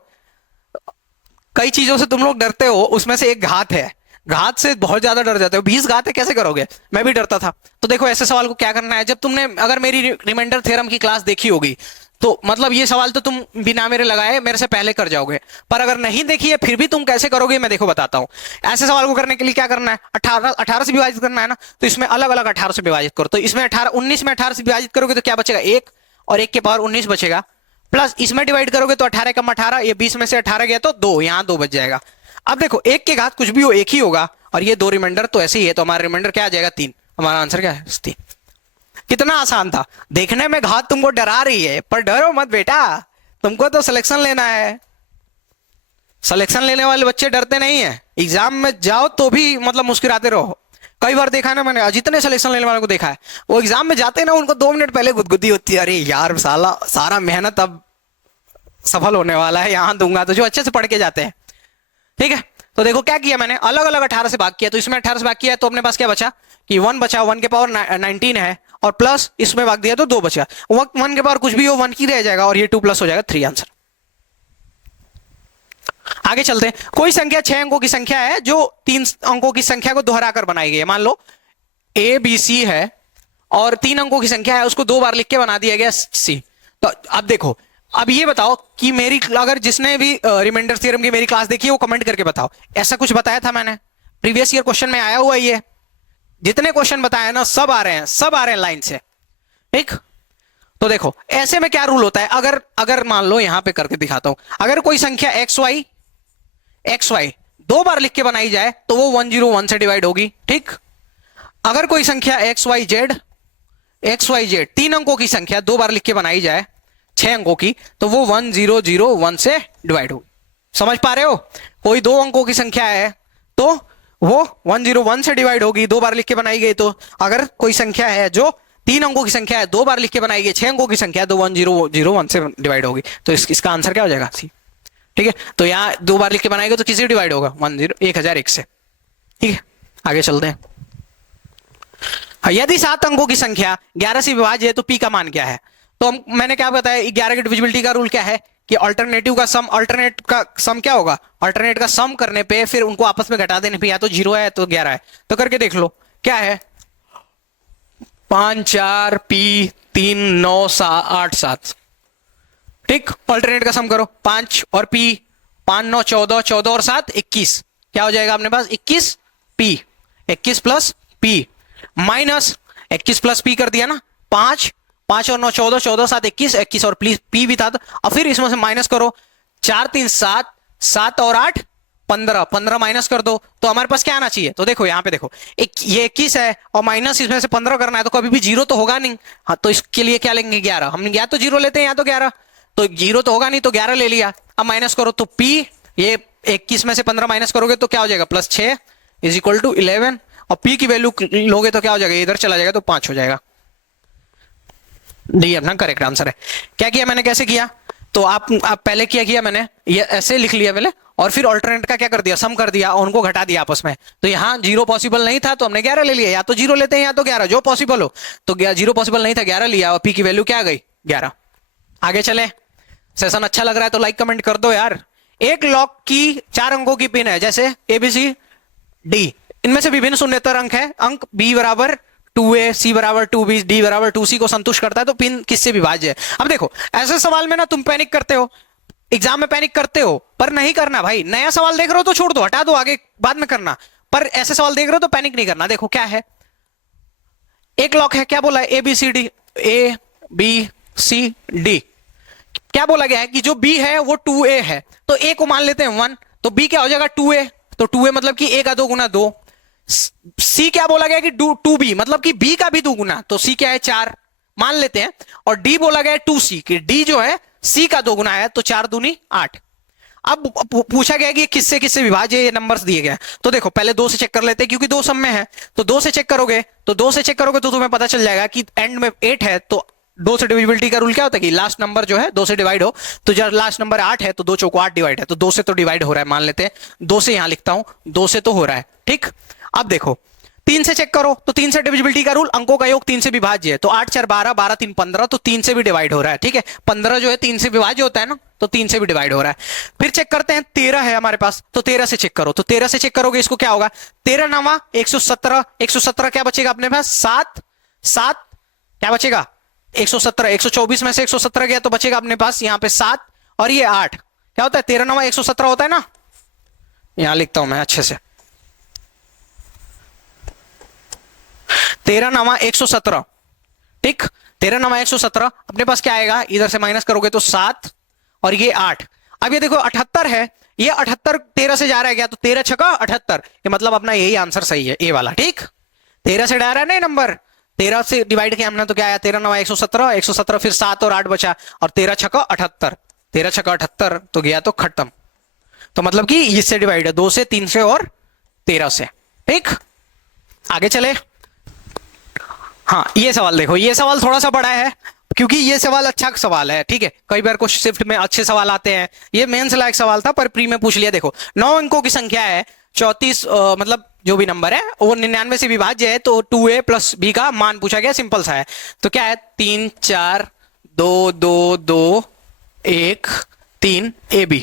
कई चीजों से तुम लोग डरते हो, उसमें से एक घात है, घात से बहुत ज्यादा डर जाते हो। 20 घात है, कैसे करोगे? मैं भी डरता था। तो देखो ऐसे सवाल को क्या करना है, जब तुमने अगर मेरी रिमाइंडर थ्योरम की क्लास देखी होगी, तो मतलब ये सवाल तो तुम बिना मेरे लगाए मेरे से पहले कर जाओगे। पर अगर नहीं देखी है फिर भी तुम कैसे करोगे, मैं देखो बताता हूं। ऐसे सवाल को करने के लिए क्या करना है? 18 से विभाजित करना है ना, तो इसमें अलग अलग 18 से विभाजित करो। तो इसमें 18 19 में 18 से विभाजित करोगे तो क्या बचेगा? 1, और 1 के पावर 19 बचेगा, प्लस इसमें डिवाइड करोगे तो 18 कम 18, ये 20 में से 18 गया तो 2, यहां 2 बच जाएगा। अब देखो, 1 के घात कुछ भी हो, 1 ही होगा, और ये 2 रिमाइंडर तो ऐसे ही है, तो हमारा रिमाइंडर क्या आ जाएगा? 3। हमारा आंसर क्या है? 3। कितना आसान था। देखने में घात तुमको डरा रही है, पर डरो मत बेटा, तुमको तो सिलेक्शन लेना है। सिलेक्शन लेने वाले बच्चे डरते नहीं है। एग्जाम में जाओ तो भी मतलब मुस्कुराते रहो। कई बार देखा है ना मैंने, जितने सिलेक्शन लेने वालों को देखा है, वो एग्जाम में जाते ना, उनको 2 मिनट पहले गुदगुदी होती है, अरे यार साला सारा मेहनत अब सफल होने वाला है, यहां दूंगा। तो जो अच्छे से पढ़ के जाते हैं। ठीक है, तो देखो क्या किया मैंने, अलग अलग 18 से भाग किया। तो इसमें 18 से भाग किया तो अपने पास क्या बचा कि 1 बचा, 1 के पावर 19 है, और प्लस इसमें भाग दिया तो 2 बचा। वन के बाद कुछ भी हो 1 की रह जाएगा और ये 2 प्लस हो जाएगा 3 आंसर। आगे चलते हैं। कोई संख्या 6 अंकों की संख्या है जो 3 अंकों की संख्या को दोहराकर बनाई गई है। मान लो ए बी सी है और 3 अंकों की संख्या है, उसको 2 बार लिख के बना दिया गया सी। तो अब देखो, अब ये बताओ कि मेरी, अगर जिसने भी रिमाइंडर थ्योरम की मेरी क्लास देखी है वो कमेंट करके बताओ, ऐसा कुछ बताया था मैंने? प्रीवियस ईयर क्वेश्चन में आया हुआ ये, जितने क्वेश्चन बताए ना सब आ रहे हैं, सब आ रहे हैं लाइन से, ठीक। तो देखो ऐसे में क्या रूल होता है, अगर मान लो यहां पे करके दिखाता हूं, अगर कोई संख्या एक्स वाई 2 बार लिख के बनाई जाए तो वो 101 से डिवाइड होगी, ठीक। अगर कोई संख्या एक्स वाई जेड 3 अंकों की संख्या 2 बार लिख के बनाई जाए 6 अंकों की, तो वो 1001 से डिवाइड होगी। समझ पा रहे हो? कोई 2 अंकों की संख्या है तो वो 101 से डिवाइड होगी, 2 बार लिख के बनाई गई। तो अगर कोई संख्या है जो 3 अंकों की संख्या है, 2 बार लिख के बनाई गई 6 अंकों की संख्या है, तो 1001 से डिवाइड होगी। तो इसका आंसर क्या हो जाएगा? सी, ठीक है। तो यहां 2 बार लिख के बनाएगा तो किसी डिवाइड होगा 1001 से, ठीक है। आगे चलते हैं। यदि 7 अंकों की संख्या 11 से विभाज्य है तो पी का मान क्या है? तो मैंने क्या बताया, 11 की डिविजिबिलिटी का रूल क्या है कि अल्टरनेट का सम क्या होगा? अल्टरनेट का सम करने पे फिर उनको आपस में घटा देने पे या तो 0 है तो 11 है। तो करके देख लो क्या है, 5 4 पी 3 9 8 7, ठीक। अल्टरनेट का सम करो, 5 और पी, 5 9 14, 14 और 7 21, क्या हो जाएगा अपने पास? 21 P, 21 plus P minus 21 plus P कर दिया ना, 5 और 9 14, 14 7 21, 21 और पी भी था। और फिर इसमें से माइनस करो, 4 3 7, 7 और 8 15, 15 माइनस कर दो तो हमारे पास क्या आना चाहिए? तो देखो यहाँ पे देखो, ये 21 है और माइनस इसमें से 15 करना है, तो कभी भी 0 तो होगा नहीं। हाँ, तो इसके लिए क्या लेंगे? 11। हम या तो 0 लेते हैं या तो 11, तो 0 तो होगा नहीं तो 11 ले लिया। अब माइनस करो तो पी, ये 21 में से 15 माइनस करोगे तो क्या हो जाएगा? प्लस 6 इज इक्वल टू 11, और पी की वैल्यू लोगे तो क्या हो जाएगा? इधर चला जाएगा तो 5 हो जाएगा। डी अपना करेक्ट आंसर है। क्या किया मैंने, कैसे किया? तो आप पहले क्या किया मैंने, ये ऐसे लिख लिया पहले और फिर अल्टरनेट का क्या कर दिया? सम कर दिया और उनको घटा दिया आपस में। तो यहाँ 0 पॉसिबल नहीं था तो हमने 11 ले लिया, या तो 0 लेते हैं या तो 11, जो पॉसिबल हो। तो 0 पॉसिबल नहीं था, 11 लिया और पी की वैल्यू क्या आ गई? 11। आगे चले। सेशन अच्छा लग रहा है तो लाइक कमेंट कर दो यार। एक लॉक की 4 अंकों की पिन है, जैसे एबीसी डी, इनमें से विभिन्न शून्येतर अंक है, अंक बी बराबर 2a, सी बराबर 2b, डी बराबर 2c को संतुष्ट करता है, तो पिन किससे विभाज्य है? अब देखो ऐसे सवाल में ना तुम पैनिक करते हो, एग्जाम में पैनिक करते हो, पर नहीं करना भाई। नया सवाल देख रहे हो तो छोड़ दो, हटा दो, आगे बाद में करना। पर ऐसे सवाल देख रहे हो तो पैनिक नहीं करना। देखो क्या है, एक लॉक है, क्या बोला है? A b c d, a b c d. क्या बोला गया है कि जो b है वो 2a है, तो a को मान लेते हैं 1, तो b क्या हो जाएगा? 2a। तो 2a मतलब कि a का 2 गुना 2। c क्या बोला गया कि 2b मतलब कि b का भी 2 गुना, तो c क्या है? 4 मान लेते हैं। और d बोला गया है 2c कि d जो है c का 2 गुना है, तो 4 दूनी 8। अब पूछा गया कि किससे किससे विभाज्य, ये नंबर्स दिए गए। तो देखो पहले 2 से चेक कर लेते हैं क्योंकि 2 सम में है, तो 2 से चेक करोगे तो तुम्हें पता चल जाएगा कि एंड में 8 है, तो 2 से डिविजिबिलिटी का रूल क्या होता है कि लास्ट नंबर जो है 2 से डिवाइड हो। तो जब लास्ट नंबर 8 है तो 2 चौको 8 डिवाइड है, तो 2 से तो डिवाइड हो रहा है, मान लेते हैं 2 से यहां लिखता हूं, 2 से तो हो रहा है, ठीक। अब देखो 3 से चेक करो, तो 3 से डिविजिबिलिटी का रूल, अंकों का योग 3 से विभाज्य है, तो 8 4 12, 12 3 15, तो 3 से भी डिवाइड हो रहा है, ठीक है। 15 जो है 3 से विभाज्य होता है ना, तो 3 से भी डिवाइड हो रहा है। फिर चेक करते हैं 13 है हमारे पास, तो 13 से चेक करो, तो 13 से चेक करोगे इसको क्या होगा? 13 9 117, 117 क्या बचेगा अपने पास? 7 7 क्या बचेगा? 117, 124 में से 117 गया तो बचेगा अपने पास यहाँ पे 7 और ये 8, क्या होता है? 13 9 117 होता है ना, यहां लिखता हूं मैं अच्छे से, 13 9 117, ठीक। 13 9 117 अपने पास क्या आएगा? इधर से माइनस करोगे तो 7 और ये 8। अब ये देखो 78 है, ये 78 13 से जा रहा है क्या? तो 13 छका 78, ये मतलब अपना यही आंसर सही है, ए वाला, ठीक। 13 से जा रहा है ना नंबर, 13 से डिवाइड किया हमने तो क्या आया? 13 9 117, 117 फिर 7 और 8 बचा, और 13 छका 78, 13 छका 78 तो गया तो खत्म। तो मतलब कि इससे डिवाइड है 2 से, 3 से और 13 से, ठीक। आगे चले। हाँ ये सवाल देखो, ये सवाल थोड़ा सा बड़ा है क्योंकि ये सवाल अच्छा सवाल है, ठीक है। कई बार कुछ शिफ्ट में अच्छे सवाल आते हैं, ये मेंस लायक सवाल था पर प्री में पूछ लिया। देखो 9 अंकों की संख्या है 34, मतलब जो भी नंबर है वो 99 से विभाज्य है, तो 2a प्लस b का मान पूछा गया, सिंपल सा है। तो क्या है, 3 4 2 2 2 1 3 ab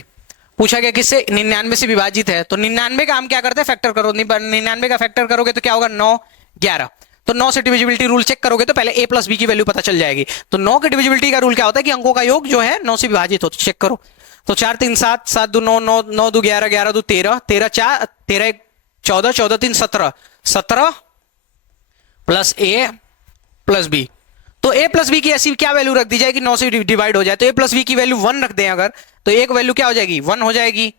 पूछा गया, किससे, 99 से विभाजित है। तो 99 का हम क्या करते हैं, फैक्टर करो, 99 का फैक्टर करोगे तो क्या होगा, 9 11। तो 9 से डिविजिबिलिटी रूल चेक करोगे तो पहले a प्लस बी की वैल्यू पता चल जाएगी। तो 9 के डिविजिबिलिटी का रूल क्या होता है कि अंकों का योग जो है 9 से विभाजित हो, तो चेक करो। तो 4 3 7 7 2 9 9 9 2 11 11 2 13 13 4 13 1 14 14 3 17 17 प्लस a प्लस बी। तो a प्लस बी की ऐसी क्या वैल्यू रख दी जाए कि 9 से डिवाइड हो जाए। तो a प्लस बी की वैल्यू 1 रख दें अगर, तो एक वैल्यू क्या हो जाएगी, 1 हो जाएगी,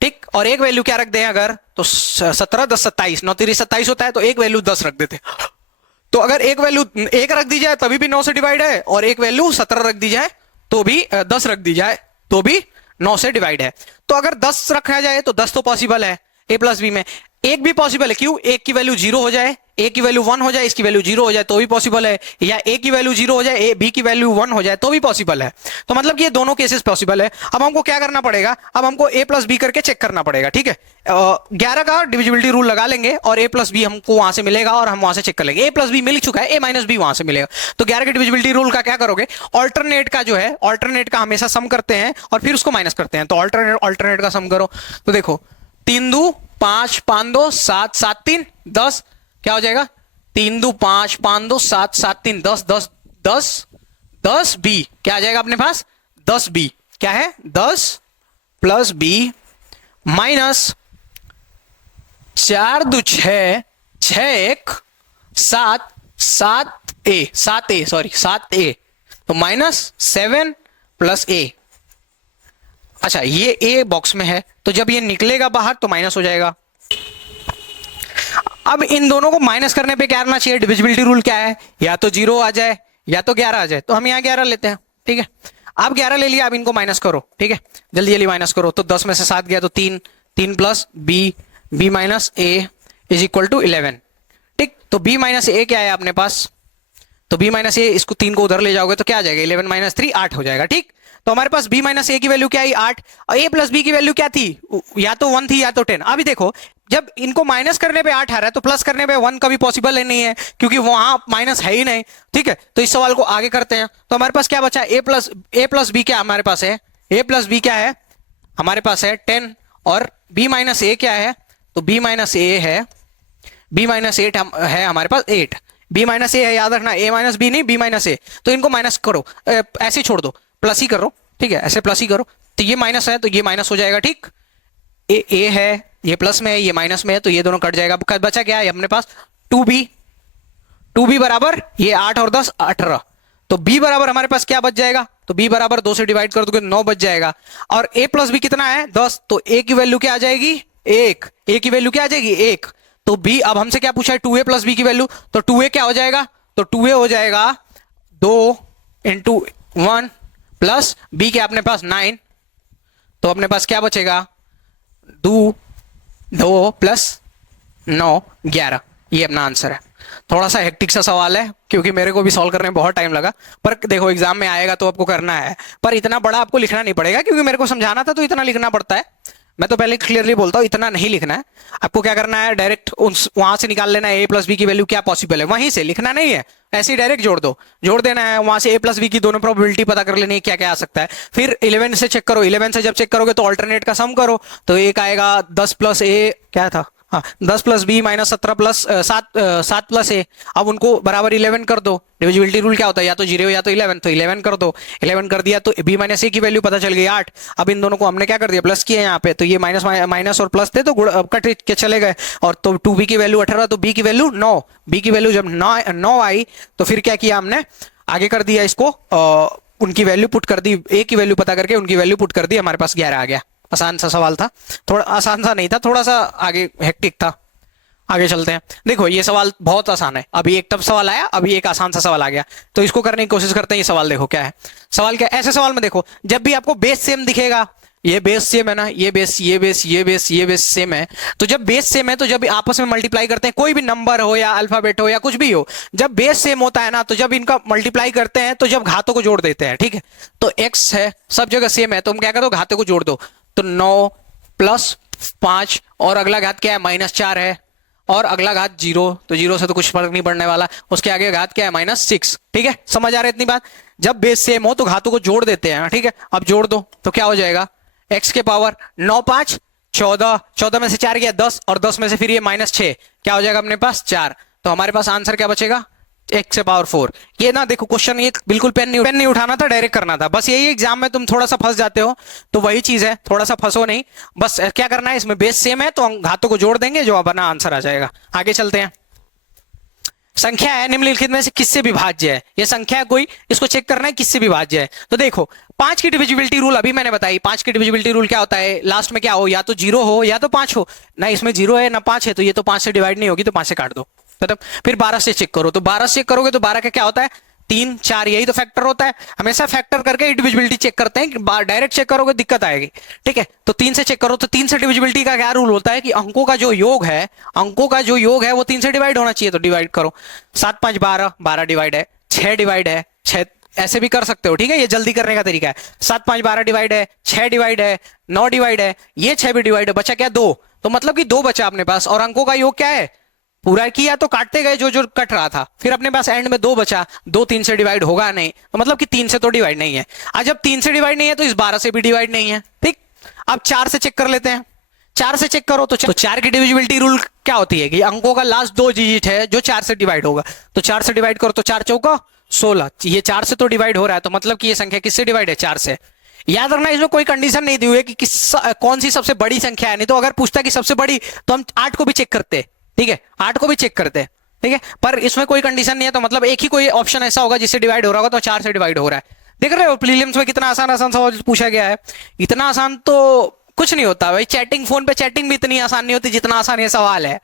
ठीक। और एक वैल्यू क्या रख दें अगर, तो 17 10 27, 9 3 27 होता है, तो एक वैल्यू 10 रख देते। तो अगर एक वैल्यू 1 रख दी जाए तभी भी 9 से डिवाइड है, और एक वैल्यू 17 रख दी जाए तो भी 10 रख दी जाए तो भी 9 से डिवाइड है। तो अगर 10 रखा जाए तो 10 तो पॉसिबल है a प्लस बी में, एक भी पॉसिबल है, क्यों, एक की वैल्यू 0 हो जाए, a की वैल्यू 1 हो जाए, इसकी वैल्यू 0 हो जाए तो भी पॉसिबल है, या a की वैल्यू 0 हो जाए, b की वैल्यू 1 हो जाए तो भी पॉसिबल है। तो मतलब कि ये दोनों केसेस पॉसिबल है। अब हमको क्या करना पड़ेगा, अब हमको a प्लस बी करके चेक करना पड़ेगा, ठीक है। 11 का डिविजिबिलिटी रूल लगा लेंगे और a प्लस बी हमको वहां से मिलेगा और हम वहां से चेक कर लेंगे। a प्लस बी मिल चुका है, a माइनस बी वहां से मिलेगा। तो 11 के डिविजिबिलिटी रूल का क्या करोगे, ऑल्टरनेट का जो है, ऑल्टरनेट का हमेशा सम करते हैं और फिर उसको माइनस करते हैं। तो ऑल्टरनेट का सम करो, तो देखो 3 2 5 5 2 7 7 3 10, क्या हो जाएगा, 3 2 5 5 2 7 7 3 10 10 10 10 बी, क्या आ जाएगा अपने पास, 10 बी, क्या है, 10 प्लस बी माइनस 4 2 6 6 1 7 7 ए सॉरी 7 ए, तो माइनस 7 प्लस ए। अच्छा ये ए बॉक्स में है, तो जब ये निकलेगा बाहर तो माइनस हो जाएगा। अब इन दोनों को माइनस करने पे क्या करना चाहिए, डिविजिबिलिटी रूल क्या है, या तो 0 आ जाए या तो 11 आ जाए। तो हम यहाँ 11 लेते हैं, ठीक है। अब 11 ले लिया, अब इनको माइनस करो, ठीक है, जल्दी जल्दी माइनस करो। तो 10 में से 7 गया तो 3 3 plus B minus a is equal to 11, ठीक। तो बी माइनस ए क्या है अपने पास, तो b माइनस ए, इसको 3 को उधर ले जाओगे तो क्या आ जाएगा, 11 माइनस 3 8 हो जाएगा, ठीक। तो हमारे पास b माइनस ए की वैल्यू क्या आई, 8, और a प्लस बी की वैल्यू क्या थी, या तो 1 थी या तो 10। अभी देखो जब इनको माइनस करने पे 8 आ रहा है तो प्लस करने पे 1 कभी पॉसिबल ही नहीं है, क्योंकि वहां माइनस है ही नहीं, ठीक है। तो इस सवाल को आगे करते हैं। तो हमारे पास क्या बचा, a प्लस बी क्या हमारे पास है, a प्लस बी क्या है हमारे पास है 10, और b माइनस ए क्या है, तो b माइनस ए है, b माइनस 8 है हमारे पास 8, b माइनस ए है, याद रखना, a माइनस बी नहीं, b माइनस ए। तो इनको माइनस करो, ऐसे छोड़ दो, प्लस ही करो, ठीक है, ऐसे प्लस ही करो। तो ये माइनस है तो ये माइनस हो जाएगा, ठीक। ए है, ये प्लस में है, ये माइनस में है, तो ये दोनों कट जाएगा। बचा क्या है अपने पास, 2b बराबर ये 8 और 10 18। तो b बराबर हमारे पास क्या बच जाएगा, तो b बराबर 2 से डिवाइड कर दोगे 9 बच जाएगा। और a प्लस बी कितना है, 10, तो a की वैल्यू क्या आ जाएगी, 1, a की वैल्यू क्या आ जाएगी 1। तो b, अब हमसे क्या पूछा है, 2a प्लस बी की वैल्यू, तो 2a क्या हो जाएगा, तो 2a हो जाएगा 2 इंटू 1 प्लस b के अपने पास 9, तो अपने पास क्या बचेगा, 2 प्लस 9 11। ये अपना आंसर है। थोड़ा सा हेक्टिक सा सवाल है क्योंकि मेरे को भी सॉल्व करने में बहुत टाइम लगा, पर देखो एग्जाम में आएगा तो आपको करना है, पर इतना बड़ा आपको लिखना नहीं पड़ेगा क्योंकि मेरे को समझाना था तो इतना लिखना पड़ता है। मैं तो पहले क्लियरली बोलता हूँ, इतना नहीं लिखना है। आपको क्या करना है, डायरेक्ट वहां से निकाल लेना है, a प्लस बी की वैल्यू क्या पॉसिबल है, वहीं से लिखना नहीं है, ऐसे ही डायरेक्ट जोड़ देना है। वहां से a प्लस बी की दोनों प्रोबेबिलिटी पता कर लेनी है, क्या क्या आ सकता है। फिर 11 से चेक करो, 11 से जब चेक करोगे तो ऑल्टरनेट का सम करो, तो एक आएगा 10 प्लस ए, क्या था, हाँ 10 plus B minus 17 plus 7 plus A. अब उनको बराबर 11 कर दो, डिविजिबिलिटी रूल क्या होता है, या तो 0 या तो 11, तो 11 कर दो, 11 कर दिया तो b माइनस ए की वैल्यू पता चल गई 8। अब इन दोनों को हमने क्या कर दिया, प्लस किया यहाँ पे, तो ये माइनस और प्लस थे तो कट के चले गए, और तो 2b की वैल्यू 18, तो b की वैल्यू 9, b की वैल्यू जब 9 आई तो फिर क्या किया हमने, आगे कर दिया इसको, उनकी वैल्यू पुट कर दी, a की वैल्यू पता करके उनकी वैल्यू पुट कर दी, हमारे पास 11 आ गया। आसान सा सवाल था, थोड़ा आसान सा नहीं था, थोड़ा सा आगे हेक्टिक था। आगे चलते हैं। देखो ये सवाल बहुत आसान है, अभी एक टफ सवाल आया, अभी एक आसान सा सवाल आ गया, तो इसको करने की कोशिश करते हैं। ये सवाल देखो क्या है, सवाल क्या है, ऐसे सवाल में देखो जब भी आपको बेस सेम दिखेगा, ये बेस सेम है ना, ये बेस ये बेस ये बेस ये बेस सेम है, तो जब बेस सेम है तो जब आपस में मल्टीप्लाई करते हैं, कोई भी नंबर हो या अल्फाबेट हो या कुछ भी हो, जब बेस सेम होता है ना, तो जब इनका मल्टीप्लाई करते हैं तो जब घातों को जोड़ देते हैं, ठीक है। तो x है सब जगह सेम है, तो हम क्या करो, घातों को जोड़ दो, तो 9 प्लस 5 और अगला घात क्या है, -4 है, और अगला घात 0, तो 0 से तो कुछ फर्क नहीं पड़ने वाला, उसके आगे घात क्या है -6। ठीक है, समझ आ रहा है इतनी बात। जब बेस सेम हो तो घातों को जोड़ देते हैं। ठीक है, अब जोड़ दो तो क्या हो जाएगा, x के पावर 9 5 14, 14 में से 4 गया 10, और 10 में से फिर ये -6, क्या हो जाएगा अपने पास 4। तो हमारे पास आंसर क्या बचेगा, x से पावर 4। ये ना देखो क्वेश्चन, ये बिल्कुल पेन नहीं उठाना था, डायरेक्ट करना था। बस यही एग्जाम में तुम थोड़ा सा फंस जाते हो, तो वही चीज है, थोड़ा सा फंसो नहीं। बस क्या करना है, इसमें बेस सेम है तो हम घातों को जोड़ देंगे, जो बना आंसर आ जाएगा। आगे चलते हैं। संख्या है निम्नलिखित में से किससे विभाज्य है, ये संख्या है कोई, इसको चेक करना है किससे विभाज्य है। तो देखो 5 की डिविजिबिलिटी रूल अभी मैंने बताई। 5 की डिविजिबिलिटी रूल क्या होता है, लास्ट में क्या हो, या तो 0 हो या तो 5 हो। ना इसमें 0 है ना 5 है, तो ये तो 5 से डिवाइड नहीं होगी, तो 5 से काट दो खत्म। फिर 12 से चेक करो, तो 12 से चेक करोगे तो 12 का क्या होता है, 3 4, यही तो फैक्टर होता है। हमेशा फैक्टर करके डिविजिबिलिटी चेक करते हैं, डायरेक्ट चेक करोगे दिक्कत आएगी। ठीक है, तो 3 से चेक करो, तो 3 से डिविजिबिलिटी का क्या रूल होता है कि अंकों का जो योग है, वो 3 से डिवाइड होना चाहिए, तो डिवाइड करो। 7 5 12, 12 डिवाइड है, 6 डिवाइड है, 6 ऐसे भी कर सकते हो। ठीक है, ये जल्दी करने का तरीका है। 7 5 12 डिवाइड है, 6 डिवाइड है, 9 डिवाइड है, ये 6 भी डिवाइड है, बचा क्या 2। तो मतलब कि 2 बचा अपने पास, और अंकों का योग क्या है, पूरा किया तो काटते गए जो जो कट रहा था, फिर अपने पास एंड में 2 बचा। 2 3 से डिवाइड होगा नहीं, तो मतलब कि 3 से तो डिवाइड नहीं है। आज जब 3 से डिवाइड नहीं है तो इस 12 से भी डिवाइड नहीं है। ठीक, अब 4 से चेक कर लेते हैं। 4 से चेक करो तो 4 की डिविजिबिलिटी रूल क्या होती है कि अंकों का लास्ट 2 डिजिट है जो 4 से डिवाइड होगा। तो 4 से डिवाइड करो तो 4 चौका 16, ये 4 से तो डिवाइड हो रहा है, तो मतलब कि ये संख्या किससे डिवाइड है, 4 से। याद रखना, इसमें कोई कंडीशन नहीं दी हुई है कि कौन सी सबसे बड़ी संख्या है। नहीं तो अगर पूछता कि सबसे बड़ी, तो हम 8 को भी चेक करते। ठीक है, 8 को भी चेक करते हैं। ठीक है, पर इसमें कोई कंडीशन नहीं है, तो मतलब एक ही कोई ऑप्शन ऐसा होगा जिससे डिवाइड हो रहा होगा, तो 4 से डिवाइड हो रहा है। देख रहे हो प्रीलिम्स में कितना आसान आसान सवाल पूछा गया है। इतना आसान तो कुछ नहीं होता भाई, चैटिंग, फोन पे चैटिंग भी इतनी आसान नहीं होती जितना आसान ये सवाल है।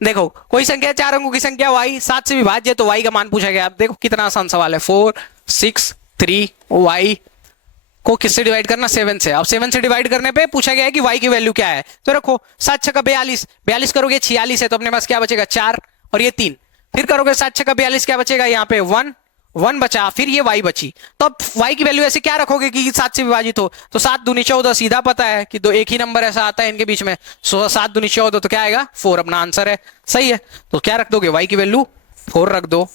देखो कोई संख्या 4 अंकों की संख्या y 7 से विभाज्य है, तो y का मान पूछा गया। आप देखो कितना आसान सवाल है, 4 6 3 y को किससे डिवाइड करना, 7 से। अब 7 से डिवाइड करने पे पूछा गया है कि y की वैल्यू क्या है, तो रखो 7 6 42, 42 करोगे 46 है, तो अपने पास क्या बचेगा 4 और ये 3। फिर करोगे 7 6 42, क्या बचेगा यहाँ पे 1 1 बचा, फिर ये y बची। तो अब y की वैल्यू ऐसे क्या रखोगे कि 7 से विभाजित हो, तो 7 दूनी 14, सीधा पता है कि दो एक ही नंबर ऐसा आता है इनके बीच में। 7 दूनी 14, तो क्या आएगा 4, अपना आंसर है। सही है, तो क्या रख दोगे, y की वैल्यू 4 रख दो।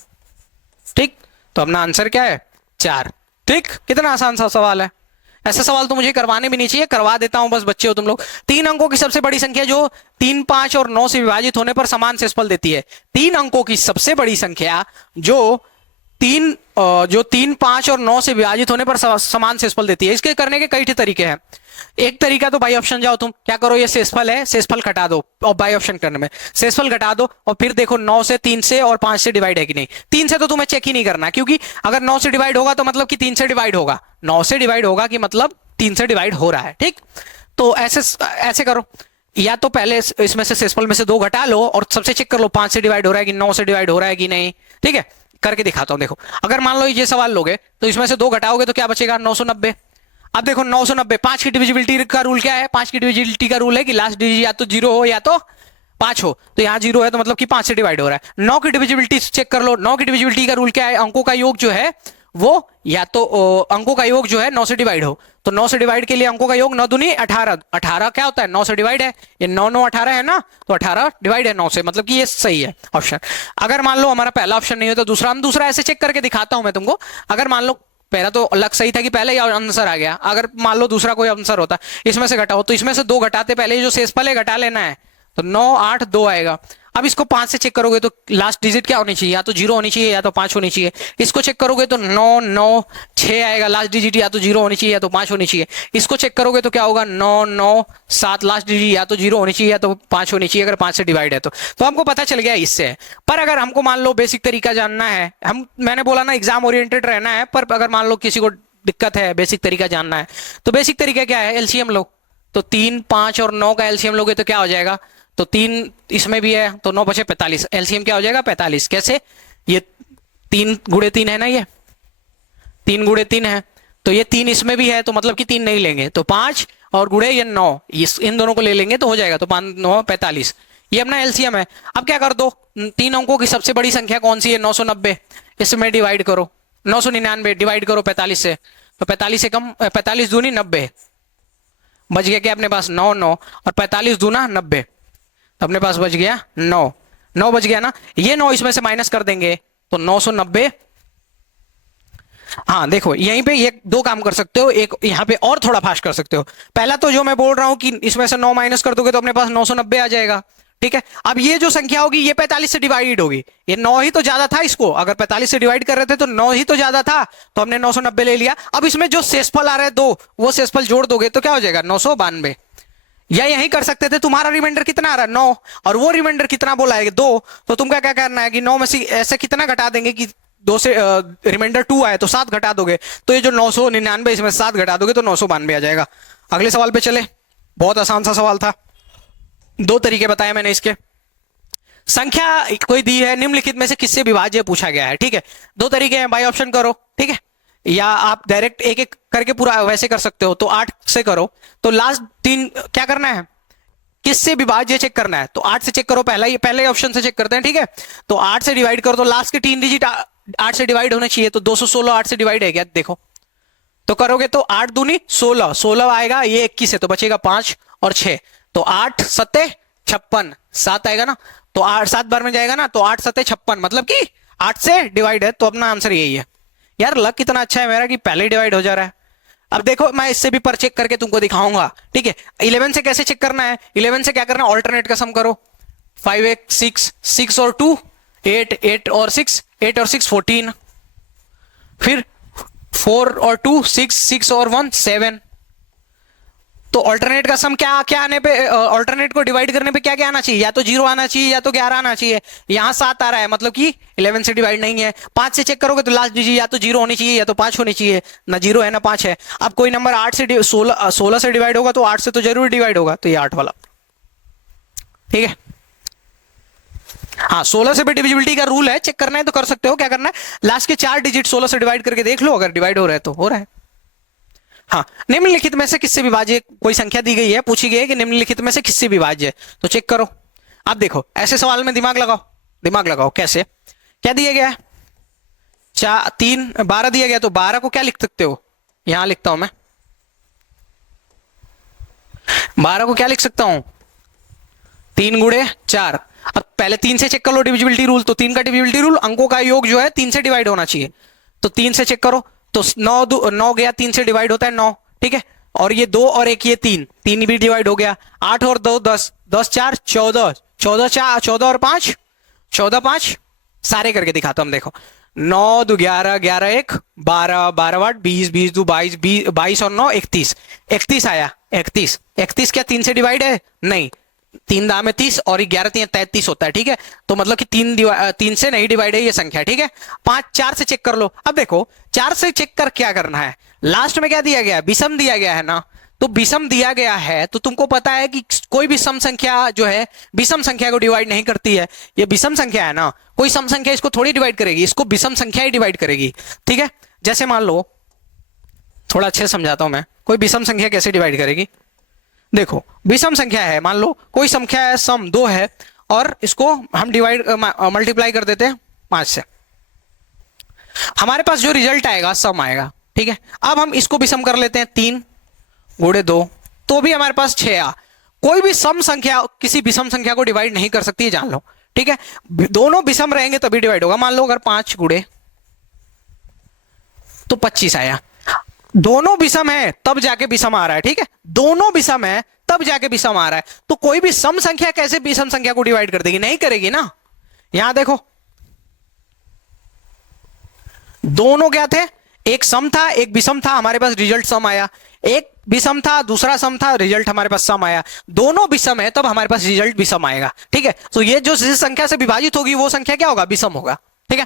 ठीक, तो अपना आंसर क्या है 4। ठीक, कितना आसान सा सवाल है। ऐसा सवाल तो मुझे करवाने भी नहीं चाहिए, करवा देता हूं, बस बच्चे हो तुम लोग। 3 अंकों की सबसे बड़ी संख्या जो 3 5 और 9 से विभाजित होने पर समान शेषफल देती है। 3 अंकों की सबसे बड़ी संख्या जो 3 5 और 9 से विभाजित होने पर समान शेषफल देती है। इसके करने के कई तरीके हैं। एक तरीका तो बाई ऑप्शन जाओ, तुम क्या करो, ये शेषफल है, शेषफल घटा दो, और बाई ऑप्शन करने में शेषफल घटा दो, और फिर देखो 9 से 3 से और 5 से डिवाइड है कि नहीं। 3 से तो तुम्हें चेक ही नहीं करना, क्योंकि अगर 9 से डिवाइड होगा तो मतलब कि 3 से डिवाइड होगा, 9 से डिवाइड होगा कि मतलब 3 से डिवाइड हो रहा है। ठीक, तो ऐसे करो, या तो पहले इसमें से शेषफल में से 2 घटा लो और सबसे चेक कर लो 5 से डिवाइड हो रहा है कि 9 से डिवाइड हो रहा है कि नहीं। ठीक है, करके दिखाता हूं। देखो अगर मान लो ये सवाल लोगे तो इसमें से 2 घटाओगे तो क्या बचेगा 990। अब देखो 990, 5 की डिविजिबिलिटी का रूल क्या है, 5 की डिविजिबिलिटी का रूल है कि लास्ट डिजिट या तो 0 हो या तो 5 हो। तो यहाँ 0 है तो मतलब कि 5 से डिवाइड हो रहा है। 9 की डिविजिबिलिटी चेक कर लो, 9 की डिविजिबिलिटी का रूल क्या है, अंकों का योग जो है वो या तो अंकों का योग जो है 9 से डिवाइड हो। तो 9 से डिवाइड के लिए अंकों का योग 9 दूनी 18, 18 क्या होता है 9 से डिवाइड है, ये 9 9 18 है ना, तो 18 डिवाइड है 9 से, मतलब कि ये सही है ऑप्शन। अगर मान लो हमारा पहला ऑप्शन नहीं हो तो दूसरा, हम दूसरा ऐसे चेक करके दिखाता हूं मैं तुमको। अगर मान लो पहला तो अलग सही था कि पहले ही आंसर आ गया, अगर मान लो दूसरा कोई आंसर होता, इसमें से घटाओ, तो इसमें से 2 घटाते पहले जो शेषफल है घटा लेना है, तो 9 8 2 आएगा। अब इसको 5 से चेक करोगे तो लास्ट डिजिट क्या होनी चाहिए, या तो 0 होनी चाहिए या तो 5 होनी चाहिए। इसको चेक करोगे तो 9 9 6 आएगा, लास्ट डिजिट या तो 0 होनी चाहिए या तो 5 होनी चाहिए। इसको चेक करोगे तो क्या होगा 9 9 7, लास्ट डिजिट या तो 0 होनी चाहिए या तो 5 होनी चाहिए, अगर 5 से डिवाइड है तो हमको पता चल गया इससे। पर अगर हमको मान लो बेसिक तरीका जानना है, मैंने बोला ना एग्जाम ओरिएंटेड रहना है, पर अगर मान लो किसी को दिक्कत है बेसिक तरीका जानना है, तो बेसिक तरीका क्या है, एलसीएम लो। तो 3 5 और 9 का एलसीएम लोगे तो क्या हो जाएगा, तो 3 इसमें भी है तो 9 बचे 45, एलसीएम क्या हो जाएगा 45। कैसे, ये 3 गुणे 3 है ना, ये 3 गुणे 3 है, तो ये 3 इसमें भी है, तो मतलब कि 3 नहीं लेंगे, तो 5 और गुणे ये 9, इन दोनों को ले लेंगे तो हो जाएगा, तो 5 9 45, ये अपना एलसीएम है। अब क्या कर दो, 3 अंकों की सबसे बड़ी संख्या कौन सी है 990, इसमें डिवाइड करो, 999 डिवाइड करो 45 से, तो 45 से कम 45 दूनी 90, बच गया क्या अपने पास 9 9, और 45 दूना 90, तो अपने पास बच गया 9। 9 बच गया ना, ये 9 इसमें से माइनस कर देंगे तो 990। हाँ देखो यहीं पे ये दो काम कर सकते हो, एक यहाँ पे और थोड़ा फास्ट कर सकते हो। पहला तो जो मैं बोल रहा हूं कि इसमें से 9 माइनस कर दोगे तो अपने पास 990 आ जाएगा। ठीक है, अब ये जो संख्या होगी ये 45 से डिवाइड होगी, ये 9 ही तो ज्यादा था, इसको अगर 45 से डिवाइड कर रहे थे तो 9 ही तो ज्यादा था, तो हमने 990 ले लिया। अब इसमें जो शेषफल आ रहा है दो, वो शेषफल जोड़ दोगे तो क्या हो जाएगा 992। या यही कर सकते थे, तुम्हारा रिमाइंडर कितना आ रहा है 9, और वो रिमाइंडर कितना बोला है 2, तो तुमका क्या करना है कि 9 में से ऐसे कितना घटा देंगे कि 2 से रिमाइंडर 2 आए तो 7 घटा दोगे, तो ये जो 999 इसमें 7 घटा दोगे तो 992 आ जाएगा। अगले सवाल पे चले, बहुत आसान सा सवाल था, दो तरीके बताए मैंने इसके। संख्या कोई दी है, निम्नलिखित में से किससे विभाज्य पूछा गया है। ठीक है, दो तरीके हैं, बाई ऑप्शन करो, ठीक है, या आप डायरेक्ट एक एक करके पूरा वैसे कर सकते हो, तो 8 से करो, तो लास्ट 3 क्या करना है, किससे विभाज्य चेक करना है, तो 8 से चेक करो, पहले ऑप्शन से चेक करते हैं। ठीक है, तो 8 से डिवाइड करो तो लास्ट के 3 डिजिट 8 से डिवाइड होने चाहिए, तो 216 8 से डिवाइड है क्या, देखो तो करोगे तो 8 दूनी 16, 16 आएगा, ये 21 है तो बचेगा 5 और 6, तो 8 सत्ते 56, 7 आएगा ना, तो 8 7 बार में जाएगा ना, तो 8 सत्ते 56, मतलब कि 8 से डिवाइड है, तो अपना आंसर यही है। यार लक कितना अच्छा है मेरा कि पहले ही डिवाइड हो जा रहा है। अब देखो मैं इससे भी पर चेक करके तुमको दिखाऊंगा। ठीक है, 11 से कैसे चेक करना है, 11 से क्या करना है, ऑल्टरनेट का सम करो, 5 1 6, 6 और 2 8, 8 और 6 8 और 6 14, फिर 4 और 2 6, 6 और 1 7, तो ऑल्टरनेट का सम क्या क्या आने पे, ऑल्टरनेट को डिवाइड करने पे क्या क्या आना चाहिए, या तो 0 आना चाहिए या तो 11 आना चाहिए, यहाँ 7 आ रहा है मतलब कि 11 से डिवाइड नहीं है। 5 से चेक करोगे तो लास्ट डिजिट या तो 0 होनी चाहिए या तो 5 होनी चाहिए, ना 0 है ना 5 है। अब कोई नंबर 8 से 16 से डिवाइड होगा तो 8 से तो जरूर डिवाइड होगा, तो ये 8 वाला। ठीक है, हाँ 16 से भी डिविजिबिलिटी का रूल है, चेक करना है तो कर सकते हो। क्या करना है, लास्ट के 4 डिजिट 16 से डिवाइड करके देख लो, अगर डिवाइड हो रहा है तो हो रहा है। हाँ, निम्नलिखित में से किससे विभाज्य, कोई संख्या दी गई है, पूछी गई है कि निम्नलिखित में से किससे विभाज्य है, तो चेक करो। अब देखो ऐसे सवाल में दिमाग लगाओ, दिमाग लगाओ कैसे, क्या दिया गया है, 4 3 12 दिया गया, तो 12 को क्या लिख सकते हो, यहां लिखता हूं मैं, 12 को क्या लिख सकता हूं, 3 गुणे 4। अब पहले 3 से चेक कर लो डिविजिबिलिटी रूल, तो 3 का डिविजिबिलिटी रूल अंकों का योग जो है 3 से डिवाइड होना चाहिए, तो 3 से चेक करो, तो 9 गया, 3 से डिवाइड होता है 9, ठीक है, और ये 2 और 1 ये 3 3 भी डिवाइड हो गया, 8 और 2 10, 10 4 14, 14 4 14 और 5 14 5, सारे करके दिखाता हूं, देखो 9 2 11 11 1 12 12 8 20 20 2 22 22 और 9 31, 31 आया, 31 31 क्या 3 से डिवाइड है, नहीं, 3 दाम में 30 और 11 3 33 होता है। ठीक है, तो मतलब कि 3 से नहीं डिवाइड है ये संख्या। ठीक है, 5 4 से चेक कर लो। अब देखो 4 से चेक कर क्या करना है, लास्ट में क्या दिया गया है, विषम दिया गया है ना, तो विषम दिया गया है तो तुमको पता है कि कोई भी सम संख्या जो है विषम संख्या को डिवाइड नहीं करती है, ये विषम संख्या है ना, कोई सम संख्या इसको थोड़ी डिवाइड करेगी, इसको विषम संख्या ही डिवाइड करेगी। ठीक है, जैसे मान लो, थोड़ा अच्छे समझाता हूं मैं, कोई विषम संख्या कैसे डिवाइड करेगी, देखो विषम संख्या है, मान लो कोई संख्या है सम 2 है, और इसको हम डिवाइड मल्टीप्लाई कर देते हैं 5 से, हमारे पास जो रिजल्ट आएगा सम आएगा। ठीक है, अब हम इसको विषम कर लेते हैं, 3 गुणे 2, तो भी हमारे पास 6 आ। कोई भी सम संख्या किसी विषम संख्या को डिवाइड नहीं कर सकती है, जान लो। ठीक है, दोनों विषम रहेंगे तभी डिवाइड होगा। मान लो अगर 5 गुणे तो 25 आया, दोनों विषम है तब जाके विषम आ रहा है। ठीक है, दोनों विषम है तब जाके विषम आ रहा है, तो कोई भी सम संख्या कैसे विषम संख्या को डिवाइड कर देगी, नहीं करेगी ना। यहां देखो दोनों क्या थे, एक सम था एक विषम था, हमारे पास रिजल्ट सम आया, एक विषम था दूसरा सम था, रिजल्ट हमारे पास सम आया, दोनों विषम है तब हमारे पास रिजल्ट विषम आएगा। ठीक है, तो ये जो जिस संख्या से विभाजित होगी वो संख्या क्या होगा, विषम होगा। ठीक है,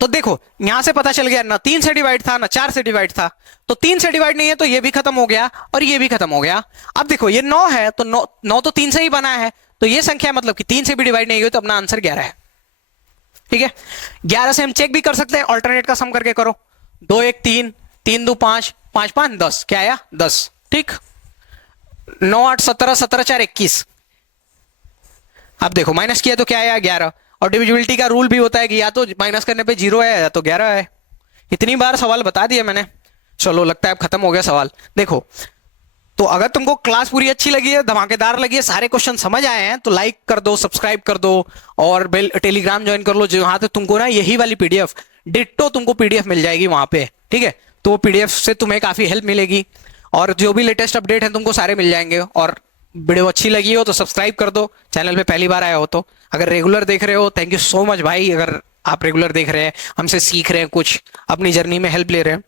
तो देखो यहां से पता चल गया ना 3 से डिवाइड था ना 4 से डिवाइड था, तो 3 से डिवाइड नहीं है तो ये भी खत्म हो गया और ये भी खत्म हो गया। अब देखो ये 9 है तो 9 तो 3 से ही बना है, तो ये संख्या मतलब कि 3 से भी डिवाइड नहीं हुई, तो अपना आंसर 11 है। ठीक है, 11 से हम चेक भी कर सकते हैं, ऑल्टरनेट का सम करके करो, 2 1 3 3 2 5 5 5 10, क्या आया 10। ठीक, 9 8 17 17 4 21, अब देखो माइनस किया तो क्या आया 11, और डिविजिबिलिटी का रूल भी होता है कि या तो माइनस करने पे 0 है या तो 11 है। इतनी बार सवाल बता दिया मैंने, चलो लगता है अब खत्म हो गया सवाल। देखो तो अगर तुमको क्लास पूरी अच्छी लगी है, धमाकेदार लगी है, सारे क्वेश्चन समझ आए हैं, तो लाइक कर दो, सब्सक्राइब कर दो और बेल टेलीग्राम ज्वाइन कर लो, जहां पे तुमको ना यही वाली पीडीएफ डिट्टो तुमको पीडीएफ मिल जाएगी वहां पे, ठीक है। तो वो पीडीएफ से तुम्हें काफी हेल्प मिलेगी और जो भी लेटेस्ट अपडेट है तुमको सारे मिल जाएंगे। और वीडियो अच्छी लगी हो तो सब्सक्राइब कर दो, चैनल पे पहली बार आया हो तो। अगर रेगुलर देख रहे हो, थैंक यू सो मच भाई। अगर आप रेगुलर देख रहे हैं, हमसे सीख रहे हैं, कुछ अपनी जर्नी में हेल्प ले रहे हैं,